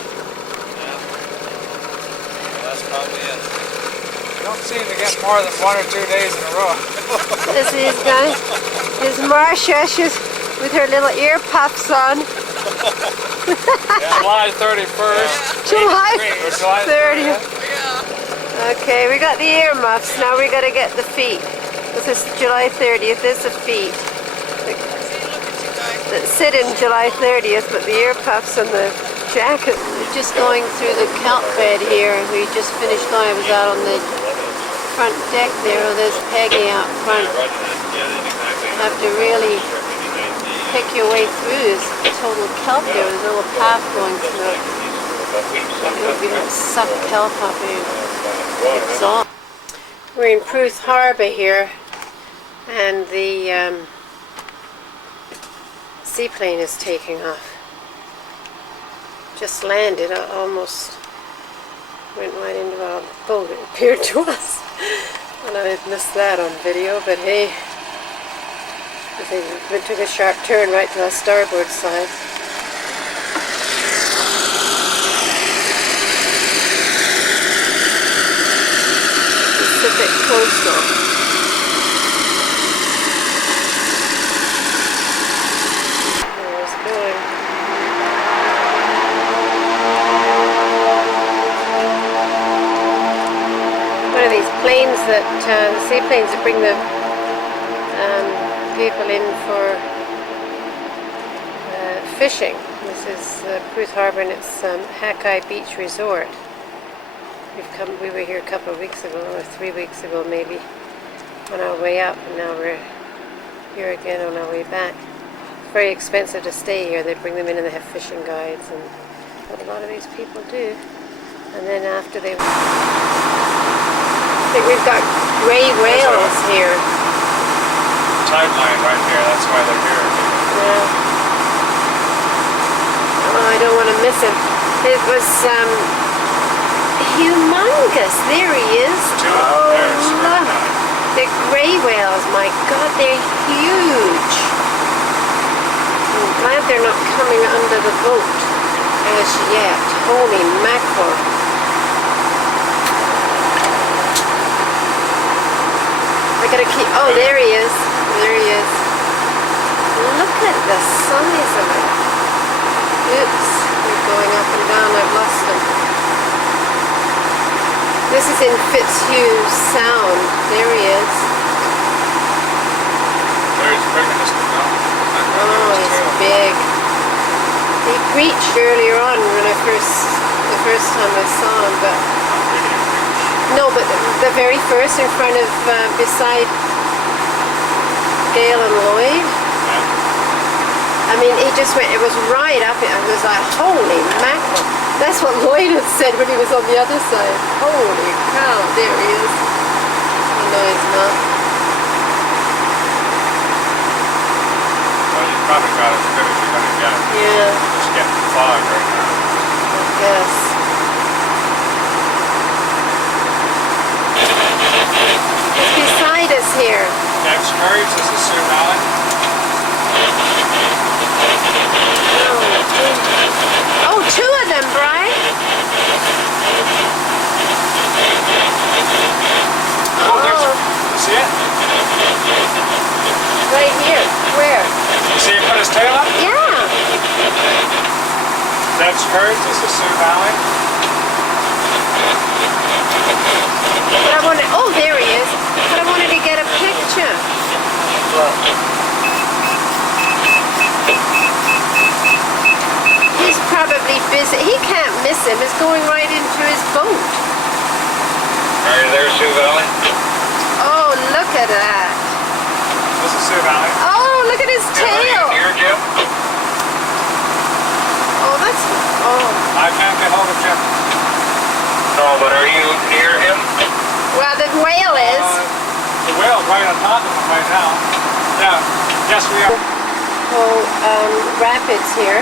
That's probably it. You don't seem to get more than 1 or 2 days in a row. This is guys. There's Marcia. She's with her little ear puffs on. July 31st. July Or July 30th. Okay, we got the ear muffs. Now we got to get the feet. This is July 30th. There's the feet. That sit in July 30th, but the ear puffs and the jacket. We're just going through the kelp bed here. We just finished going. I was out on the front deck there. Oh, there's Peggy out front. You have to really pick your way through this total kelp there. There's a little path going through it. You don't suck kelp up and it's all. We're in Pruth Harbor here, and the seaplane is taking off. Just landed, almost went right into our boat, it appeared to us. And I missed that on video, but hey, they took a sharp turn right to the starboard side. Pacific Coastal. There it's going. One of these planes that, the seaplanes that bring the people in for fishing. This is Pruth Harbour, and it's Hakai Beach Resort. We were here a couple of weeks ago, or 3 weeks ago maybe, on our way up, and now we're here again on our way back. It's very expensive to stay here. They bring them in and they have fishing guides, and what a lot of these people do. And then after they... I think we've got grey whales here. Timeline right here, that's why they're here. Yeah. Oh, I don't want to miss him. It was humongous. There he is. Oh, look. The grey whales, my God, they're huge. I'm glad they're not coming under the boat as yet. Holy mackerel. I gotta keep, oh, there he is. There he is. Look at the size of it. Oops, we're going up and down. I've lost him. This is in Fitzhugh Sound. There he is. There's bigger this one now. Oh, he's big. He breached earlier on when the first time I saw him, but no, but the very first in front of, beside Gail and Lloyd. I mean, he just went, it was right up, I was like, holy mackerel. That's what Lloyd had said when he was on the other side. Holy cow, there he is. Oh, no, he's not. Well, you probably got as good as you're going to get. Yeah. Just getting the fog right now. Yes. It's beside us here. Next Curry's is the Sioux Valley. Oh, two of them, Brian. Oh, there's, see it? Right here. Where? You see him put his tail up? Yeah. Next Curry's is the Sioux Valley. But I wanted, oh, there he is. But I wanted to get a picture. He's probably busy. He can't miss him. It's going right into his boat. Are you there, Sioux Valley? Oh, look at that. This is Sioux Valley. Oh, look at his tail. Here, Jim? Oh, that's, oh. I can't get hold of Jim. No, but are you near him? Well, the whale is. The whale's right on top of him right now. Yeah, yes we are. Oh, rapids here.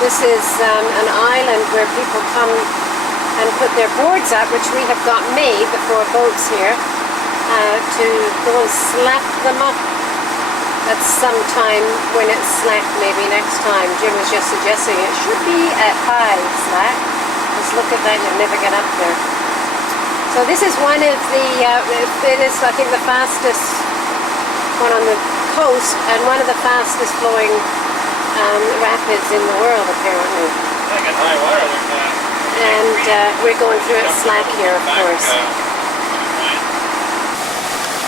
This is an island where people come and put their boards up, which we have got made before boats here, to go and slap them up at some time when it's slack, maybe next time. Jim was just suggesting it should be at high slack. Just look at that, you'll never get up there. So this is one of the, it is I think the fastest one on the coast and one of the fastest flowing rapids in the world apparently. I got high water there. And we're going through it slack here, of course.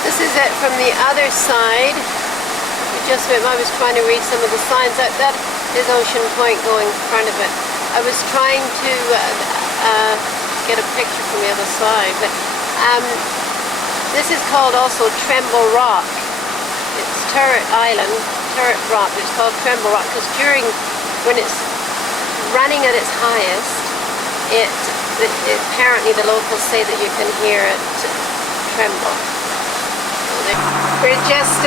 This is it from the other side. I was trying to read some of the signs. That is Ocean Point going in front of it. I was trying to get a picture from the other side, but this is called also Tremble Rock. It's Turret Island, Turret Rock. It's called Tremble Rock because when it's running at its highest, apparently the locals say that you can hear it tremble. We're just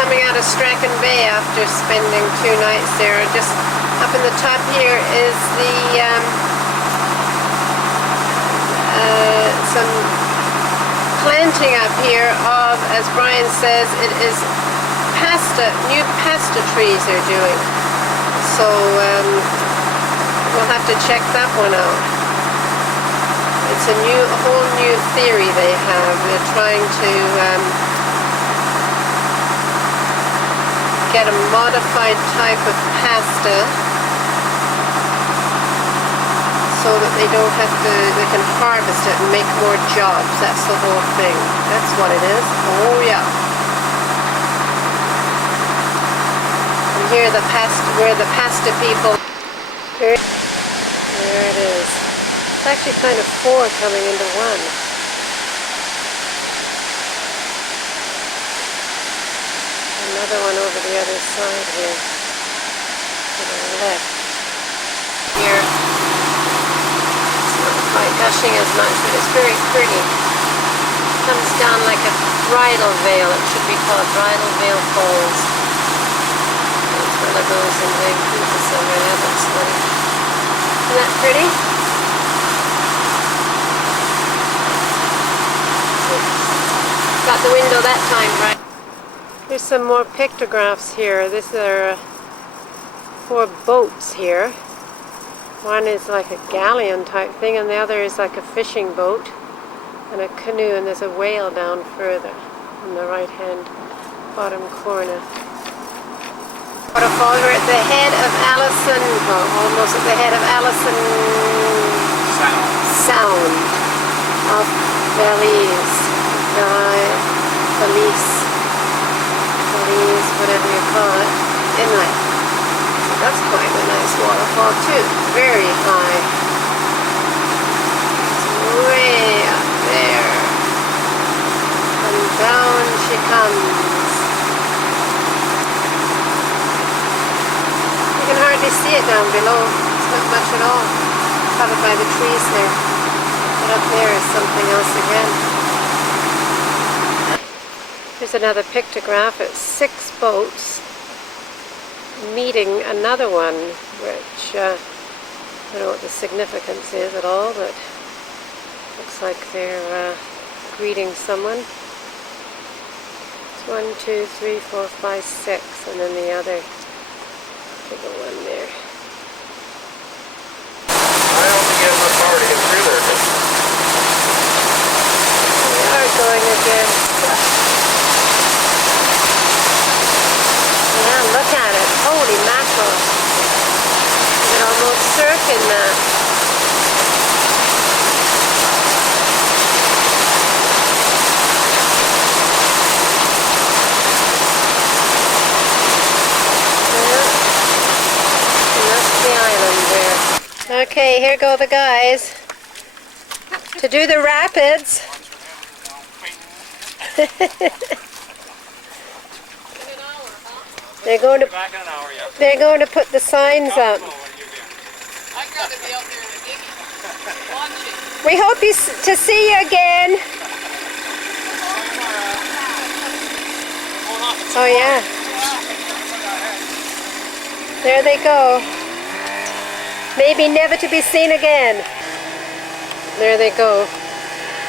coming out of Strachan Bay after spending 2 nights there. Just up in the top here is some planting up here of, as Brian says, it is new pasta trees they're doing. So we'll have to check that one out. It's a whole new theory they have. They're trying to get a modified type of pasta so that they don't have to, they can harvest it and make more jobs. That's the whole thing. That's what it is. Oh yeah. And here where the pasta people. There it is. It's actually kind of four coming into one. Another one over the other side here. To the left. Here. Quite gushing as much, but it's very pretty. It comes down like a bridal veil. It should be called Bridal Veil Falls. It's one of those in Vancouver somewhere. That looks funny. Isn't that pretty? Got the window that time, right? There's some more pictographs here. These are 4 boats here. One is like a galleon type thing, and the other is like a fishing boat and a canoe, and there's a whale down further in the right hand bottom corner. Waterfall, we're at the head of Allison, well, almost at the head of Allison Sound of Belize, whatever you call it, inlet. That's quite a nice waterfall too. Very high. It's way up there. And down she comes. You can hardly see it down below. It's not much at all. Covered by the trees there. But up there is something else again. Here's another pictograph. It's 6 boats meeting another one, which I don't know what the significance is at all, but looks like they're greeting someone. It's 1, 2, 3, 4, 5, 6, and then the other bigger one there. I only get my party in trailer. We are going again. Yeah, look at it. Holy mackerel. You can almost surf in that. Yeah. And that's the island there. Okay, here go the guys to do the rapids. They're going to Back in an hour, yeah. They're going to put the signs up. I gotta be out there in the digging, watching. We hope to see you again. Oh yeah. There they go. Maybe never to be seen again. There they go.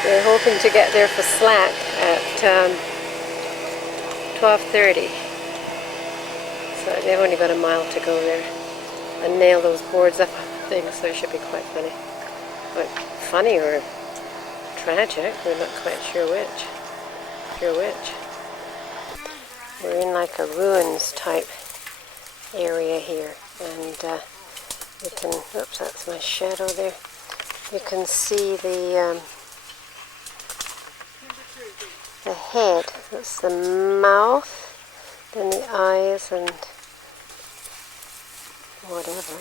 They're hoping to get there for slack at 12:30. So they've only got a mile to go there and nail those boards up on things, so it should be quite funny. But funny or tragic, we're not quite sure which. We're in like a ruins type area here, and you can, oops, that's my shadow there. You can see the head, that's the mouth, then the eyes and whatever.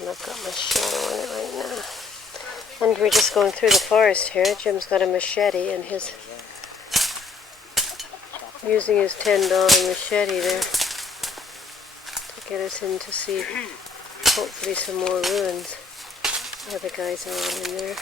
And I've got my shadow on it right now. And we're just going through the forest here. Jim's got a machete and he's using his $10 machete there to get us in to see hopefully some more ruins. The other guys are all in there.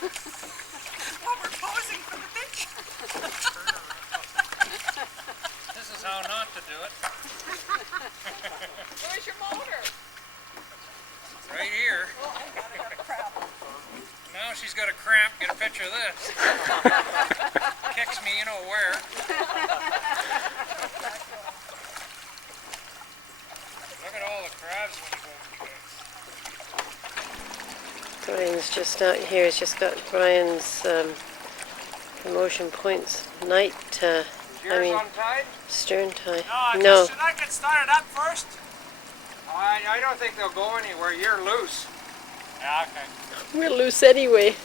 Well, we're posing for the picture. This is how not to do it. Where's your motor? Right here. Oh, I got it. Crap. Now she's got a cramp. Get a picture of this. Kicks me, you know where. Look at all the crabs when you go to the Brian's just out here. He's just got Brian's promotion points night. I mean, untied? stern tie. No, should I get started up first? I don't think they'll go anywhere. You're loose. Yeah, okay. We're loose anyway. Need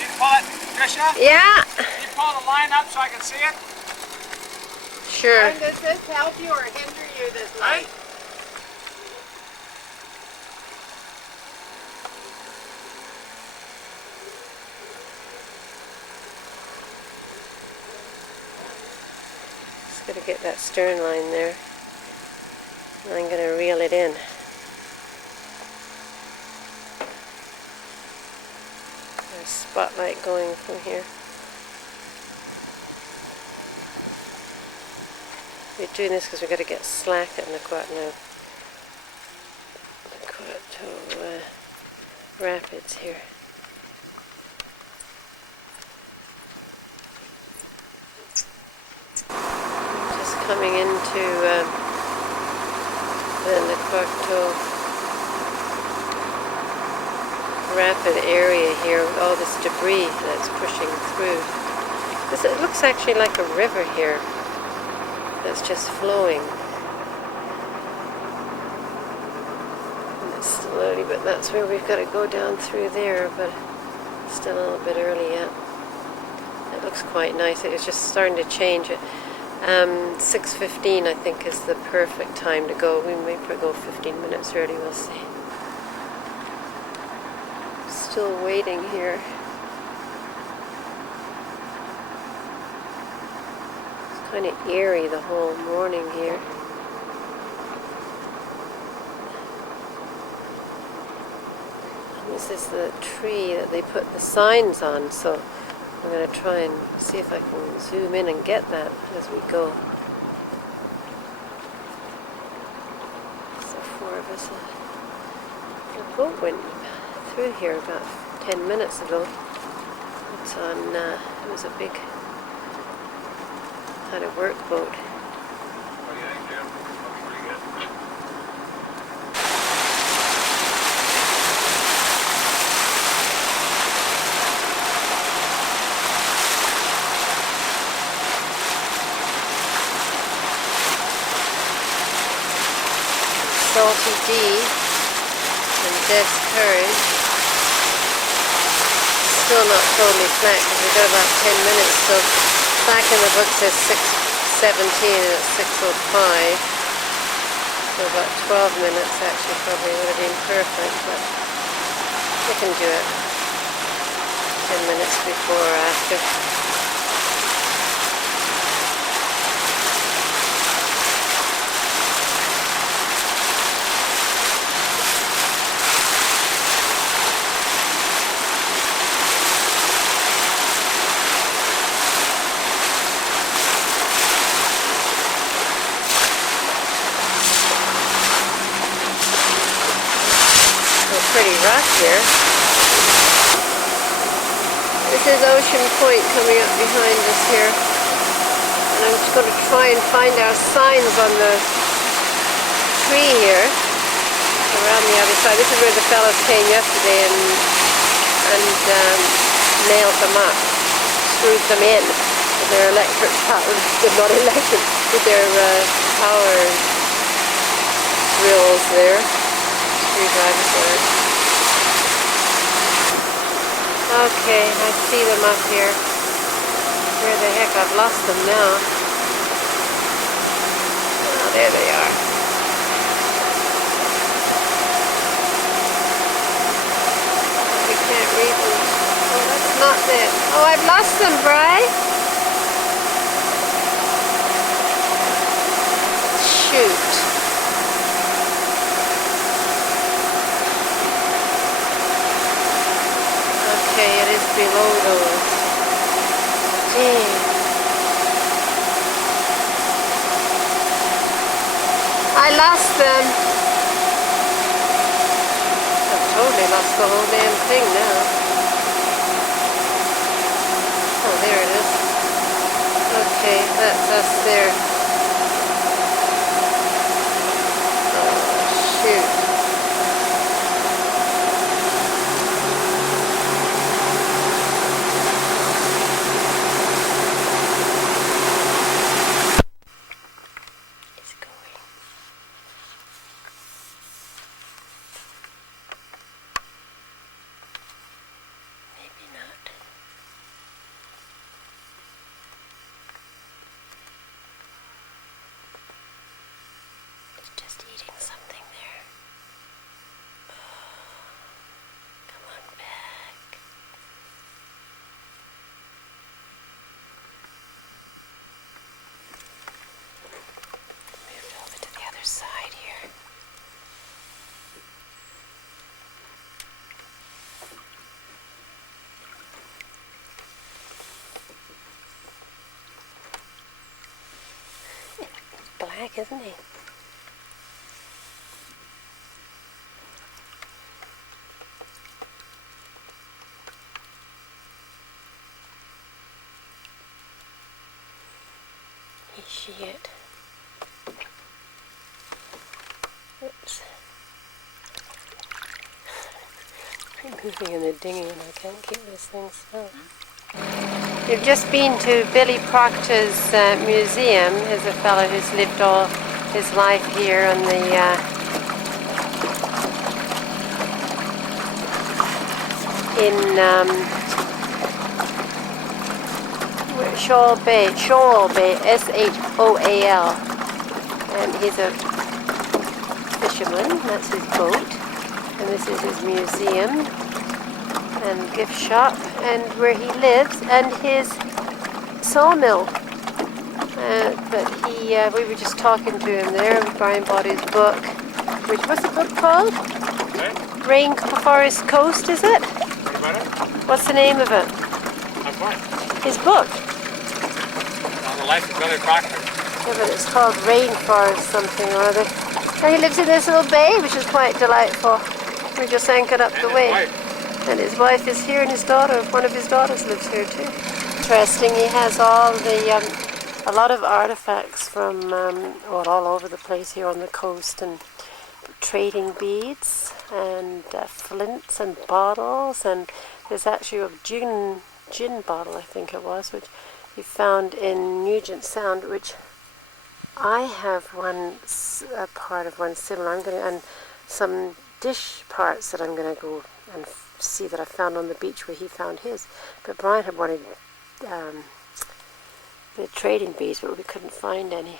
to pull it, Tricia? Yeah. Can you pull the line up so I can see it? Sure. And does this help you or hinder you, this light? Just gotta get that stern line there. And I'm gonna reel it in. There's a spotlight going from here. We're doing this because we've got to get slack at Naquato Rapids here. Just coming into the Naquato Rapid area here with all this debris that's pushing through. It looks actually like a river here that's just flowing. And it's still early, but that's where we've got to go down through there, but still a little bit early yet. It looks quite nice. It's just starting to change. 6:15 I think is the perfect time to go. We may go 15 minutes early, we'll see. Still waiting here. Kind of eerie the whole morning here. And this is the tree that they put the signs on, so I'm going to try and see if I can zoom in and get that as we go. So 4 of us. The boat went through here about 10 minutes ago. It's on, it was a big kind of work boat. What do you think, Jim? Looks pretty good. Salty D and Dead's Courage. Still not totally flat because we've got about 10 minutes, so back in the book says 6:17 and it's 6:05. So about 12 minutes actually probably would have been perfect, but we can do it 10 minutes before or after. Pretty rough here. This is Ocean Point coming up behind us here. And I'm just going to try and find our signs on the tree here around the other side. This is where the fellows came yesterday and nailed them up, screwed them in with their electric power, not electric, with their power drills there. Screwdrivers there. Okay, I see them up here. Where the heck? I've lost them now. Oh, there they are. We can't read them. Oh, that's not them. Oh, I've lost them, Bri. Shoot. below those. Dang. I lost them. I've totally lost the whole damn thing now. Oh, there it is. Okay, that's us there. Oh, shoot. It's going. Maybe not. It's just eating something there. Come on back. Moved over to the other side here. Black, isn't he? Shit. Oops. I'm moving in the dinghy and I can't keep this thing still. We've just been to Billy Proctor's museum. There's a fellow who's lived all his life here on the Shoal Bay, S-H-O-A-L, and he's a fisherman. That's his boat, and this is his museum and gift shop, and where he lives, and his sawmill. But we were just talking to him there. Brian bought his book. What's the book called? Rain Forest Coast, is it? What's the name of it? His book. On the life of Billy Proctor. Yeah, but it's called Rainforest something or other. And he lives in this little bay, which is quite delightful. We just anchored up the way. And his wife is here, and his daughter, one of his daughters lives here too. Interesting, he has all the, a lot of artifacts from, all over the place here on the coast, and trading beads, and flints and bottles, and there's actually a gin bottle, I think it was, which he found in Nugent Sound, which I have part of one similar. and some dish parts that I'm going to go and see that I found on the beach where he found his. But Brian had wanted the trading beads, but we couldn't find any.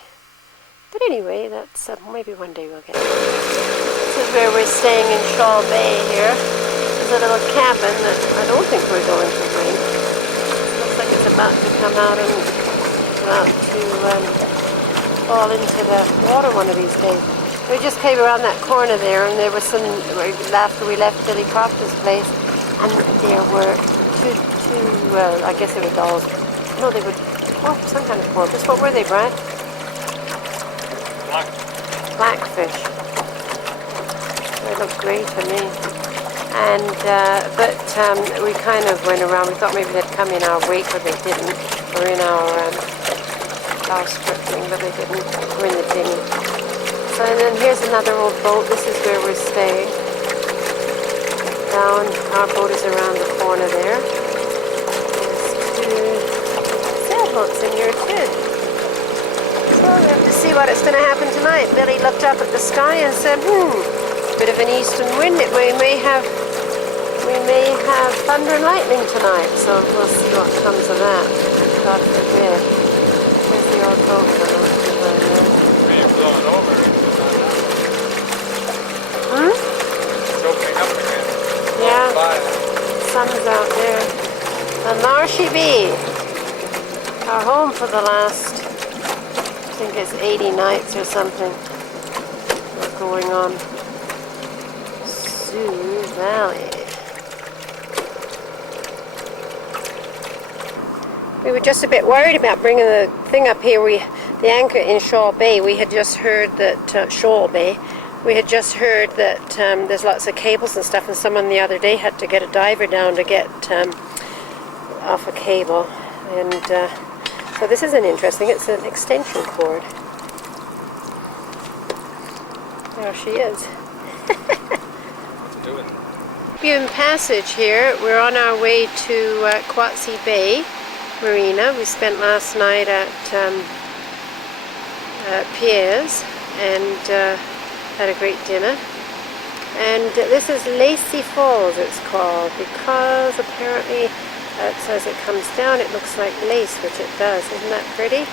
But anyway, that's maybe one day we'll get it. This is where we're staying in Shoal Bay here. There's a little cabin that I don't think we're going to bring. Looks like it's about to come out and about to fall into the water one of these days. We just came around that corner there, and there was some, after we left Billy Proctor's place, and there were two I guess they were dolls. No, they were some kind of porpoise. What were they, Brian? Blackfish. They looked great to me. And, but we kind of went around. We thought maybe they'd come in our wake, but they didn't. Or in our bowsprit thing, but they didn't. We're in the dinghy. So, and then here's another old boat. This is where we're staying. Down, our boat is around the corner there. There's 2 sailboats in here too. So we have to see what it's going to happen tonight. Billy looked up at the sky and said, bit of an eastern wind. We may have thunder and lightning tonight. So we'll see what comes of that. God forbid. Where's the old boat? Being blown over. Soaking up again. Yeah. Sun's out there. And Marshy Be, our home for the last, I think it's 80 nights or something. We're going on Sioux Valley. We were just a bit worried about bringing the thing up here. The anchor in Shoal Bay. We had just heard that Shoal Bay. We had just heard that there's lots of cables and stuff, and someone the other day had to get a diver down to get off a cable. And so this is an interesting. It's an extension cord. There she is. What's it doing? Buin Passage here. We're on our way to Quatsi Bay Marina. We spent last night at Pierre's and had a great dinner. And this is Lacey Falls, it's called, because apparently it says it comes down, it looks like lace, which it does. Isn't that pretty?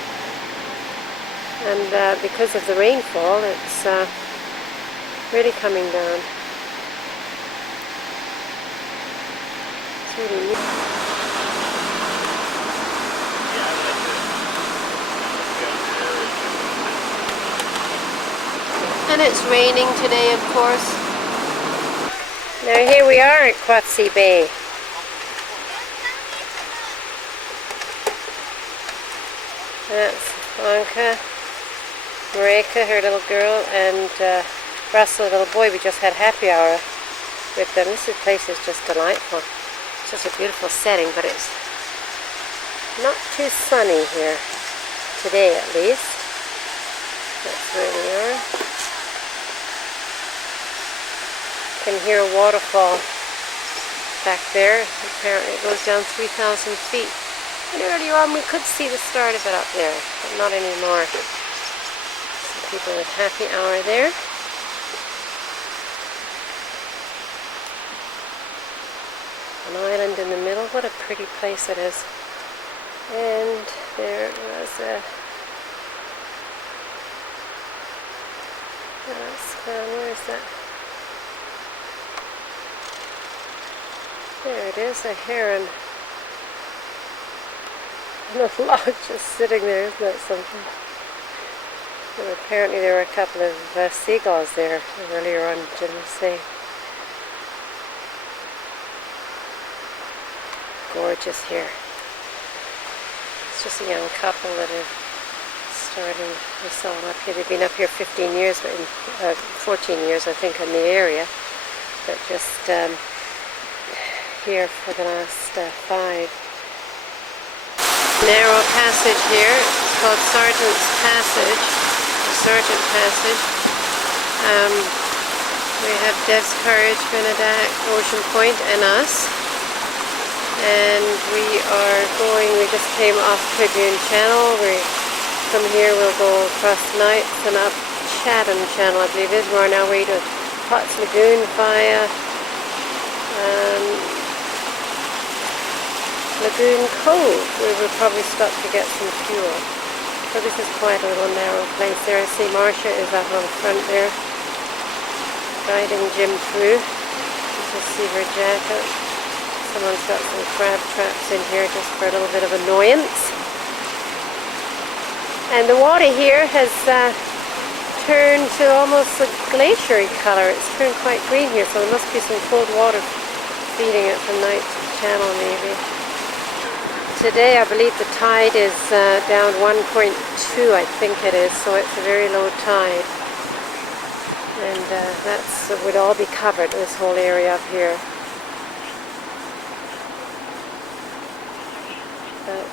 And because of the rainfall, it's really coming down. It's really neat. And it's raining today, of course. Now here we are at Quatsi Bay. That's Anka, Marika, her little girl, and Russell, the little boy. We just had happy hour with them. This place is just delightful. It's such a beautiful setting, but it's not too sunny here today, at least. That's where we are. You can hear a waterfall back there. Apparently it goes down 3,000 feet. And earlier on we could see the start of it up there, but not anymore. Some people with happy hour there. An island in the middle. What a pretty place it is. And there was a... where is that? There it is, a heron. And a log just sitting there, isn't that something? And apparently there were a couple of seagulls there earlier on, Jim was saying. Gorgeous here. It's just a young couple that are starting this all up here. They've been up here 15 years, but 14 years I think in the area, but just here for the last 5. Narrow passage here. It's called Sergeant's Passage, or Sergeant Passage. We have Dev's Courage, Benedict, Ocean Point, and us. And we just came off Tribune Channel. From here we'll go across Knights and up Chatham Channel, I believe it is. We're on our way to Potts Lagoon via Lagoon Cove. We will probably stop to get some fuel. So this is quite a little narrow place there. I see Marcia is up on the front there, guiding Jim through. You can see her jacket. Someone's got some crab traps in here just for a little bit of annoyance. And the water here has turned to almost a glacier-y color. It's turned quite green here, so there must be some cold water feeding it from Knights Channel maybe. Today I believe the tide is down 1.2, I think it is, so it's a very low tide. And that would all be covered, this whole area up here. But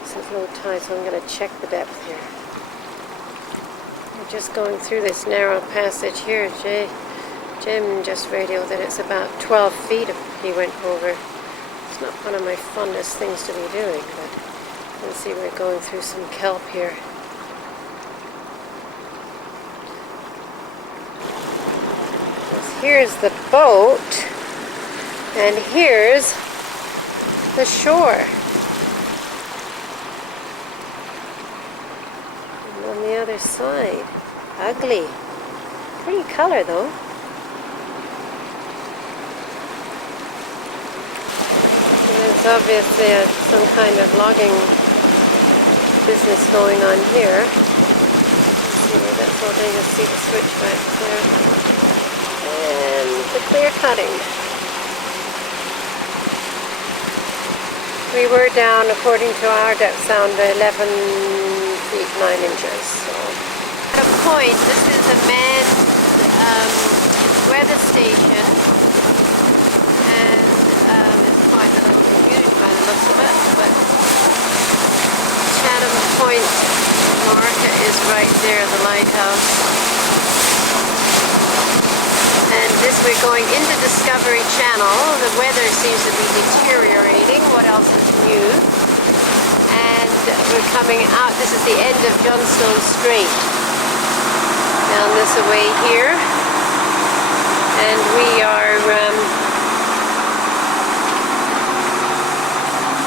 this is low tide, so I'm going to check the depth here. We're just going through this narrow passage here. Jim just radioed that it's about 12 feet he went over. It's not one of my fondest things to be doing, but you can see we're going through some kelp here. Here's the boat, and here's the shore. And on the other side, ugly. Pretty color though. There's obviously some kind of logging business going on here. Let's see where that's all. You can see the switchbacks there. And the clear cutting. We were down, according to our depth sound, 11 feet 9 inches. So. At a point, this is a manned weather station, and it's quite a little community by the looks of it, but Chatham Point market is right there, the lighthouse. And this, we're going into Discovery Channel. The weather seems to be deteriorating. What else is new? And we're coming out. This is the end of Johnstone Strait. Down this away here. And we are,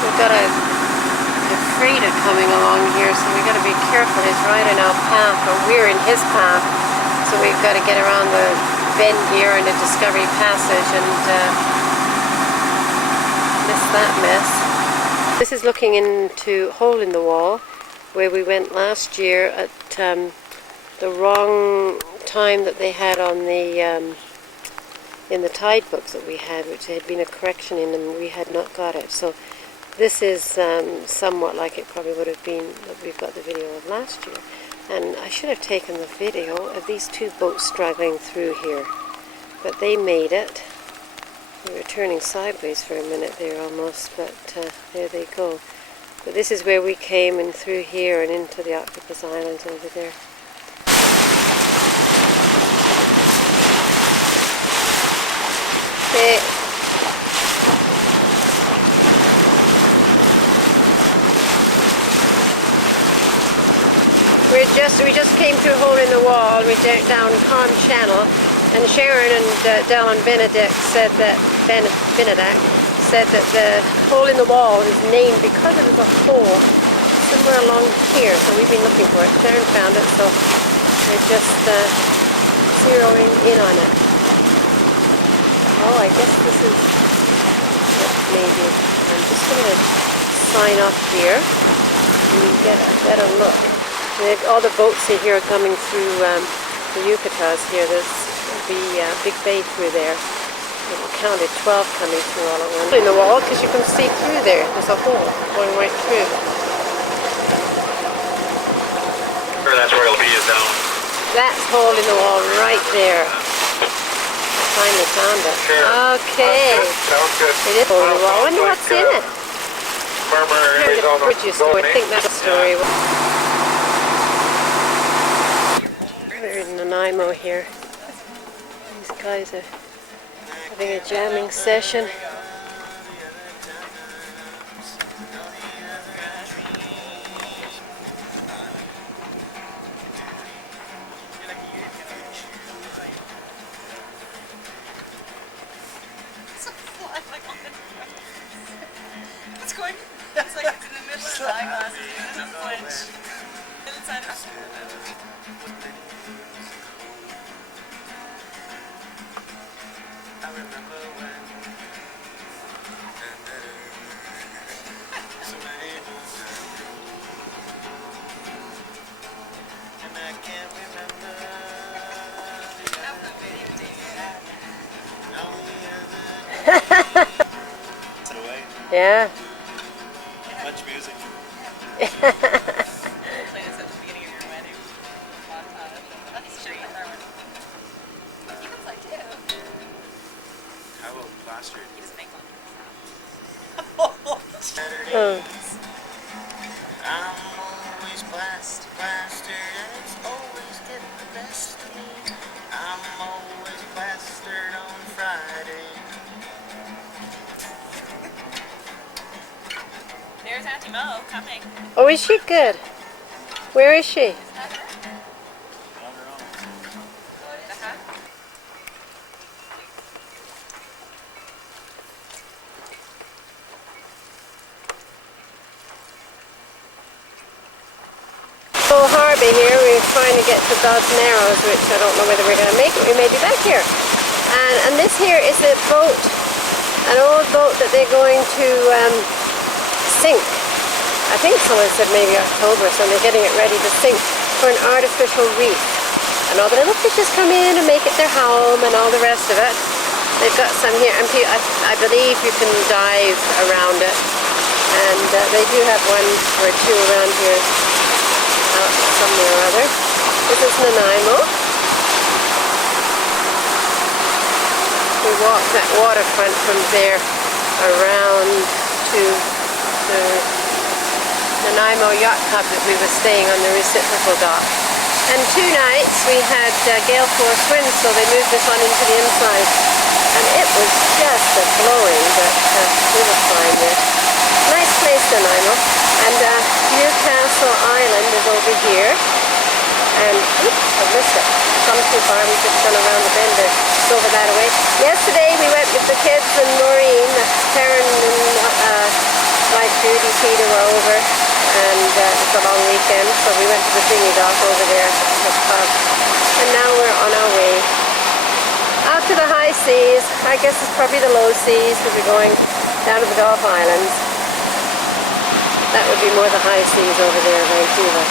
we've got a freighter coming along here, so we've got to be careful. He's right in our path, or we're in his path. So we've got to get around the bend here in the Discovery Passage and miss that mess. This is looking into Hole in the Wall, where we went last year at the wrong time that they had on the in the tide books that we had, which had been a correction in, and we had not got it. So this is somewhat like it probably would have been that we've got the video of last year. And I should have taken the video of these two boats struggling through here. But they made it. They were turning sideways for a minute there almost, but there they go. But this is where we came, and through here and into the Octopus Islands over there. We just came through Hole in the Wall. We went down Calm Channel, and Sharon and Del and Benedict said that the Hole in the Wall is named because it was a hole somewhere along here. So we've been looking for it. Sharon found it, so we're just zeroing in on it. Oh, I guess this is maybe. I'm just going to sign up here and you get a better look. All the boats in here are coming through the Yucatas here. There's the big bay through there. I counted 12 coming through all at once. In the wall, because you can see through there. There's a hole going right through. Sure, that's where it'll be, is down. That's Hole in the Wall right there. I finally found it. Sure. Okay. Sounds good. It is Hole in the Wall. I wonder what's in it. Murmur is on the Bridges, so I think that's a story. We're in Nanaimo here. These guys are having a jamming session. What's going on? It's like it's in the middle of the eyeglasses. It's a flinch. Inside of Yeah. Much music. play this at the beginning of your wedding. That's true. You can play too. How about plastered? You just make one. Oh. I'm always plastered, and it's always getting the best of me. I'm always plastered on Friday. There's Auntie Mo coming. Oh, is she good? Where is she? Full Harbour here. We're trying to get to God's Narrows, which I don't know whether we're going to make it. We may be back here. And this here is a boat, an old boat that they're going to sink. I think someone said maybe October, so they're getting it ready to sink for an artificial reef. And all the little fishes come in and make it their home and all the rest of it. They've got some here, and I believe you can dive around it. And they do have one or two around here out somewhere or other. This is Nanaimo. We walked that waterfront from there around to the Nanaimo Yacht Club that we were staying on the reciprocal dock. And 2 nights we had gale force winds, so they moved us on into the inside. And it was just a blowing, but we were fine there. Nice place, Nanaimo. And Newcastle Island is over here. And, oops, I missed it. Come too far, we've just gone around the bend there. It's over that way. Yesterday we went with the kids and Maureen, Karen and like Judy, Peter were over. And it was a long weekend, so we went to the dinghy dock over there at the pub. And now we're on our way out to the high seas. I guess it's probably the low seas because we're going down to the Gulf Islands. That would be more the high seas over there, Vancouver.